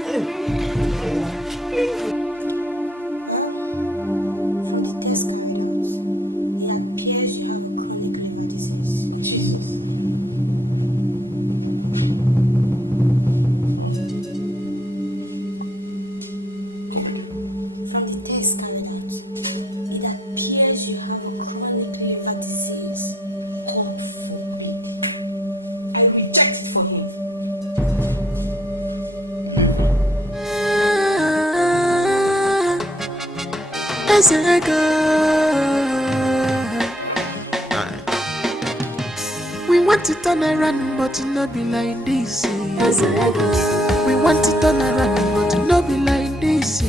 We want to turn around, but it not be like this. We want to turn around, but it not be like this.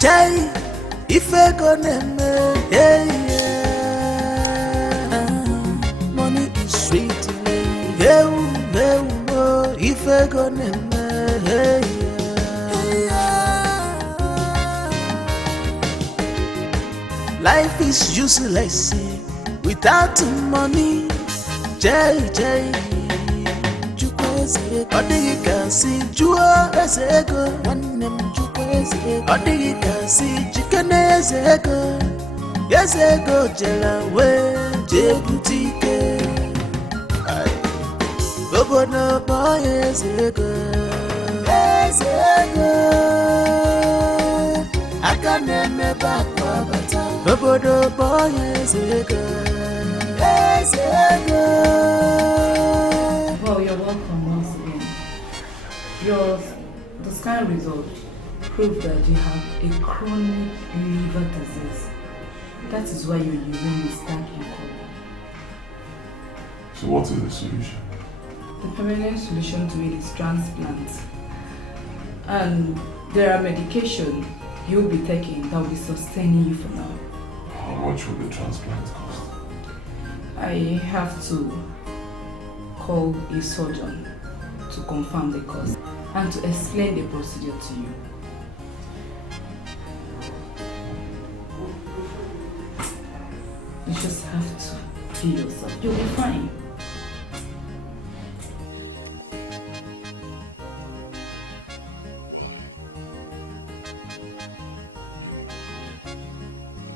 Jai, if I gonna money is sweet. If I gonna life is useless without money. Jai, Jukweze, Odigasi, Jua Ezego, one name Jukweze, Odigasi, Chikenezego, Yazego, Jelawe, Jebutike, Aye, Obono Boy Ezego, I can name back Wabata, Obono Boy Ezego. Well, you're welcome once again. The scan result proved that you have a chronic liver disease. That is why your urine is dark in color. So what is the solution? The permanent solution to it is transplant. And there are medication you'll be taking that will be sustaining you for now. How much will the transplant cost? I have to call a surgeon to confirm the cost and to explain the procedure to you. You just have to be yourself. You'll be fine.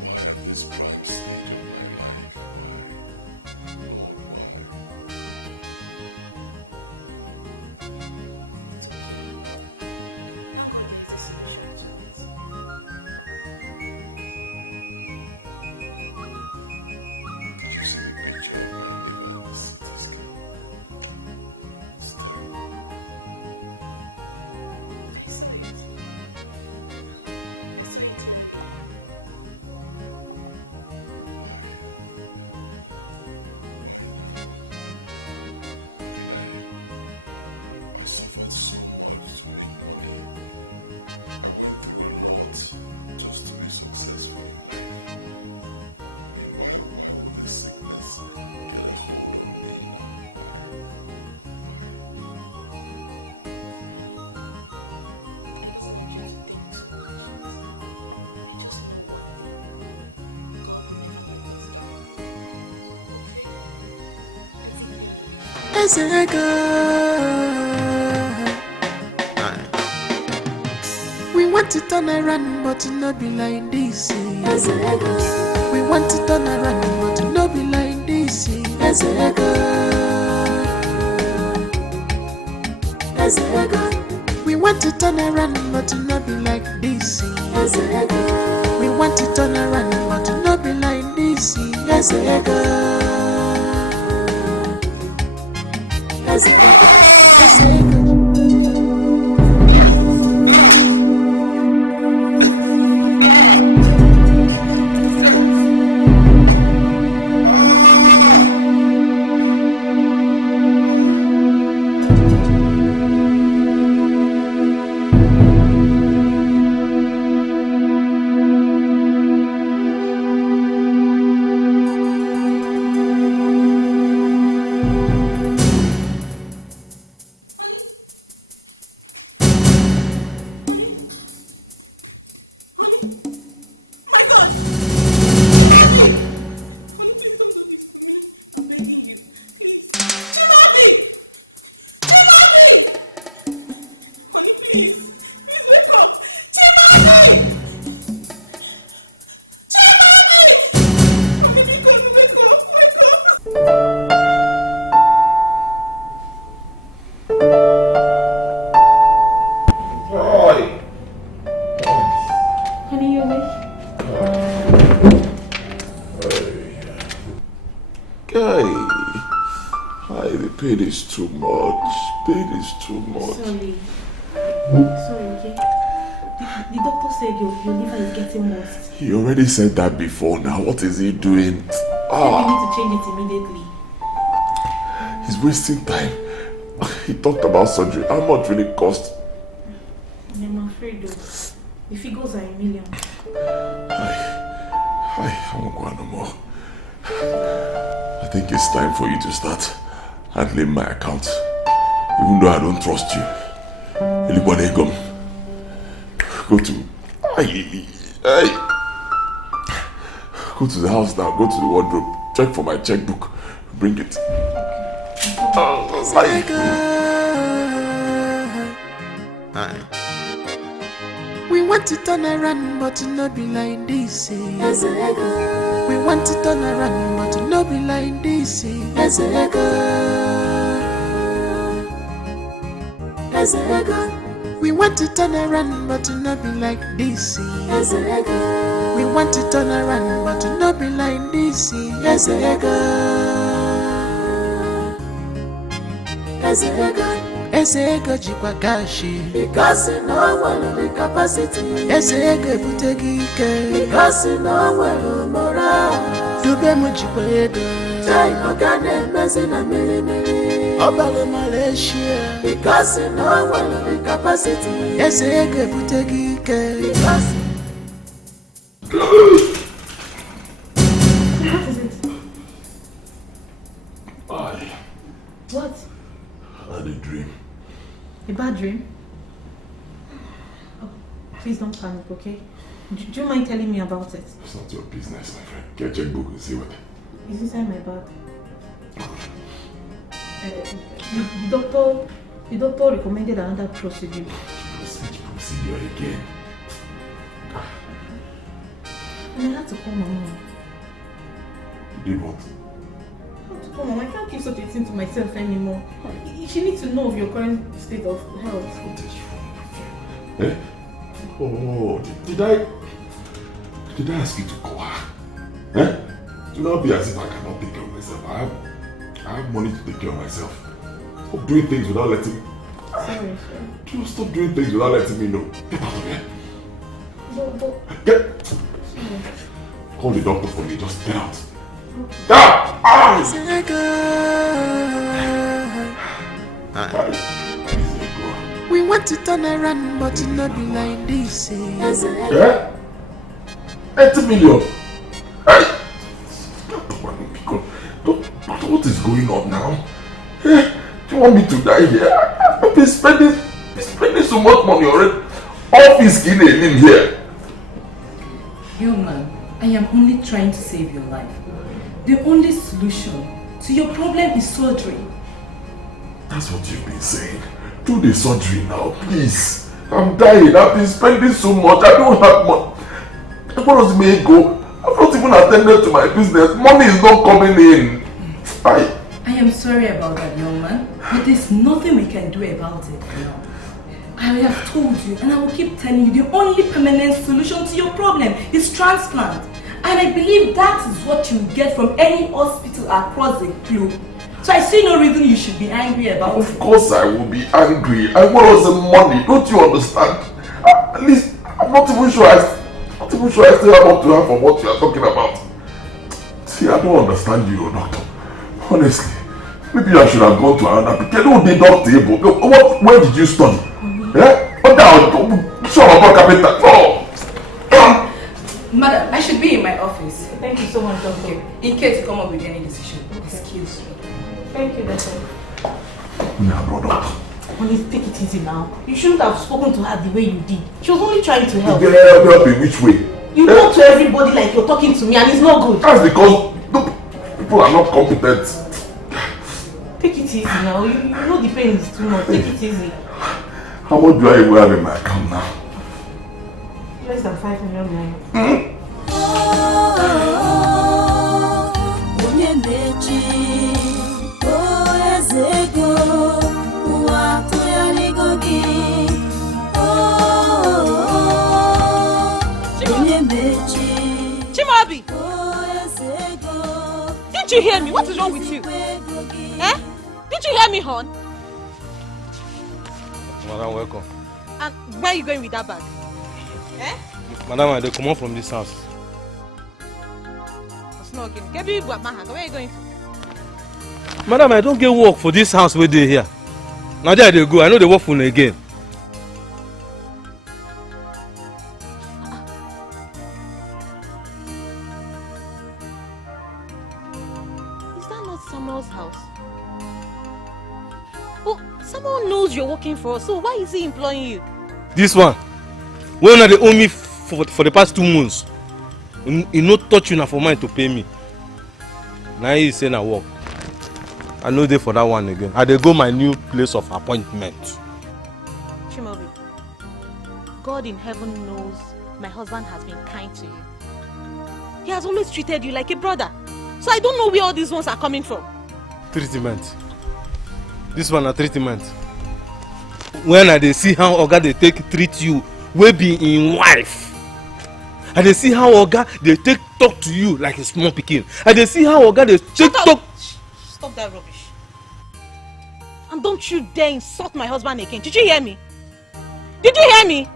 I am his brother. We want to turn around, but it not be like this. We want to turn around, but it not be like this. We want to turn around, but it not be like this. We want to turn around, but it not be like this. Pain is too much. Pain is too much. Sorry, okay? The doctor said your liver is getting worse. He already said that before. Now, what is he doing? You need to change it immediately. He's wasting time. He talked about surgery. How much will it cost? I'm afraid though. The figures are $1 million. I won't go no more. I think it's time for you to start handling my account. Even though I don't trust you. Anybody go to go to the house now, go to the wardrobe, check for my checkbook, bring it. We want to turn around, but it not be like this. We want to turn around, but it not be like this. We want to turn around, but it not be like this. We want to turn around, but it not be like this. Ego jikwa gashi because no one the capacity. Ego butegike because no one moral. Dube mujikwa ego chai ogane mezi na mili Obale Malaysia because no one the capacity. Ego butegike because What? I had a dream. A bad dream? Oh, please don't panic, okay? Do you mind telling me about it? It's not your business, my friend. Get a checkbook and see what. It's inside my bag. The doctor recommended another procedure. Procedure again? And I had to call my mom. You did what? Come on, I can't keep such a thing to myself anymore. She needs to know of your current state of health. What is wrong with you? Eh? Oh, did I ask you to call her? Eh? Do not be as if I cannot take care of myself. I have money to take care of myself. Stop doing things without letting me. Sorry, sir. Just stop doing things without letting me know. Get out of here. Get. Call the doctor for me. Just get out. We want to turn around, but it not be like this. Yeah? 80 million. Hey! What is going on now? Do you want me to die here? I've been spending so much money already. All this skin in here. Young man, I am only trying to save your life. The only solution to your problem is surgery. That's what you've been saying. Do the surgery now, please. I'm dying. I've been spending so much. I don't have money. Where does me go? I've not even attended to my business. Money is not coming in. I am sorry about that, young man. But there's nothing we can do about it now. I have told you, and I will keep telling you, the only permanent solution to your problem is transplant. And I believe that is what you get from any hospital across the globe. So I see no reason you should be angry about it. Of course I will be angry. I want the money. Don't you understand? At least, I'm not even sure I still have up to her for what you are talking about. See, I don't understand you, doctor. Honestly, maybe I should have gone to another because no, the doctor. Where did you study? What the sure about carpenter? Madam, I should be in my office. Thank you so much, doctor. In case you come up with any decision. Excuse me. Thank you, doctor. Yeah, brother. Please take it easy now. You shouldn't have spoken to her the way you did. She was only trying to help. Help in which way? You talk to everybody like you're talking to me and it's not good. That's because people are not competent. Take it easy now. You know the pain is too much. Take it easy. How much do I even have in my account now? Less than 5 million naira. Chimabi! Didn't you hear me? What is wrong with you? Eh? Did you hear me, hon? Madam, welcome. And where are you going with that bag? Eh? Madam, they come out from this house. Where are you going to? Madam, I don't get work for this house where they here. Now there they go. I know they work for me again. Is that not Samuel's house? Oh, someone knows you're working for us, so why is he employing you? This one. When they owe me for the past 2 months. He not touch you now for mine to pay me. Now he saying I work. I know they for that one again. I they go my new place of appointment. Chimabi, God in heaven knows my husband has been kind to you. He has always treated you like a brother. So I don't know where all these ones are coming from. Treatment. This one a treatment. When I they see how Oga they treat you, we be in wife. And they see how Oga they talk to you like a small pikin. And they see how Oga they talk. Stop that rubbish. And don't you dare insult my husband again. Did you hear me? Did you hear me?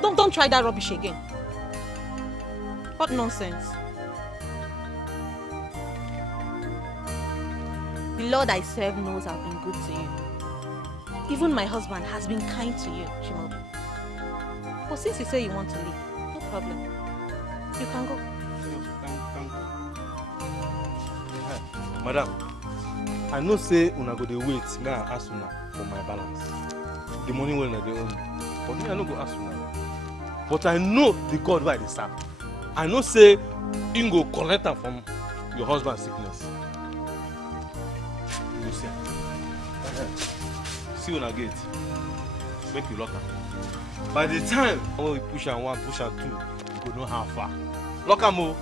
Don't try that rubbish again. What nonsense. The Lord I serve knows I've been good to you. Even my husband has been kind to you, Chimabi. But since you say you want to leave, no problem. You can go. Madam, I know say una go dey wait, may I ask una for my balance. The money when I dey owe me. But me I no go ask una. But I know the God why they serve. I know say him go collect am from your husband's sickness. You see. See una gate. Make you lock am. By the time when we push am 1, push am 2, you go know how far. Lock am o.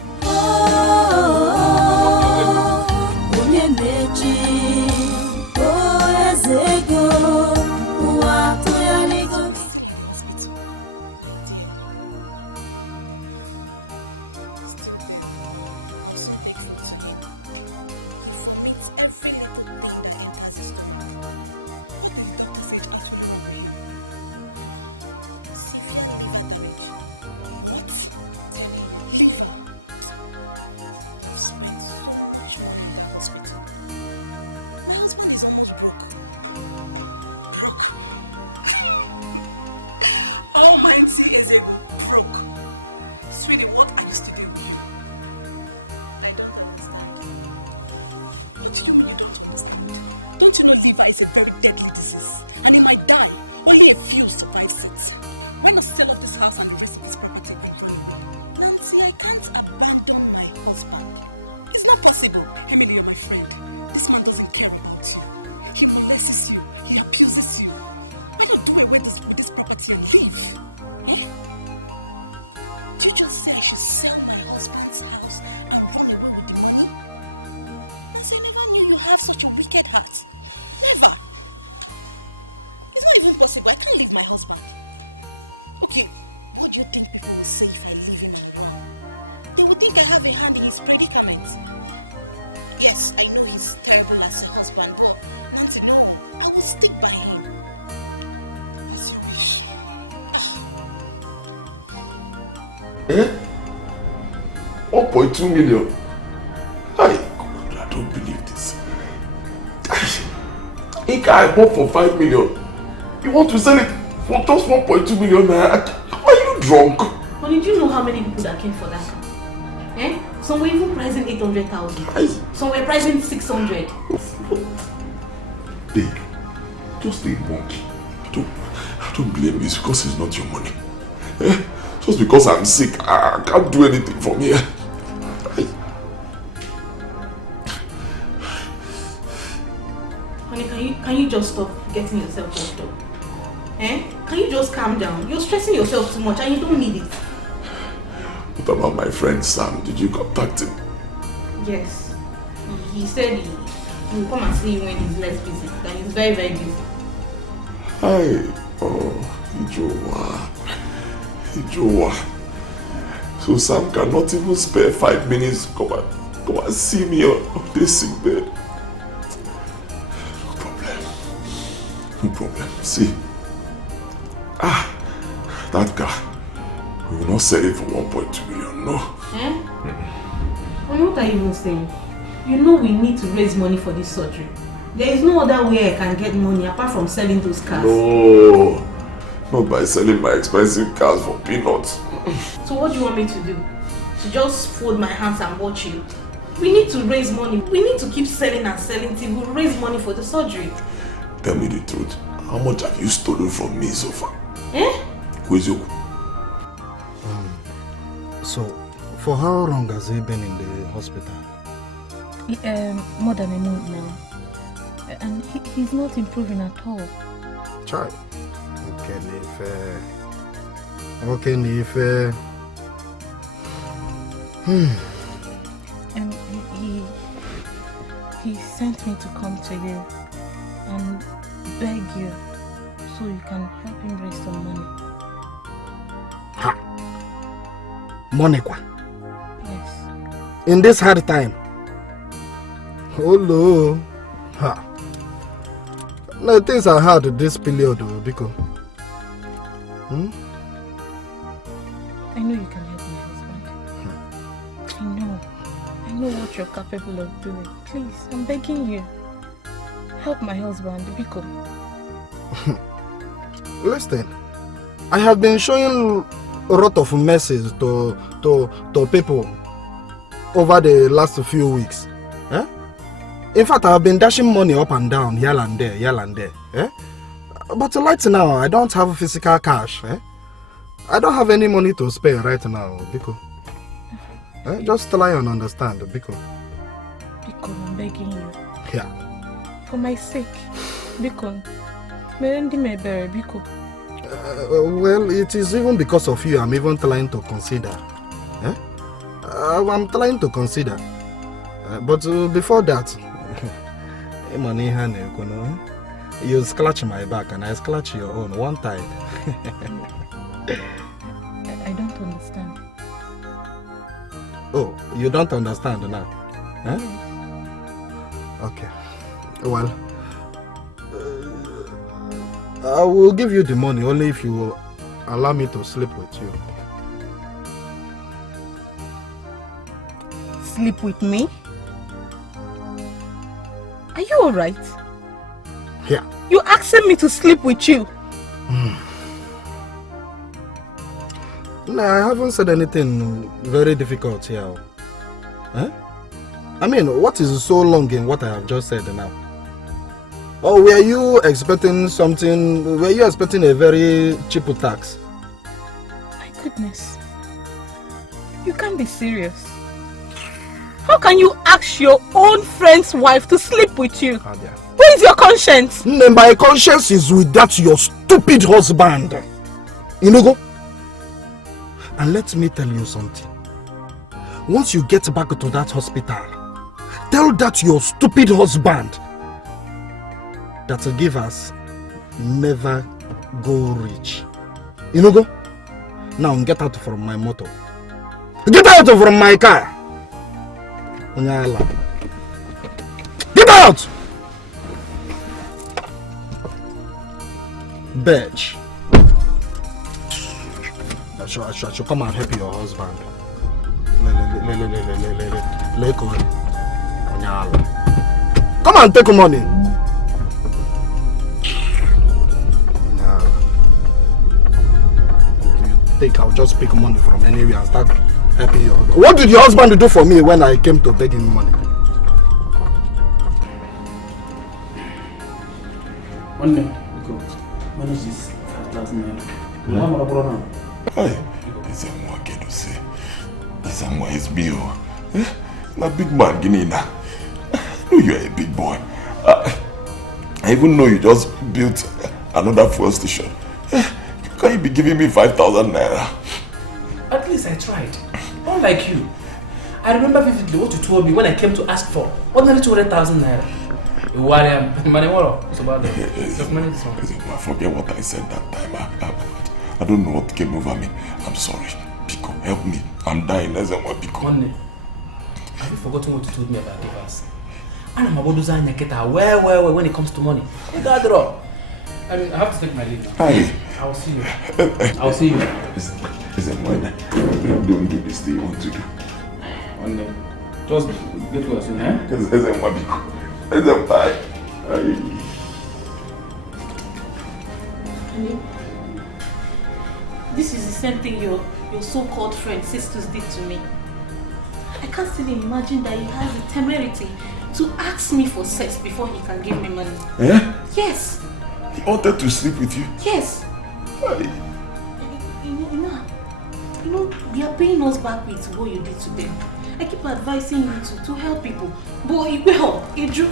is a very deadly disease, and he might die. Only a few survive it. Why not sell off this house and the rest of his property? Nancy, I can't abandon my husband. It's not possible. Him and your boyfriend. This man doesn't care about you. He will less Eh? 1.2 million. I don't believe this. A guy I bought for 5 million. You want to sell it for just 1.2 million? Are you drunk? Honey, do you know how many people that came for that car? Eh? Some were even pricing 800,000. Some were pricing 600. Babe, just a monkey. I don't blame this because it's not your money. Eh? Just because I'm sick, I can't do anything from here. Honey, can you just stop getting yourself worked up? Eh? Can you just calm down? You're stressing yourself too much and you don't need it. What about my friend Sam? Did you contact him? Yes. He said he will come and see you when he's less busy. That he's very, very busy. Hi. Oh, Ijowa. So Sam cannot even spare 5 minutes to come and see me on this sick bed. No problem. See. That car. We will not sell it for 1.2 million, no. Eh? Well, what are you even saying? You know we need to raise money for this surgery. There is no other way I can get money apart from selling those cars. No. Not by selling my expensive cars for peanuts. So what do you want me to do? To just fold my hands and watch you? We need to raise money. We need to keep selling and selling till we raise money for the surgery. Tell me the truth. How much have you stolen from me so far? Eh? UGOCHUKWU. So, for how long has he been in the hospital? More than a month now. And he's not improving at all. Child. Okay, Nife. And he sent me to come to you and beg you so you can help him raise some money. Ha! Money kwa? Yes. In this hard time? Oh no. Ha! No, things are hard this period, because. I know you can help my husband. I know what you're capable of doing. Please, I'm begging you. Help my husband, Biko. Listen, I have been showing a lot of messages to people over the last few weeks. Eh? In fact, I have been dashing money up and down, here and there. Eh? But right now, I don't have physical cash. Eh? I don't have any money to spare right now, Biko. Eh? Just try and understand, Biko. Biko, I'm begging you. Yeah. For my sake, Biko. Biko. Well, it is even because of you I'm even trying to consider. Eh? I'm trying to consider. But before that, you scratch my back and I scratch your own one time. I don't understand. Oh, you don't understand now? Eh? Okay. Well, I will give you the money only if you will allow me to sleep with you. Sleep with me? Are you alright? Yeah. You asking me to sleep with you? No, I haven't said anything very difficult here. Huh? I mean, what is so long in what I have just said now? Or were you expecting something? Were you expecting a very cheap tax? My goodness. You can't be serious. How can you ask your own friend's wife to sleep with you? Where is your conscience? My conscience is with that your stupid husband. You know, go. And let me tell you something. Once you get back to that hospital, tell that your stupid husband that givers never go rich. You know, go. Now get out from my motor. Get out from my car. Get out! Bitch. I should come and help your husband. Come and take money. I'll just pick money from anywhere and start helping you. What did your husband do for me when I came to beg him money? One day, when is this 5,000 naira? Hey, it's a more to say. It's a more SBO. A big man, Guinea. I know you're a big boy. I even know you just built another fuel station. Can you be giving me 5,000 naira? At least I tried. Unlike you. I remember vividly what you told me when I came to ask for ordinary 200,000 naira. You worry, it's about that. I forget what I said that time. I don't know what came over me. I'm sorry. Pico, help me. I'm dying. Pico. Money. Have you forgotten what you told me about divorce? And I'm about to say well when it comes to money. You got it all. I mean, I have to take my leave. Hi. I'll see you. I'll see you. Don't do this thing you want to do. One day. Just get well soon, eh? This is the same thing your so-called friend sisters did to me. I can't still imagine that he has the temerity to ask me for sex before he can give me money. Eh? Yes. He wanted to sleep with you? Yes. You know, they are paying us back with what you did to them. I keep advising you to help people. But you help, Idru.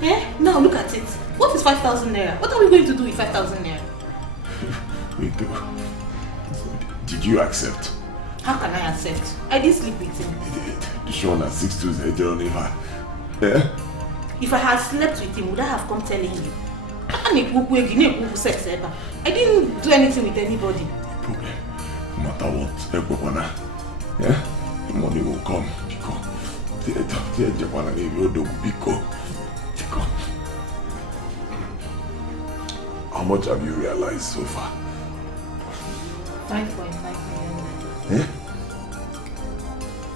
Eh? Now look at it. What is 5,000 naira? What are we going to do with 5,000 naira? Wait, did you accept? How can I accept? I didn't sleep with him. The show on 620 Yeah? If I had slept with him, would I have come telling you? I didn't do anything with anybody. Problem. No matter what, yeah? The money will come. How much have you realized so far? 5.5 million. Eh?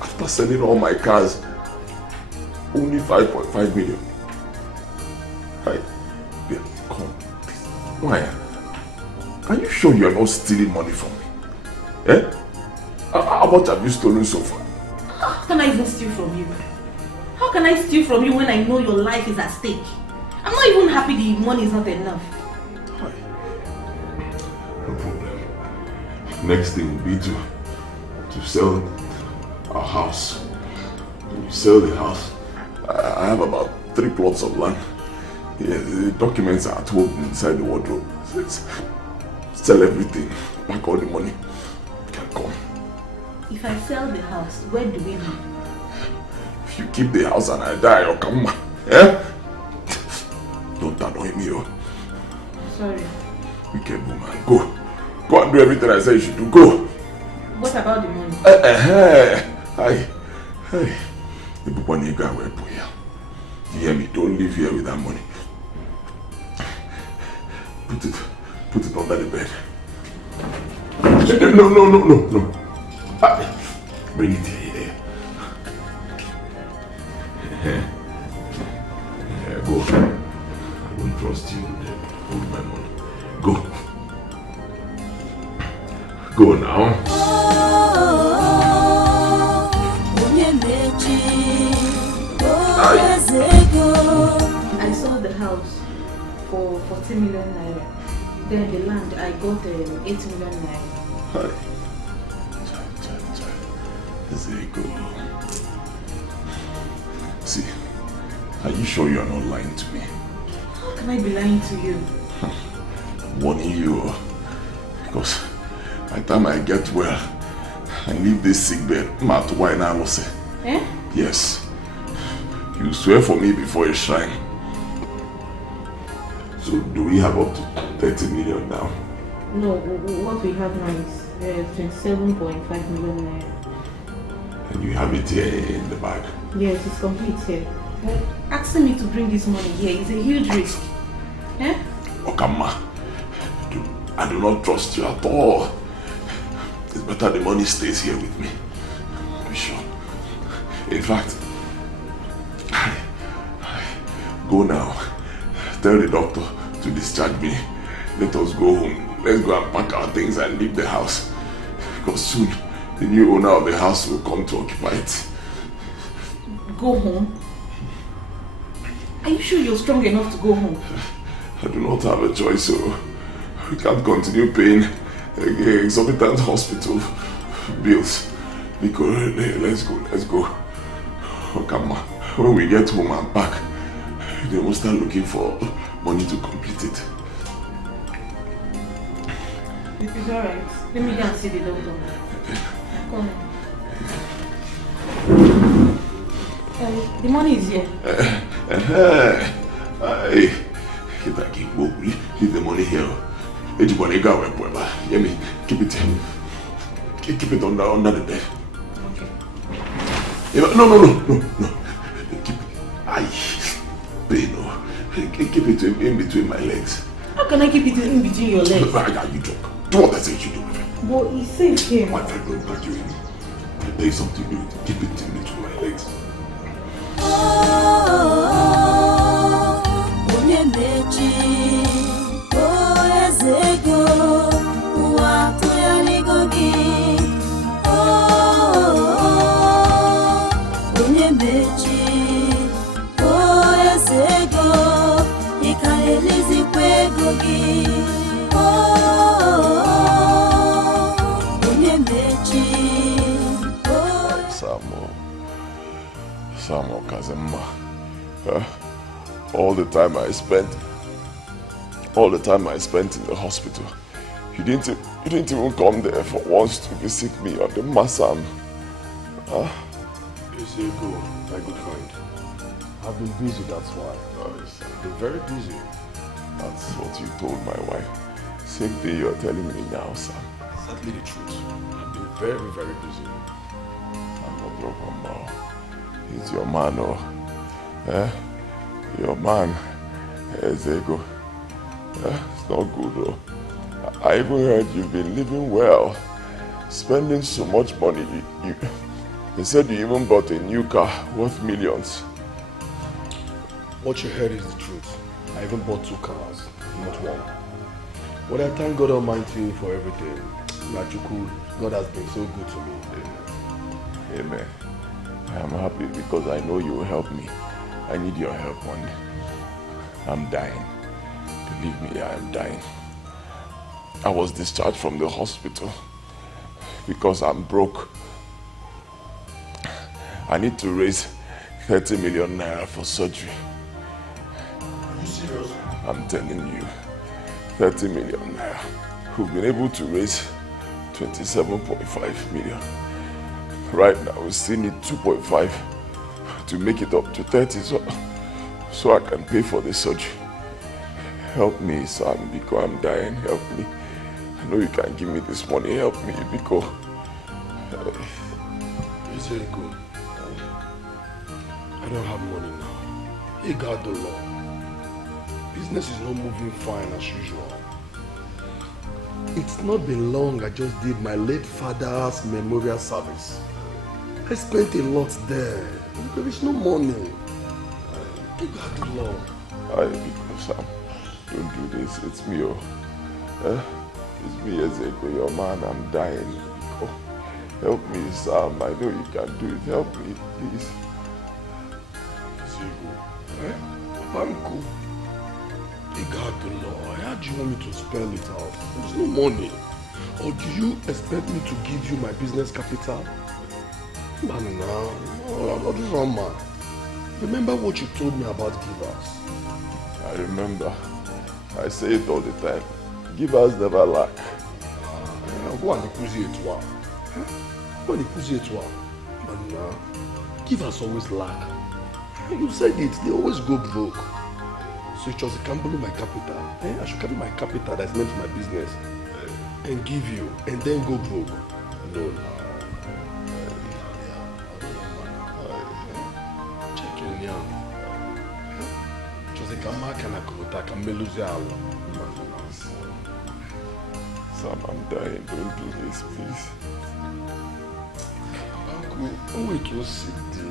After selling all my cars, only 5.5 million. Come, please. Why? Are you sure you are not stealing money from me? Eh? How much have you stolen so far? How can I even steal from you? How can I steal from you when I know your life is at stake? I'm not even happy the money is not enough. No problem. Next thing will be to sell our house. When you sell the house, I have about 3 plots of land. Yeah, the documents are at home inside the wardrobe. Sell everything, pack all the money. You can come. If I sell the house, where do we live? If you keep the house and I die, you'll come. Eh? Don't annoy me, oh. Sorry. Wicked woman. Go. Go and do everything I say you should do. Go. What about the money? Hey. You hear me? Don't live here with that money. Put it under the bed. No. Bring it here. Go. I don't trust you. Hold my money. Go now. I sold the house for 40 million naira. Then the land, I got 8 million naira. Hi. Etiko. See, are you sure you are not lying to me? How can I be lying to you? I'm warning you. Because by the time I get well and leave this sick bed, Matt, why now? Eh? Yes. You swear for me before a shrine. So do we have up to 30 million now? No, what we have now is 27.5 million naira. And you have it here in the bag? Yes, it's complete here. Asking me to bring this money here is a huge risk. Eh? Okama, I do not trust you at all. It's better the money stays here with me. Be sure. In fact, go now. Tell the doctor to discharge me. Let us go home. Let's go and pack our things and leave the house. Because soon, the new owner of the house will come to occupy it. Go home? Are you sure you're strong enough to go home? I do not have a choice, so we can't continue paying exorbitant hospital bills. Let's go. Okama, when we get home and back, they must start looking for money to complete it. It is alright. Let me go and see the doctor. Come on. The money is here. Leave the money here. Keep it. Keep it under the bed. Okay. No. Keep it. Keep it in between my legs. How can I keep it in between your legs? You joke. Do what I say you do. But it's safe here. My friend, don't touch you. There is something to do. Keep it in between my legs. Samo Kazema. All the time I spent in the hospital, you didn't even come there for once to visit me on the Masam. Etiko, my good friend. I've been busy, that's why. I've been very busy. That's what you told my wife. Same thing you're telling me now, Sam. Exactly the truth. I've been very, very busy. I'm not talking about. It's your man, oh. Your man, Etiko. It's not good, though. I even heard you've been living well, spending so much money. They said you even bought a new car worth millions. What you heard is the truth. I even bought 2 cars, not one. But I thank God Almighty for everything. God has been so good to me. Amen. I am happy because I know you will help me. I need your help one day. I'm dying. Believe me, I am dying. I was discharged from the hospital because I'm broke. I need to raise 30 million naira for surgery. Are you serious? I'm telling you, 30 million naira. We've been able to raise 27.5 million. Right now, we still need 2.5 to make it up to 30 so I can pay for the surgery. Help me, Sam, because I'm dying. Help me. I know you can give me this money. Help me, because... Etiko, I don't have money now. You got the law. Business is not moving fine as usual. It's not been long I just did my late father's memorial service. I spent a lot there. There is no money. You got the law. Sam, don't do this. It's me, oh. It's me, Etiko, your man. I'm dying. Oh, help me, Sam. I know you can do it. Help me, please. Etiko, I'm cool. You got the law. How do you want me to spell it out? There's no money. Or do you expect me to give you my business capital? Man, now, I'm not wrong, man. Remember what you told me about givers? I remember. I say it all the time. Givers never lack. Go and accuse it to her. Go and accuse it to her. Man, now, givers always lack. You said it, they always go broke. So it was a gamble my capital. I should carry my capital that's meant for my business and give you, and then go broke. No. Check in here. It was a gamma can I lose your Sam, I'm dying. Don't do this, please. Uncle, wait, we'll see the...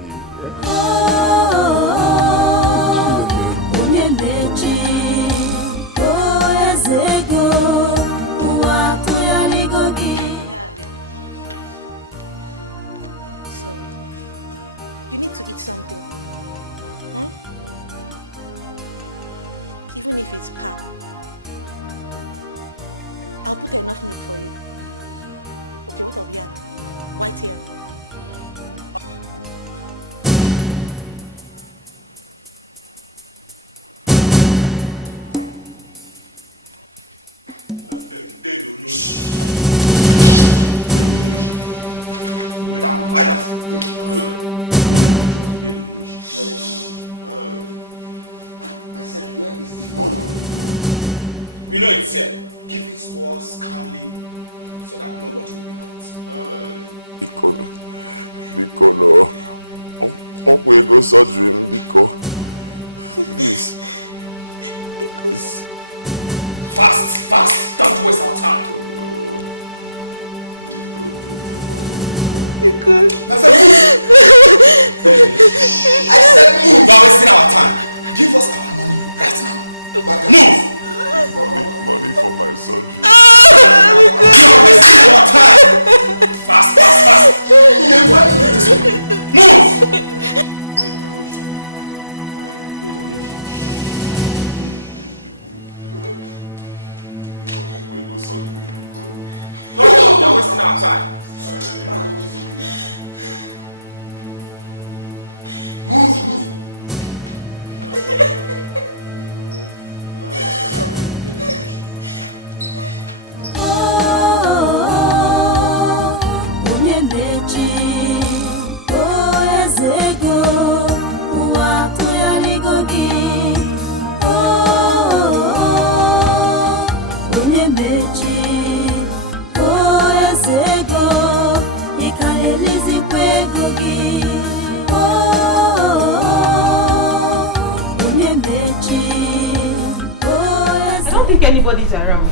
Anybody's around.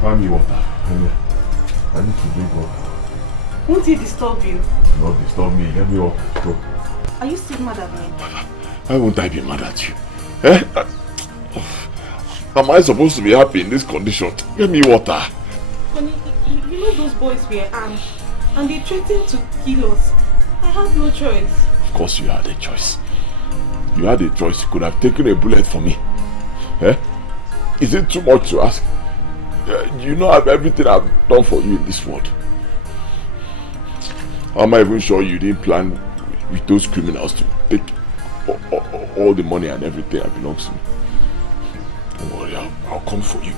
Buy me water. I need to drink water. Won't he disturb you? Not disturb me. Let me water. Go. Are you still mad at me? Why won't I be mad at you? Eh? Am I supposed to be happy in this condition? Get me water. Honey, you know those boys were armed and they threatened to kill us. I had no choice. Of course you had a choice. You had a choice. You could have taken a bullet for me. Eh? Is it too much to ask? You know everything I've done for you in this world. How am I even sure you didn't plan with those criminals to take all the money and everything that belongs to me? Don't worry, I'll come for you.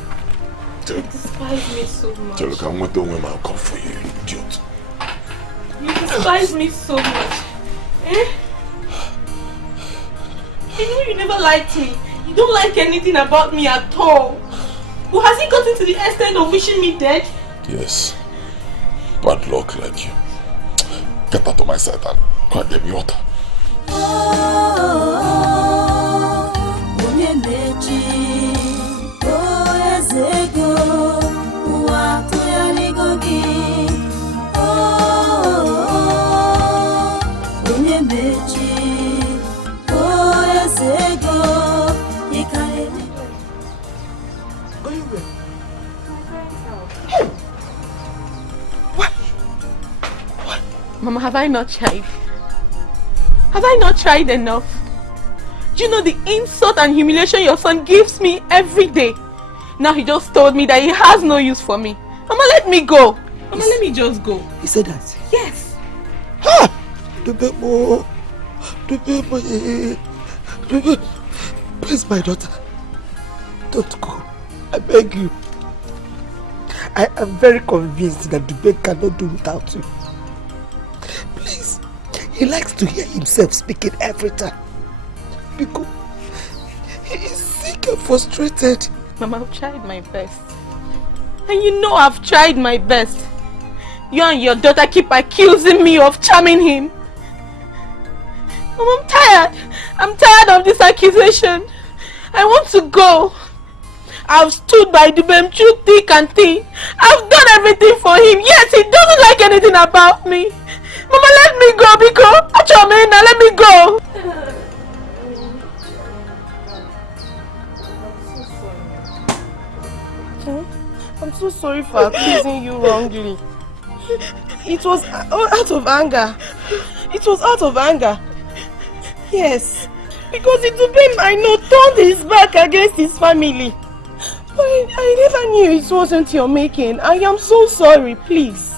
You despise me so much. I'll come for you, you idiot. You despise me so much. Eh? I know you never liked me. You don't like anything about me at all. But has he gotten to the extent of wishing me dead? Yes. Bad luck like you. Get out of my sight and go and get me water. Mama, have I not tried? Have I not tried enough? Do you know the insult and humiliation your son gives me every day? Now he just told me that he has no use for me. Mama, let me go. Mama, let me just go. He said that? Yes. Ha! Please, my daughter, don't go. I beg you. I am very convinced that Dube cannot do without you. Please, he likes to hear himself speaking every time. Because he is sick and frustrated. Mama, I've tried my best. And you know I've tried my best. You and your daughter keep accusing me of charming him. Mama, I'm tired. I'm tired of this accusation. I want to go. I've stood by the man through thick and thin. I've done everything for him. Yes, he doesn't like anything about me. Mama, let me go, because Achomena, let me go. I'm so sorry for accusing you wrongly. It was out of anger. It was out of anger. Yes. Because Itubem, I know, turned his back against his family. But I never knew it wasn't your making. I am so sorry, please.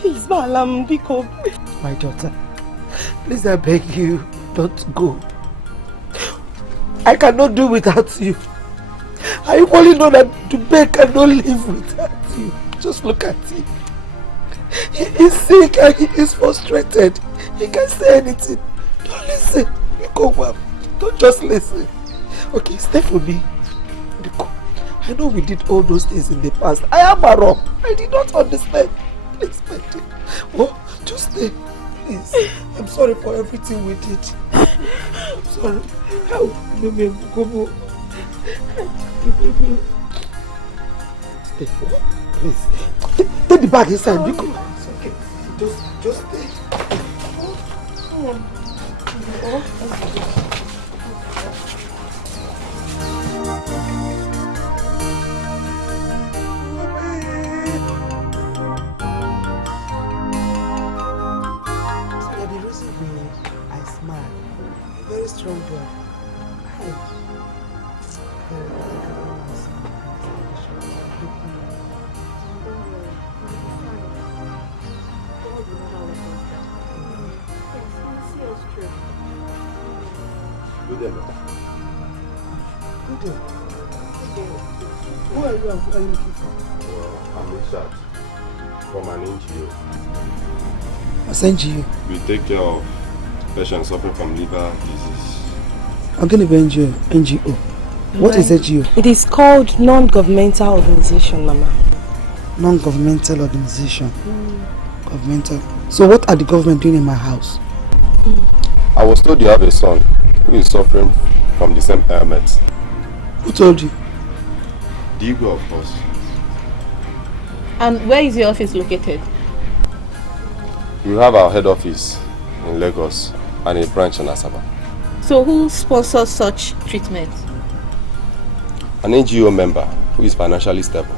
Please, Balam, Biko. My daughter, please I beg you, don't go. I cannot do without you. I only know that Dube cannot live without you. Just look at him. He is sick and he is frustrated. He can't say anything. Don't listen. You go, Mom. Don't just listen. Okay, stay for me. I know we did all those things in the past. I am wrong. I did not understand. Please, my dear. Oh, just stay. Please. I'm sorry for everything we did. I'm sorry. Stay for me. Please. Take the bag inside. It's okay. Just stay. Come on. Very strong girl. Good day, ma'am. Good day. Who are you looking for? Well, I'm Richard from an NGO. What's NGO? We take care of patients suffering from liver disease. I'm going to be NGO. What is NGO? It is called non-governmental organization, Mama. Non-governmental organization. Governmental. So what are the government doing in my house? I was told you have a son who is suffering from the same ailment. Who told you? DIKEH, of course. And where is your office located? We have our head office in Lagos and a branch in Asaba. So who sponsors such treatment? An NGO member who is financially stable.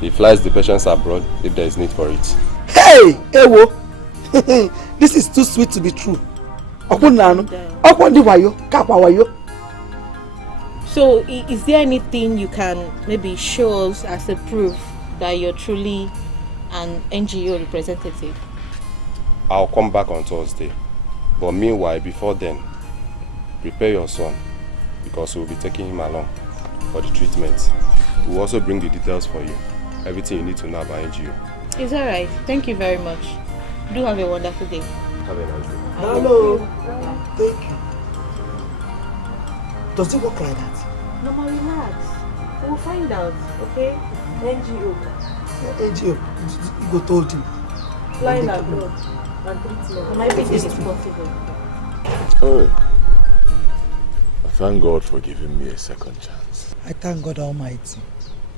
He flies the patients abroad if there is need for it. Hey! Ewo! This is too sweet to be true. So is there anything you can maybe show us as a proof that you're truly an NGO representative? I'll come back on Thursday. But meanwhile, before then, prepare your son because we'll be taking him along for the treatment. We'll also bring the details for you. Everything you need to know about NGO. It's alright. Thank you very much. Do have a wonderful day. Have a nice day. Hello. Thank you. Does it work like that? Mama, relax. We'll find out, okay? NGO. NGO. You told him. Flying abroad and treatment. And everything is possible. Oh. I thank God for giving me a second chance. I thank God Almighty.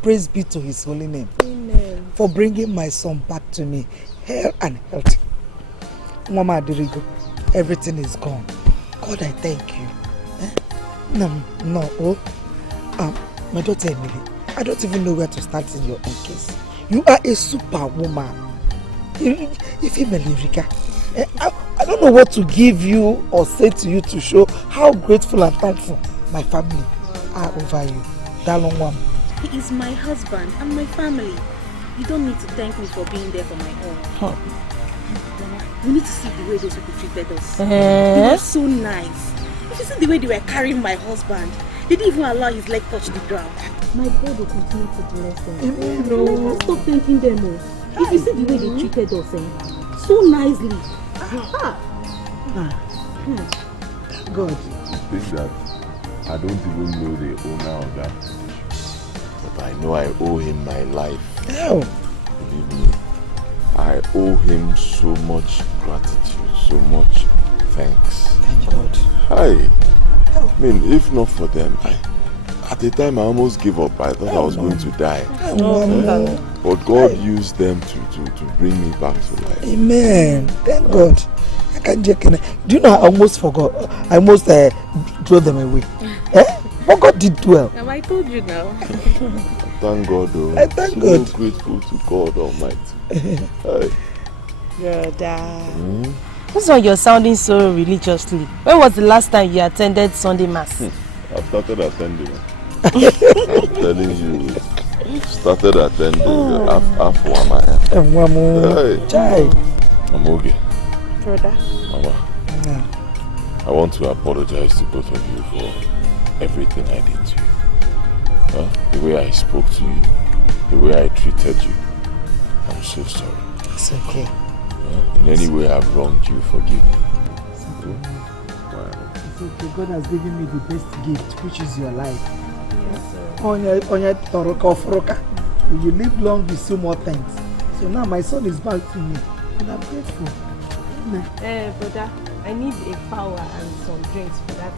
Praise be to His holy name. Amen. For bringing my son back to me, hale and healthy. Mama Adirigo, everything is gone. God, I thank you. My daughter Emily, I don't even know where to start in your own case. You are a superwoman. If you Erika, I don't know what to give you or say to you to show how grateful and thankful my family are over you. That long one. He is my husband and my family. You don't need to thank me for being there for my own. Mama, we need to see the way those people treated us. They were so nice. If you see the way they were carrying my husband, they didn't even allow his leg touch the ground. My God will continue to bless them. Let's stop thanking them. If you see the way they treated us, so nicely. God. You think that I don't even know the owner of that position, but I know I owe him my life. Believe me, I owe him so much gratitude, so much thanks. Thank God. I mean, if not for them, At the time, I almost gave up. I thought I was going to die. But God used them to bring me back to life. Amen. Thank God. I can't do you know, I almost forgot. I almost threw them away. But God did well. I told you now. Thank God, though. I thank so God. Grateful to God Almighty. Brother. That's why you're sounding so religiously. When was the last time you attended Sunday Mass? I've started attending. I'm telling you. Started attending half one. I'm okay. Brother. Mama. Yeah. I want to apologize to both of you for everything I did to you. The way I spoke to you, the way I treated you. I'm so sorry. It's okay. In any way I've wronged you, forgive me. It's okay. God has given me the best gift, which is your life. Yes, sir. You live long with so more things. So now my son is back to me, and I'm grateful. Brother, I need a power and some drinks for that.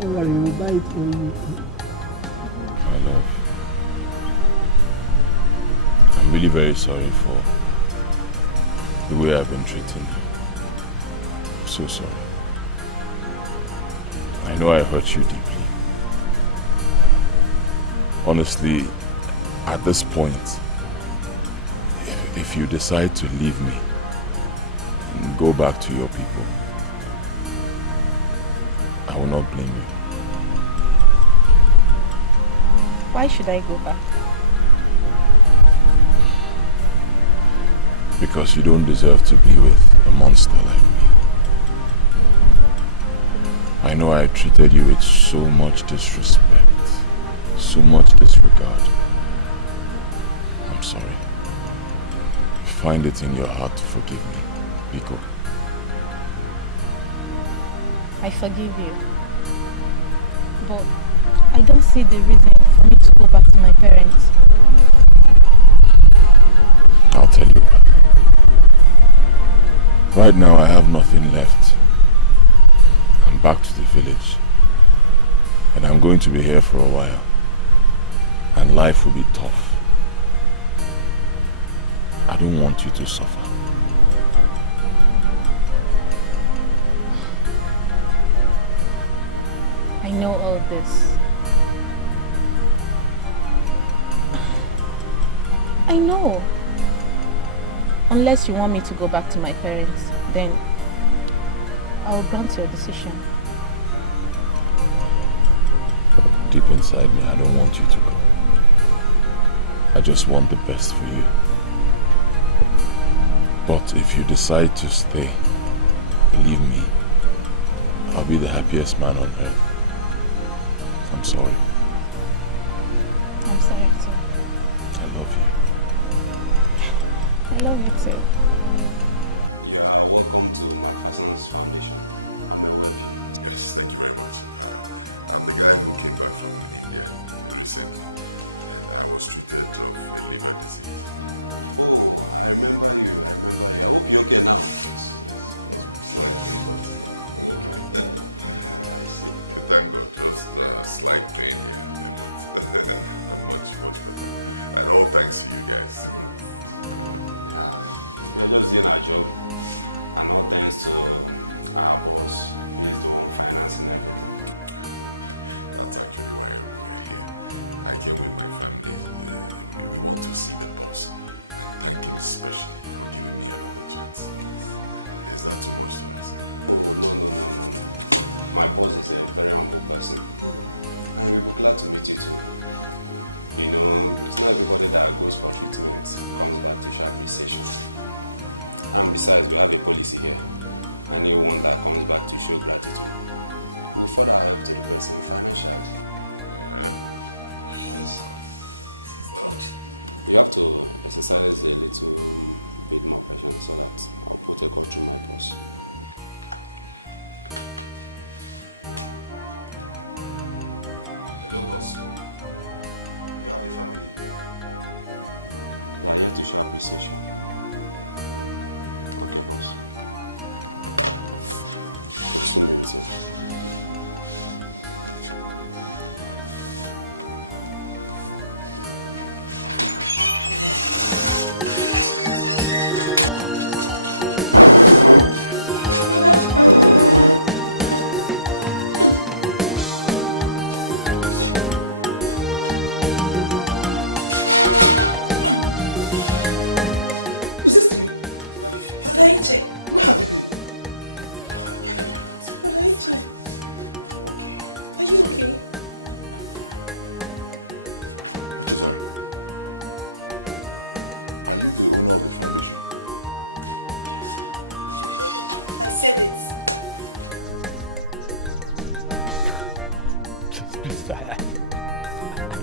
Don't worry, we'll buy it for you. My love, I'm really very sorry for the way I've been treating you. I'm so sorry. I know I hurt you deeply. Honestly, at this point, if you decide to leave me and go back to your people, I will not blame you. Why should I go back? Because you don't deserve to be with a monster like me. I know I treated you with so much disrespect, so much disregard. I'm sorry. Find it in your heart to forgive me, Biko. I forgive you. But I don't see the reason for me to go back to my parents. I'll tell you what. Right now I have nothing left. I'm back to the village. And I'm going to be here for a while. And life will be tough. I don't want you to suffer. I know all this. I know. Unless you want me to go back to my parents, then I'll grant your decision. Deep inside me, I don't want you to go. I just want the best for you. But if you decide to stay, believe me, I'll be the happiest man on earth. I'm sorry. I'm sorry too. I love you. I love you too.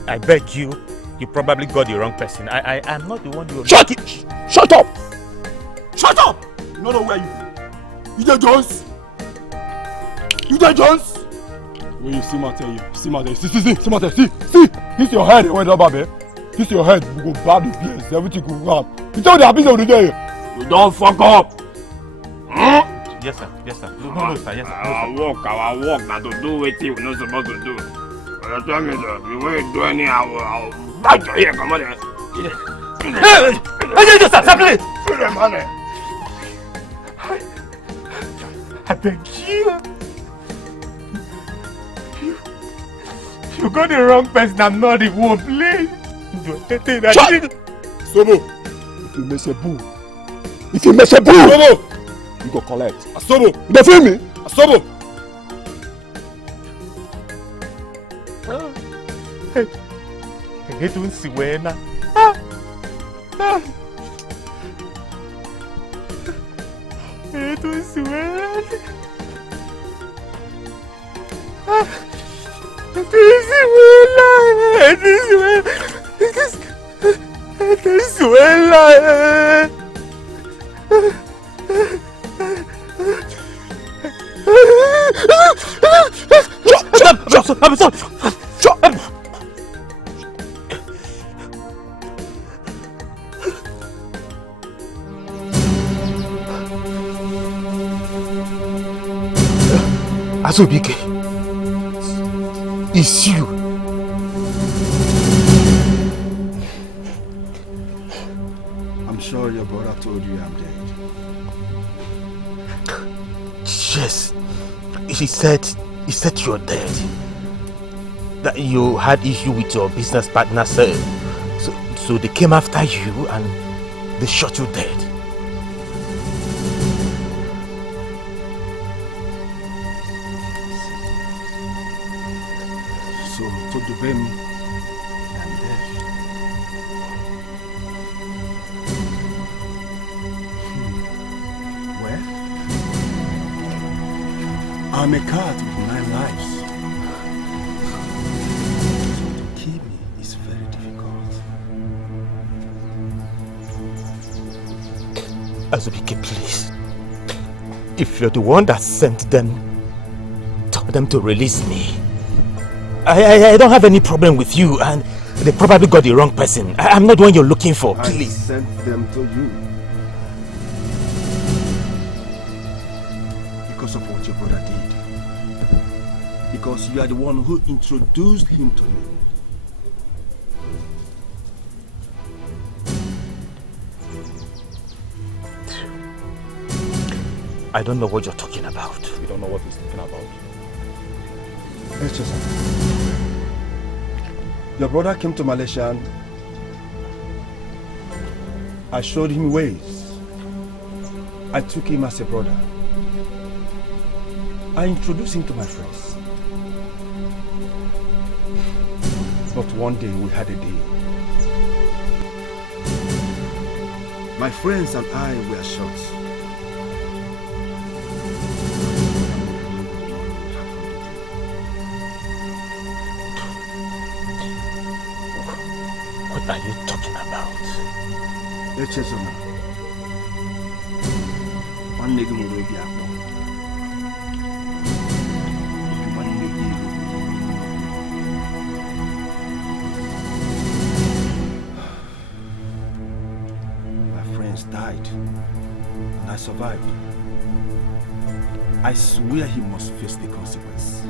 I beg you, you probably got the wrong person. I'm not the one who... Shut it! Shut up! Shut up! You don't know where you go. Jones? You there, Jones? When you see Martel, see Martel, see, this your head, wait up, babe. This your head, we go bad the place, everything go wrong. You tell the business of the day. You don't fuck up. Yes, sir. No, sir, yes, sir. Our work, now to do what we're not supposed to do. You tell me, sir, we won't do any, I'll back your ear, come on there. Hey, sir, please. I beg you. You got the wrong person, I'm not the one, please. Shut! Sobo, if you mess a boo, Sobo, you go collect. Sobo, you don't feel me? Sobo. Hey, don't see where now. Hey, don't see where. Azubike, it's you. I'm sure your brother told you I'm dead. Yes, he said you're dead. That you had issue with your business partner, sir. So they came after you and they shot you dead. So to defend me, I'm dead. Well, I'm a cat with 9 lives. So to kill me is very difficult. Azubike, please. If you're the one that sent them, tell them to release me. I don't have any problem with you, and they probably got the wrong person. I'm not the one you're looking for, please. I sent them to you. Because of what your brother did. Because you are the one who introduced him to me. I don't know what you're talking about. You don't know what he's talking about. Let's just your brother came to Malaysia and I showed him ways. I took him as a brother. I introduced him to my friends. But one day we had a deal. My friends and I were shot. What are you talking about? Echezona. One nigga will be up. My friends died, and I survived. I swear he must face the consequence.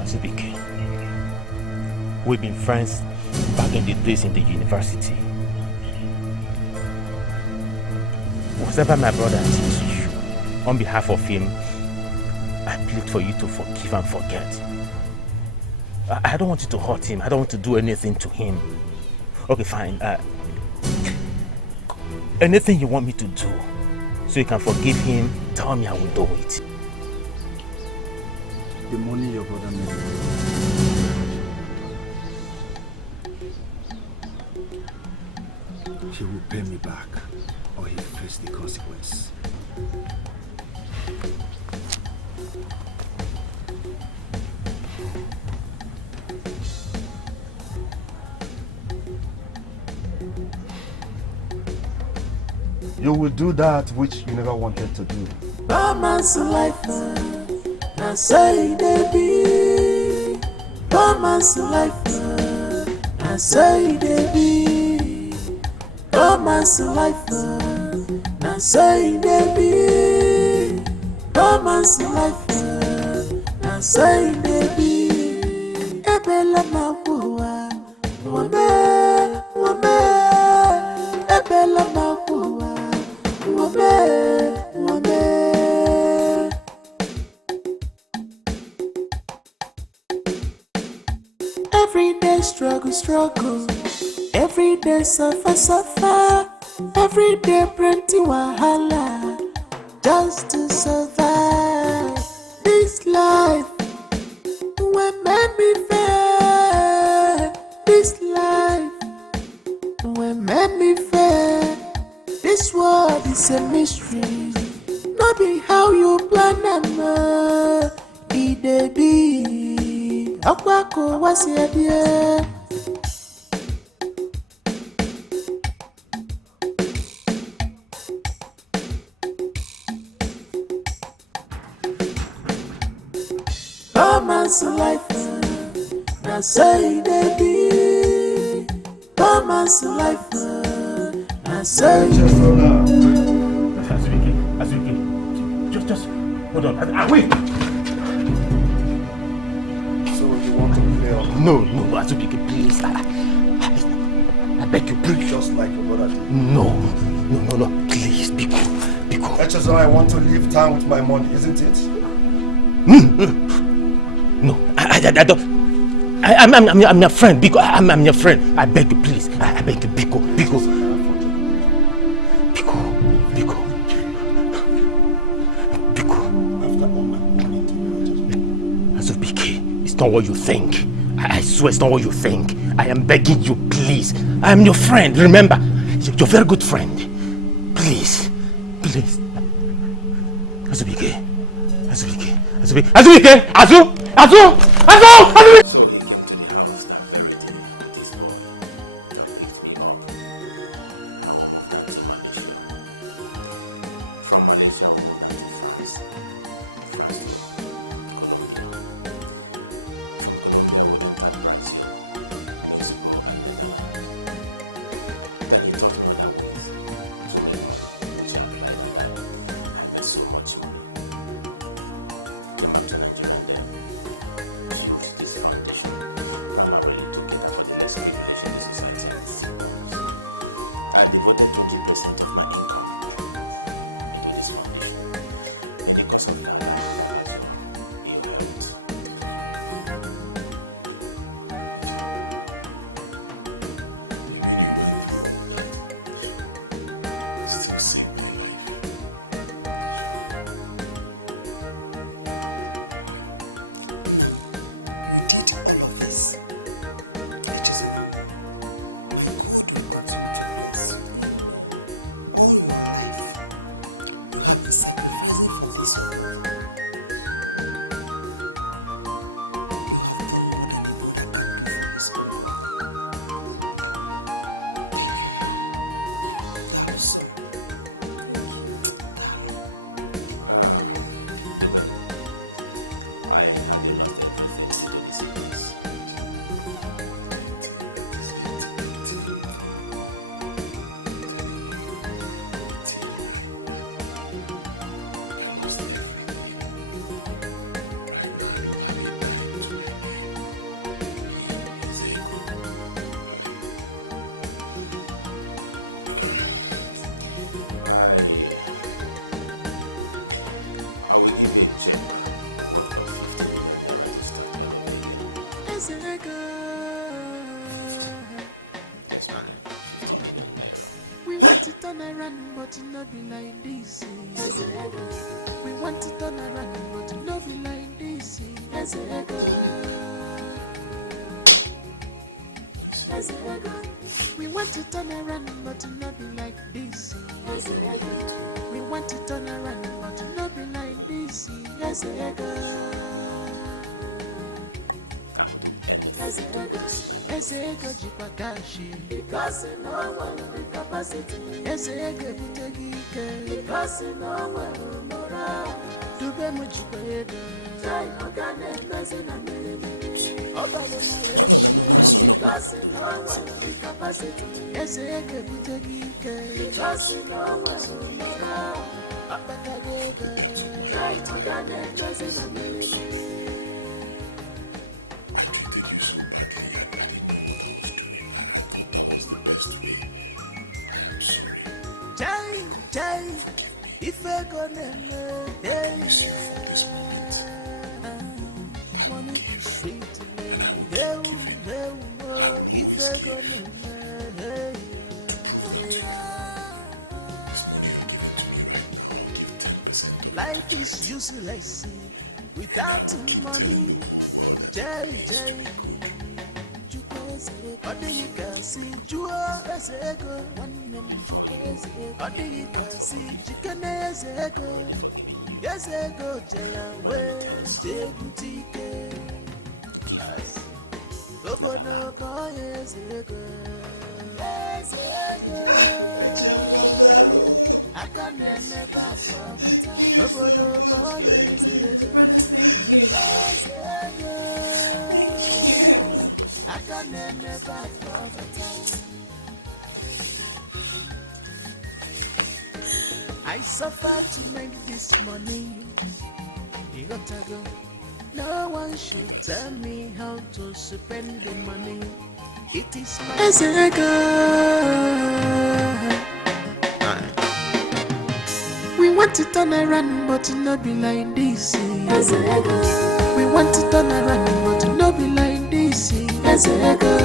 Azubike, we've been friends back in the days in the university. Whatever my brother did to you, on behalf of him, I plead for you to forgive and forget. I don't want you to hurt him. I don't want to do anything to him. Okay, fine. Anything you want me to do so you can forgive him, tell me, I will do it. The money your brother made. He will pay me back, or he'll face the consequence. you will do that which you never wanted to do. Romance life, now say they be. Romance life, now say they be. Romance life, now say they be. Romance life, now say they be. Ebela makuwa, wame, wame. Ebela makuwa, wame, wame. Every day struggle, struggle. Every day suffer, suffer. Every day plenty wahala just to survive. This life will make me fair. This life will make me fair. This world is a mystery. Not be how you plan them. It be. Okwako was here. Romance life, now say they be. Romance life, now say Just hold on. Wait. So you want to play on? No, Azubike, please. I beg you, please. Just like your brother did. No, please, Biko. HSO, I want to leave town with my money, isn't it? No, I don't. I'm your friend, Biko. I'm your friend. I beg you, please. I beg you, Biko. After all my money to you, Azubike, it's not what you think. I swear it's not what you think. I am begging you, please. I am your friend, remember? You're a very good friend. Please. Azubike. Azu! We want to turn around, but it not be like this. We want to turn around, but it not be like this. We want to turn around, but it not be like this. We want to turn around, but it not be like this. Ezego jipakashi because no one the capacity. Ezego butegike because no one moral. Dube mujipedo try ogane messing and me. Obalo Malaysia because no one the capacity. Ezego butegike because no one moral. Abakagega try ogane messing and me. Jai, if I gonna money is sweet to me. If I gonna life is useless without money. Jai. What do you can see? You are a ego. What do you can see? Chicken as ego. Yes, ego. Jalawe. Stay boutique. Over no boy as ego. Yes, ego. I can never forget. Over no boy as ego. Yes, ego. I can never forget. I suffer to make this money. You got to go. No one should tell me how to spend the money. It is my as I go. We want to turn around, but it not be like this. As I go. We want to turn around, but it not be like this. As I go.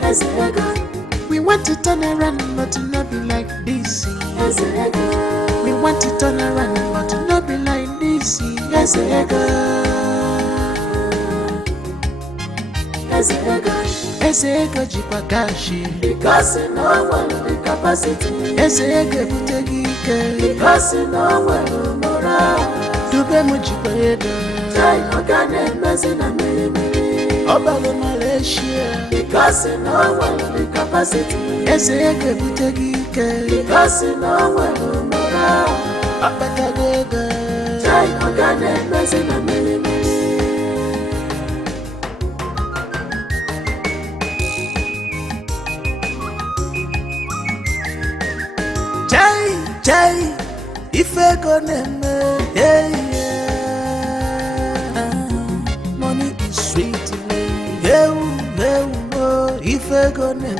As I go. We want to turn around, but it not be like this. As I go. We want to turn around, but it not be like this. As I go. As I go. As I go, jipakashi. Because no one the capacity. As I go, butegike. Because no one moral. Dube mujipedo. Try ogane messing and me. Obalo Malaysia because no one the capacity. Ezego butegike because no one moral. Abakagega try ogane messing and me. Jai if I gonna money is sweet to me. If I gonna